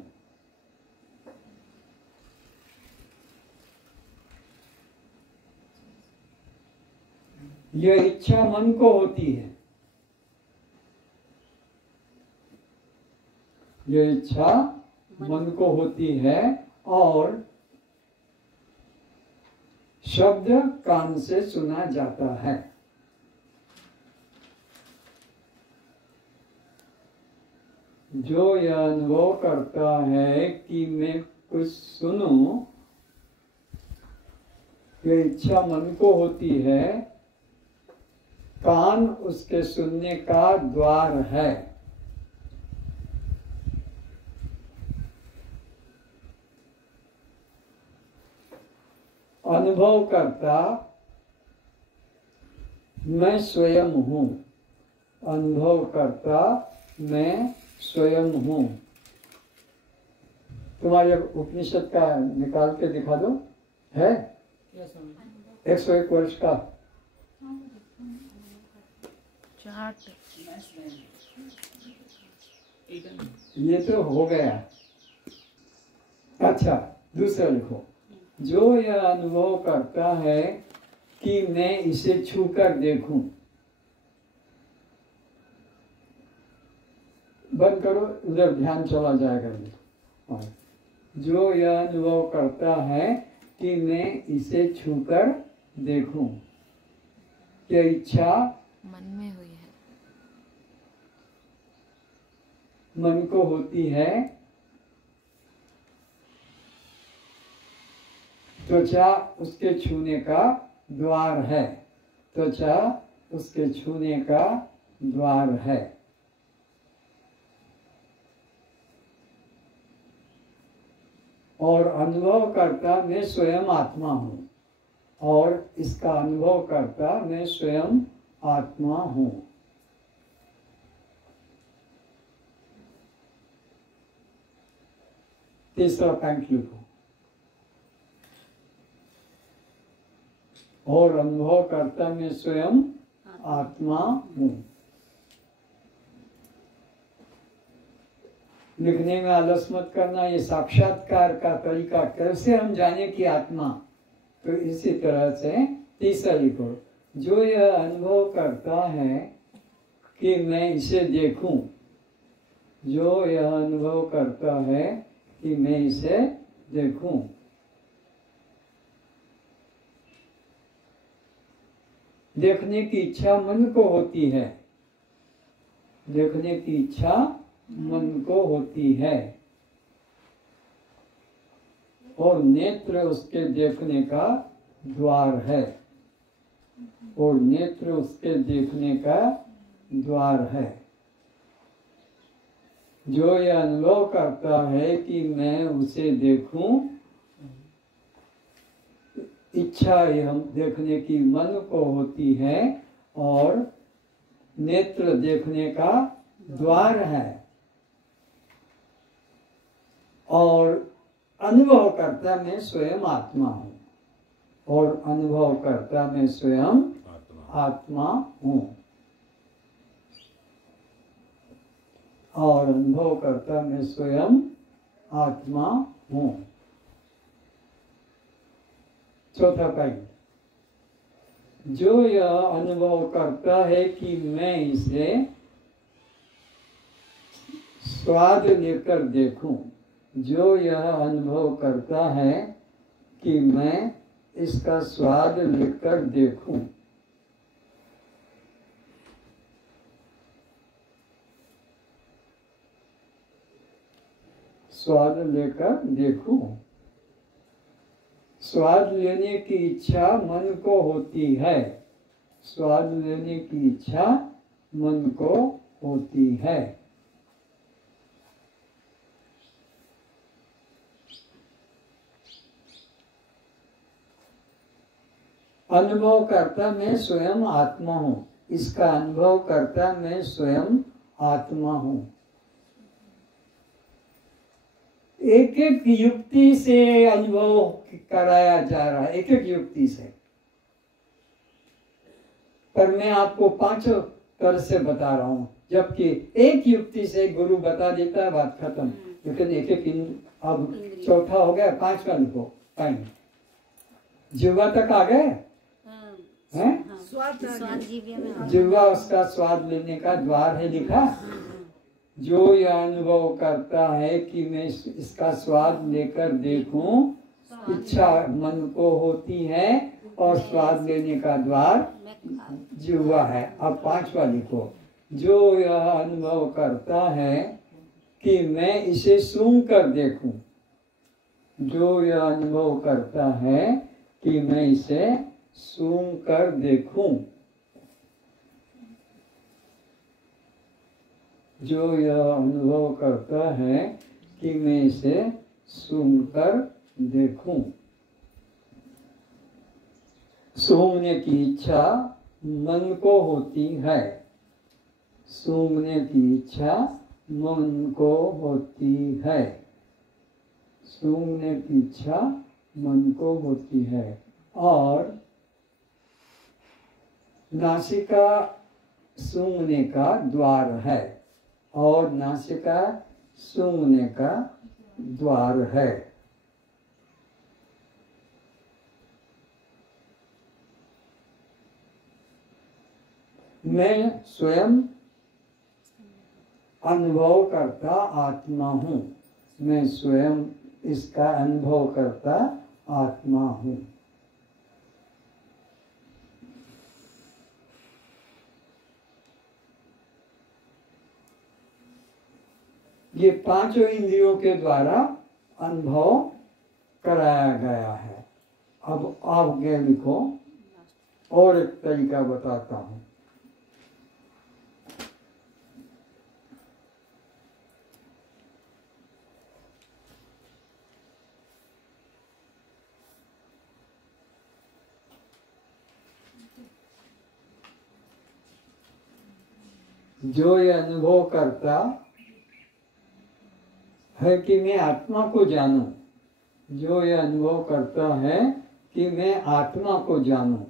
यह इच्छा मन को होती है, यह इच्छा मन को होती है, और शब्द कान से सुना जाता है। जो यह अनुभव करता है कि मैं कुछ सुनूं, यह इच्छा मन को होती है, कान उसके सुनने का द्वार है। अनुभव करता मैं स्वयं हूं, अनुभव करता मैं स्वयं हूं। तुम्हारे उपनिषद का निकाल के दिखा दो, है 101 वर्ष का चार्ट। ये तो हो गया। अच्छा, दूसरा लिखो, जो यह अनुभव करता है कि मैं इसे छूकर देखूं। बंद करो, उधर ध्यान चला जाएगा। जो यह अनुभव करता है कि मैं इसे छूकर देखूं, यह इच्छा मन में हुई है, मन को होती है। त्वचा उसके छूने का द्वार है, त्वचा उसके छूने का द्वार है। और अनुभव करता मैं स्वयं आत्मा हूं, और इसका अनुभव करता मैं स्वयं आत्मा हूं। तीसरा पॉइंट लिखो, और अनुभव करता मैं स्वयं आत्मा हूं। लिखने में आलस मत करना। ये साक्षात्कार का तरीका, कैसे हम जाने कि आत्मा। तो इसी तरह से तीसरा लिखो, जो यह अनुभव करता है कि मैं इसे देखूं, जो यह अनुभव करता है कि मैं इसे देखूं। देखने की इच्छा मन को होती है, देखने की इच्छा मन को होती है, और नेत्र उसके देखने का द्वार है, और नेत्र उसके देखने का द्वार है। जो यह अनुभव करता है कि मैं उसे देखूं, इच्छा यह देखने की मन को होती है, और नेत्र देखने का द्वार है, और अनुभव करता मैं स्वयं आत्मा हूं, और अनुभव करता मैं स्वयं आत्मा हूं, और अनुभव करता मैं स्वयं आत्मा हूं। चौथा पॉइंट, जो यह अनुभव करता है कि मैं इसे स्वाद लेकर देखूं, जो यह अनुभव करता है कि मैं इसका स्वाद लेकर देखूं। स्वाद लेकर देखूं। स्वाद लेने की इच्छा मन को होती है, स्वाद लेने की इच्छा मन को होती है। अनुभव करता मैं स्वयं आत्मा हूं, इसका अनुभव करता मैं स्वयं आत्मा हूं। एक एक युक्ति से अनुभव कराया जा रहा है, एक एक युक्ति से, पर मैं आपको पांचों तरह से बता रहा हूं, जबकि एक युक्ति से गुरु बता देता है, बात खत्म। लेकिन एक एक अब चौथा हो गया, पांचवा लिखो पॉइंट। जिह्वा तक आ गए हैं? जिह्वा उसका स्वाद लेने का द्वार है, लिखा। जो यह अनुभव करता है कि मैं इसका स्वाद लेकर देखूं, इच्छा मन को होती है, और स्वाद लेने का द्वार जिह्वा है। अब पांचवा लिखो, जो यह अनुभव करता है कि मैं इसे सूंघ कर देखूं, जो यह अनुभव करता है कि मैं इसे सूंघ कर देखूं, जो यह अनुभव करता है कि मैं इसे सूंघ कर देखूं। सूंघने की इच्छा मन को होती है, सूंघने की इच्छा मन को होती है, सूंघने की इच्छा मन को होती है। और नासिका सूंघने का द्वार है, और नासिका सूंघने का द्वार है। मैं स्वयं अनुभव करता आत्मा हूं, मैं स्वयं इसका अनुभव करता आत्मा हूं। ये पांचों इंद्रियों के द्वारा अनुभव कराया गया है। अब आगे लिखो, और एक तरीका बताता हूं। जो ये अनुभव करता है कि मैं आत्मा को जानूं, जो ये अनुभव करता है कि मैं आत्मा को जानूं,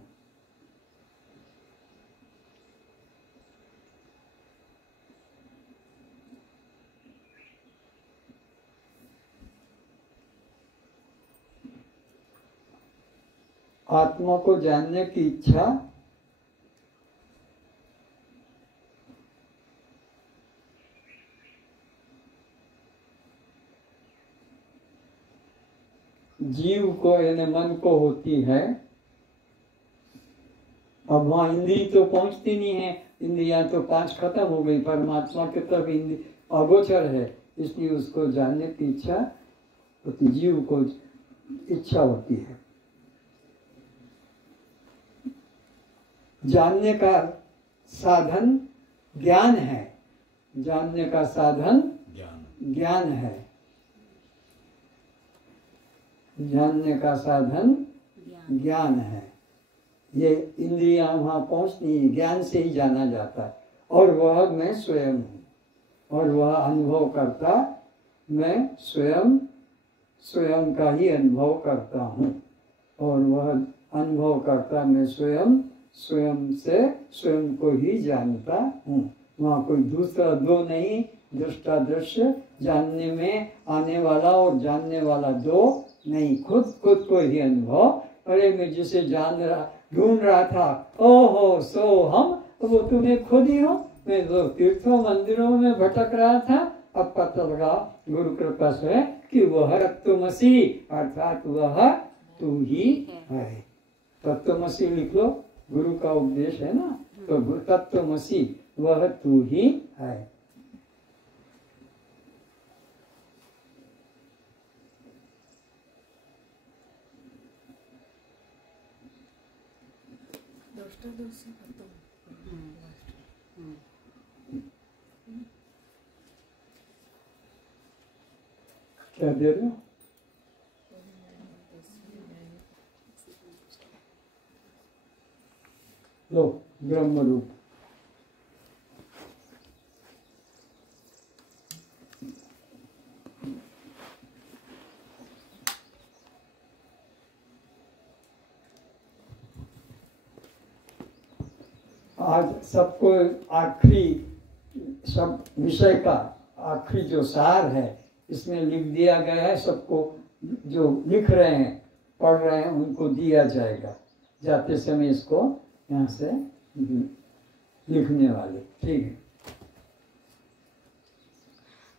आत्मा को जानने की इच्छा जीव को यानी मन को होती है। अब वहाँ इंद्री तो पहुंचती नहीं है, इंद्रियां तो 5 खत्म हो गई, परमात्मा की तरफ इंद्री अगोचर है, इसलिए उसको जानने की इच्छा होती, जीव को इच्छा होती है। जानने का साधन ज्ञान है, जानने का साधन ज्ञान है, जानने का साधन ज्ञान है। ये इंद्रियां वहां पहुंचती है, ज्ञान से ही जाना जाता है। और वह मैं स्वयं हूँ, और वह अनुभव करता मैं स्वयं स्वयं का ही अनुभव करता हूँ, और वह अनुभव करता मैं स्वयं स्वयं से स्वयं को ही जानता हूँ। वहाँ कोई दूसरा दो नहीं, दृष्टा दृश्य, जानने में आने वाला और जानने वाला दो नहीं, खुद खुद को ही अनुभव। अरे मैं जिसे ढूंढ रहा था, ओहो सो हम, तो वो तुम्हें खुद ही हो। मैं तो तीर्थों मंदिरों में भटक रहा था, अब पता लगा गुरु कृपा से कि वह तत्वमसि, अर्थात वह तू ही है। तत्वमसि लिख लो, गुरु का उपदेश है ना, तो तत्वमसि वह तू ही है। क्या दे रहे हो? लो ब्रह्म रूप। आज सबको आखिरी सब विषय का आखिरी जो सार है इसमें लिख दिया गया है। सबको जो लिख रहे हैं, पढ़ रहे हैं, उनको दिया जाएगा जाते समय। इसको यहाँ से लिखने वाले, ठीक है।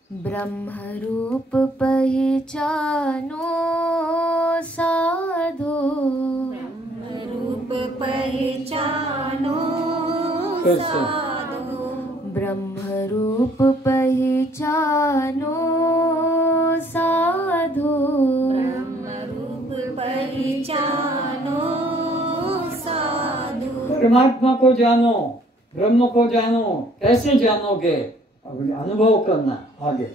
ब्रह्म रूप पहचानो साधो, ब्रह्म रूप पहचानो साधो, ब्रह्म रूप पहचानो साधो, ब्रह्म रूप पहचानो साधो। परमात्मा को जानो, ब्रह्म को जानो। कैसे जानोगे? अब अनुभव करना आगे।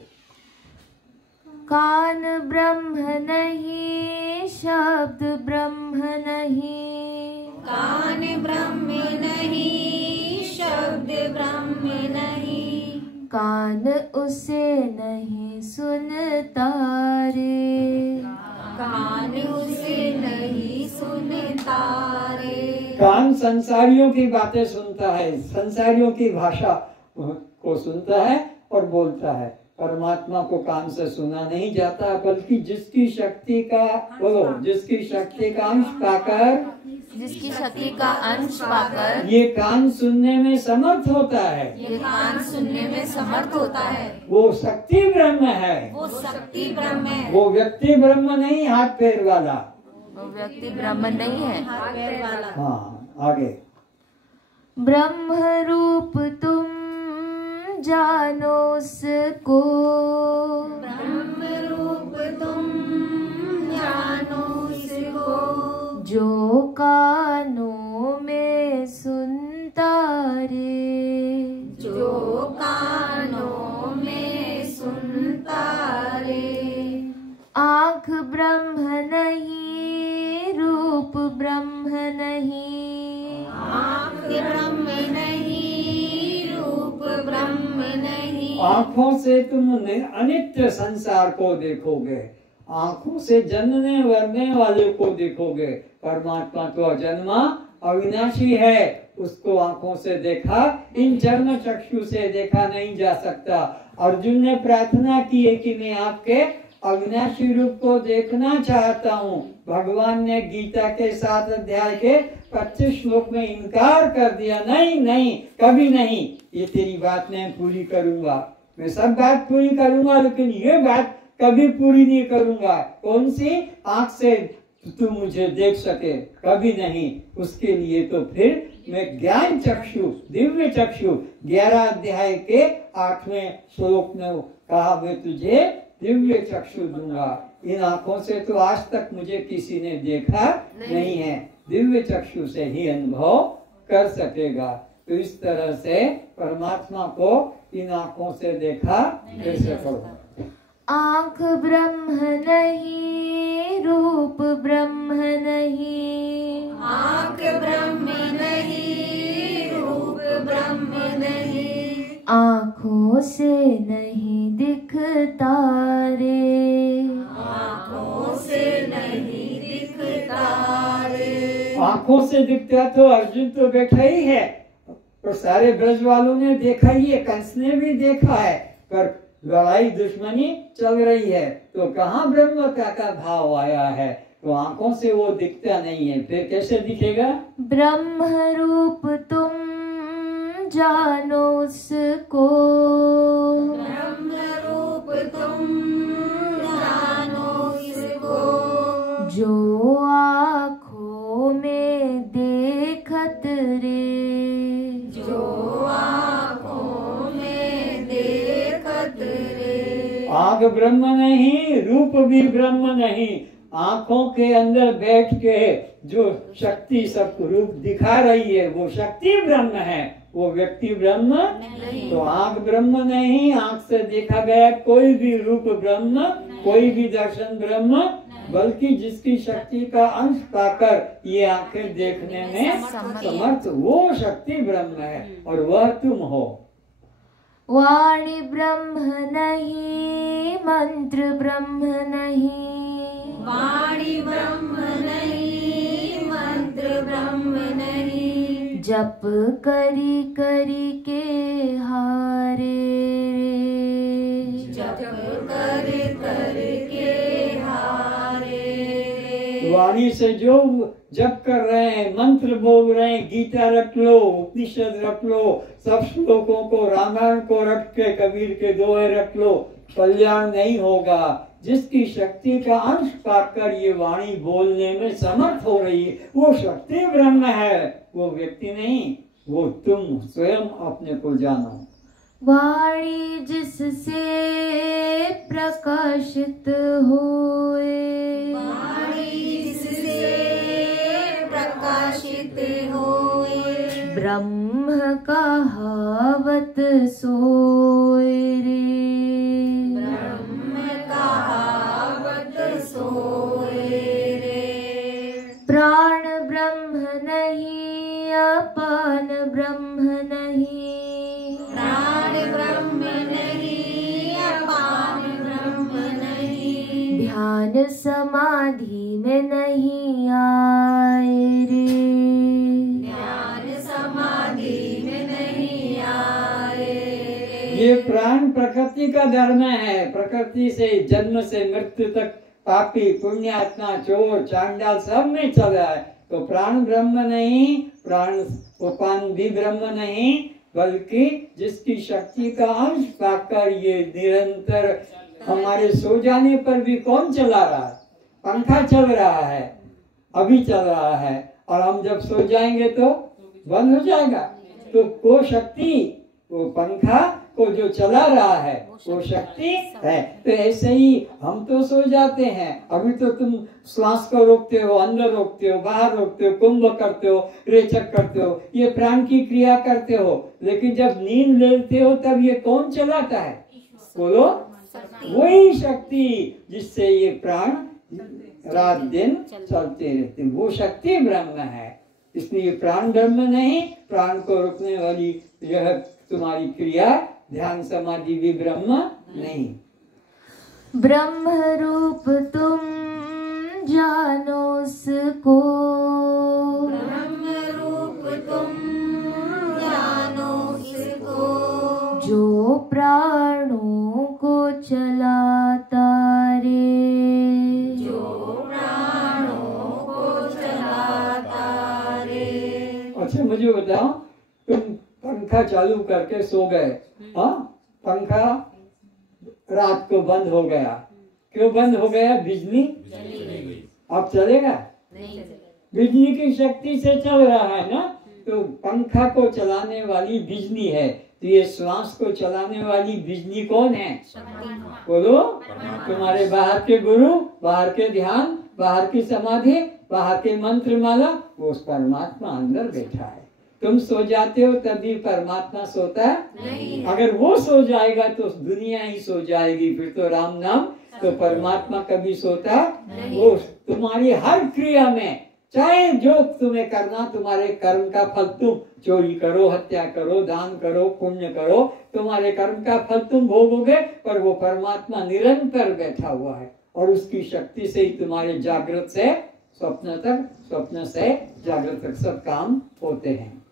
कान ब्रह्म नहीं, शब्द ब्रह्म नहीं, कान ब्रह्म नहीं, शब्द ब्रह्म नहीं, कान उसे नहीं सुनता रे, कान उसे नहीं सुनता रे। कान संसारियों की बातें सुनता है, संसारियों की भाषा को सुनता है और बोलता है। परमात्मा को कान से सुना नहीं जाता, बल्कि जिसकी शक्ति का बोलो, जिसकी शक्ति का अंश पाकर, जिसकी शक्ति का अंश पाकर ये कान सुनने में समर्थ होता है, ये कान सुनने में समर्थ होता है, वो शक्ति ब्रह्म है, वो शक्ति ब्रह्म है, वो व्यक्ति ब्रह्म नहीं हाथ पैर वाला, वो व्यक्ति ब्रह्म नहीं है, हाथ पैर वाला। हाँ आगे। ब्रह्म रूप तुम जानो उसको, ब्रह्म रूप तुम जानो उसको, जो कानों में सुनता रे, जो कानों में सुनता रे। आँख ब्रह्म नहीं, रूप ब्रह्म नहीं, आँख ब्रह्म नहीं, रूप ब्रह्म नहीं। आँखों से तुम अनित्य संसार को देखोगे, आँखों से जन्मने मरने वाले को देखोगे। परमात्मा तो अजन्मा अविनाशी है, उसको आँखों से देखा, इन चर्म चक्षु से देखा नहीं जा सकता। अर्जुन ने प्रार्थना की है कि मैं आपके अविनाशी रूप को देखना चाहता हूँ। भगवान ने गीता के 7 अध्याय के 25 श्लोक में इनकार कर दिया, नहीं नहीं कभी नहीं, ये तेरी बात मैं पूरी करूंगा, मैं सब बात पूरी करूंगा लेकिन ये बात कभी पूरी नहीं करूंगा। कौन सी? आंख से तू मुझे देख सके, कभी नहीं। उसके लिए तो फिर मैं ज्ञान चक्षु, दिव्य चक्षु 11 अध्याय के 8वें श्लोक में कहा, मैं तुझे दिव्य चक्षु दूंगा। इन आंखों से तो आज तक मुझे किसी ने देखा नहीं है, दिव्य चक्षु से ही अनुभव कर सकेगा। तो इस तरह से परमात्मा को इन आंखों से देखा कैसे करो? आँख ब्रह्म नहीं, रूप ब्रह्म नहीं, आँख ब्रह्म नहीं, रूप ब्रह्म नहीं, आँखों से नहीं दिखता रे, आँखों से नहीं दिखता रे। आँखों से दिखता तो अर्जुन तो बैठा ही है, तो सारे ब्रज वालों ने देखा ही है, कंस ने भी देखा है, पर लड़ाई दुश्मनी चल रही है, तो कहाँ ब्रह्मता का भाव आया है? तो आंखों से वो दिखता नहीं है, फिर कैसे दिखेगा? ब्रह्म रूप तुम जानो उसको, ब्रह्म रूप तुम जानो उसको, जो आँखों में देखत रे, जो आँखों में देखत रे। आँख ब्रह्म नहीं, रूप भी ब्रह्म नहीं। आँखों के अंदर बैठ के जो शक्ति सबको रूप दिखा रही है वो शक्ति ब्रह्म है, वो व्यक्ति ब्रह्म नहीं। तो आँख ब्रह्म नहीं, आँख से देखा गया कोई भी रूप ब्रह्म, कोई भी दर्शन ब्रह्म, बल्कि जिसकी शक्ति का अंश पाकर ये आंखें देखने में समर्थ, वो शक्ति ब्रह्म है और वह तुम हो। वाणी ब्रह्म नहीं, मंत्र ब्रह्म नहीं, वाणी ब्रह्म नहीं, मंत्र ब्रह्म नहीं, जप करी करी के हारे, जप करी करी के हारे। वाणी से जो जप कर रहे हैं, मंत्र बोल रहे हैं, गीता रख लो, उपनिषद रख लो, सब श्लोकों को, रामायण को रख के कबीर के दोहे रख लो, कल्याण नहीं होगा। जिसकी शक्ति का अंश पाकर ये वाणी बोलने में समर्थ हो रही है वो शक्ति ब्रह्म है, वो व्यक्ति नहीं, वो तुम स्वयं अपने को जानो। वाणी जिससे प्रकाशित होए, वाणी जिससे प्रकाशित होए, ब्रह्म कहावत सोए रे, ब्रह्म कहावत सोए रे। प्राण ब्रह्म नहीं, अपान ब्रह्म नहीं, प्राण ब्रह्म नहीं, अपान ब्रह्म नहीं, ध्यान समाधि में नहीं आए रे, ध्यान समाधि में नहीं आए रे। ये प्राण प्रकृति का धर्म है, प्रकृति से जन्म से मृत्यु तक पापी पुण्यात्मा चोर चांडाल सब में चल रहा है। तो प्राण ब्रह्म नहीं, प्राण उपान भी ब्रह्म नहीं, बल्कि जिसकी शक्ति का अंश पाकर ये निरंतर हमारे सो जाने पर भी कौन चला रहा है? पंखा चल रहा है, अभी चल रहा है, और हम जब सो जाएंगे तो बंद हो जाएगा। तो वो शक्ति, वो पंखा को जो चला रहा है वो शक्ति है। तो ऐसे ही हम तो सो जाते हैं, अभी तो तुम श्वास को रोकते हो, अंदर रोकते हो, बाहर रोकते हो, कुंभ करते हो, रेचक करते हो, ये प्राण की क्रिया करते हो, लेकिन जब नींद लेते हो तब ये कौन चलाता है? बोलो, वही शक्ति जिससे ये प्राण रात दिन चलते रहते, वो शक्ति ब्रह्म है। इसलिए प्राण ब्रह्म नहीं, प्राण को रोकने वाली यह तुम्हारी क्रिया ध्यान समाधि भी ब्रह्म नहीं। ब्रह्म रूप तुम जानो उसको, ब्रह्म रूप तुम जानो उसको, जो प्राणों को चलाता रे, अच्छा मुझे बताओ, तुम पंखा चालू करके सो गए, हाँ, पंखा रात को बंद हो गया, क्यों बंद हो गया? बिजली अब चलेगा? बिजली की शक्ति से चल रहा है ना। तो पंखा को चलाने वाली बिजली है, तो ये श्वास को चलाने वाली बिजली कौन है? बोलो। तुम्हारे बाहर के गुरु, बाहर के ध्यान, बाहर की समाधि, बाहर के मंत्र माला, वो उस परमात्मा अंदर बैठा है। तुम सो जाते हो तभी परमात्मा सोता है नहीं। अगर वो सो जाएगा तो दुनिया ही सो जाएगी, फिर तो राम नाम। तो परमात्मा कभी सोता नहीं। वो तुम्हारी हर क्रिया में, चाहे जो तुम्हें करना, तुम्हारे कर्म का फल, तुम चोरी करो, हत्या करो, दान करो, पुण्य करो, तुम्हारे कर्म का फल तुम भोगोगे, पर वो परमात्मा निरंतर बैठा हुआ है और उसकी शक्ति से ही तुम्हारे जागृत से स्वप्न तक, स्वप्न से जागृत तक सब काम होते हैं।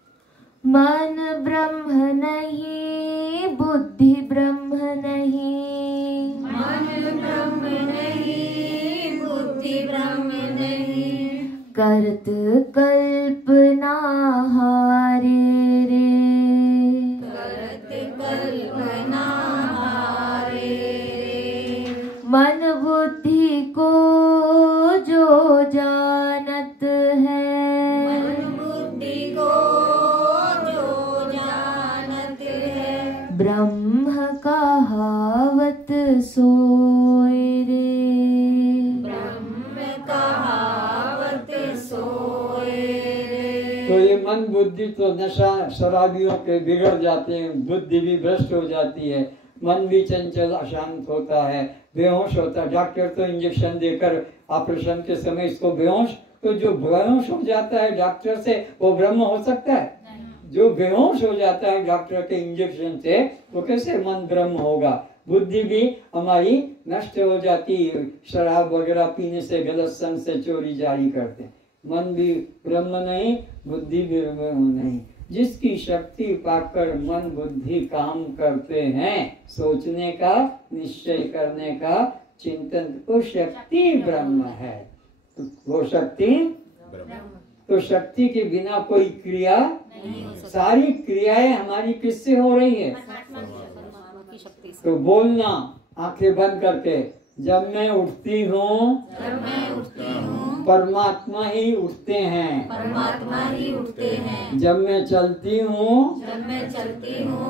मन ब्रह्म नहीं, बुद्धि ब्रह्म नहीं, मन ब्रह्म नहीं, बुद्धि ब्रह्म नहीं, करत कल्पना हारे रे, करत कल्पना हारे रे, मन बुद्धि को जो जानत है, मन बुद्धि को जो जानत है, ब्रह्म कहावत सोए रे, ब्रह्म कहावत सोए रे। तो ये मन बुद्धि तो नशा शराबियों के बिगड़ जाते हैं, बुद्धि भी भ्रष्ट हो जाती है, मन भी चंचल अशांत होता है, बेहोश होता है। डॉक्टर तो इंजेक्शन देकर ऑपरेशन के समय इसको बेहोश, तो जो बेहोश हो जाता है डॉक्टर से वो ब्रह्म हो सकता है? जो बेहोश हो जाता है डॉक्टर के इंजेक्शन से, वो कैसे मन ब्रह्म होगा? बुद्धि भी हमारी नष्ट हो जाती है, शराब वगैरह पीने से, गलत संग से, चोरी जारी करते हैं। मन भी ब्रह्म नहीं, बुद्धि भी ब्रह्म नहीं। जिसकी शक्ति पाकर मन बुद्धि काम करते हैं, सोचने का, निश्चय करने का, चिंतन, वो शक्ति ब्रह्म है। तो वो शक्ति, तो शक्ति के बिना कोई क्रिया, सारी क्रियाएं हमारी किससे हो रही है? तो बोलना आंखें बंद करके, जब मैं उठती हूँ परमात्मा ही उठते हैं, परमात्मा ही उठते हैं, जब मैं चलती हूँ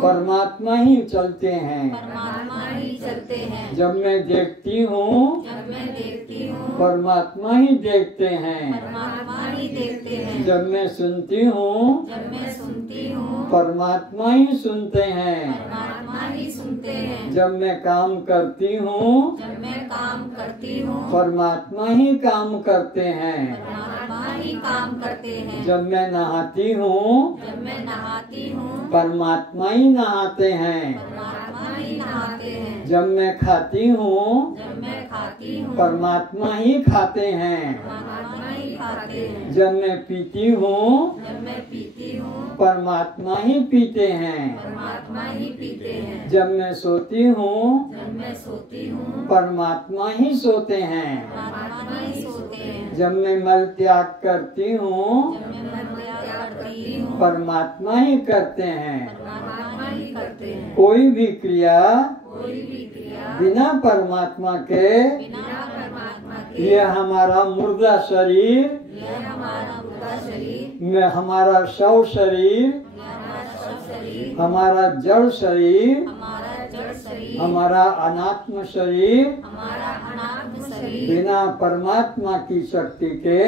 परमात्मा ही चलते हैं, परमात्मा ही चलते हैं, जब मैं देखती हूँ परमात्मा ही देखते हैं, परमात्मा ही देखते हैं, जब मैं सुनती हूँ परमात्मा ही सुनते हैं, परमात्मा ही सुनते हैं, जब मैं काम करती हूँ परमात्मा ही काम करते हैं, परमात्मा ही काम करते हैं, जब मैं नहाती हूँ परमात्मा ही नहाते हैं, परमात्मा ही नहाते हैं, जब मैं खाती हूँ परमात्मा ही खाते हैं, परमात्मा ही खाते हैं, जब मैं पीती हूँ परमात्मा ही पीते हैं, परमात्मा ही पीते हैं, जब मैं सोती हूँ परमात्मा ही सोते हैं, परमात्मा ही सोते हैं, जब मैं मल त्याग करती हूँ परमात्मा ही करते हैं। परमात्मा ही करते हैं। कोई भी क्रिया बिना परमात्मा के, ये हमारा मुर्दा शरीर, में हमारा शव शरीर, हमारा जड़ शरीर, हमारा अनात्म शरीर, बिना परमात्मा की शक्ति के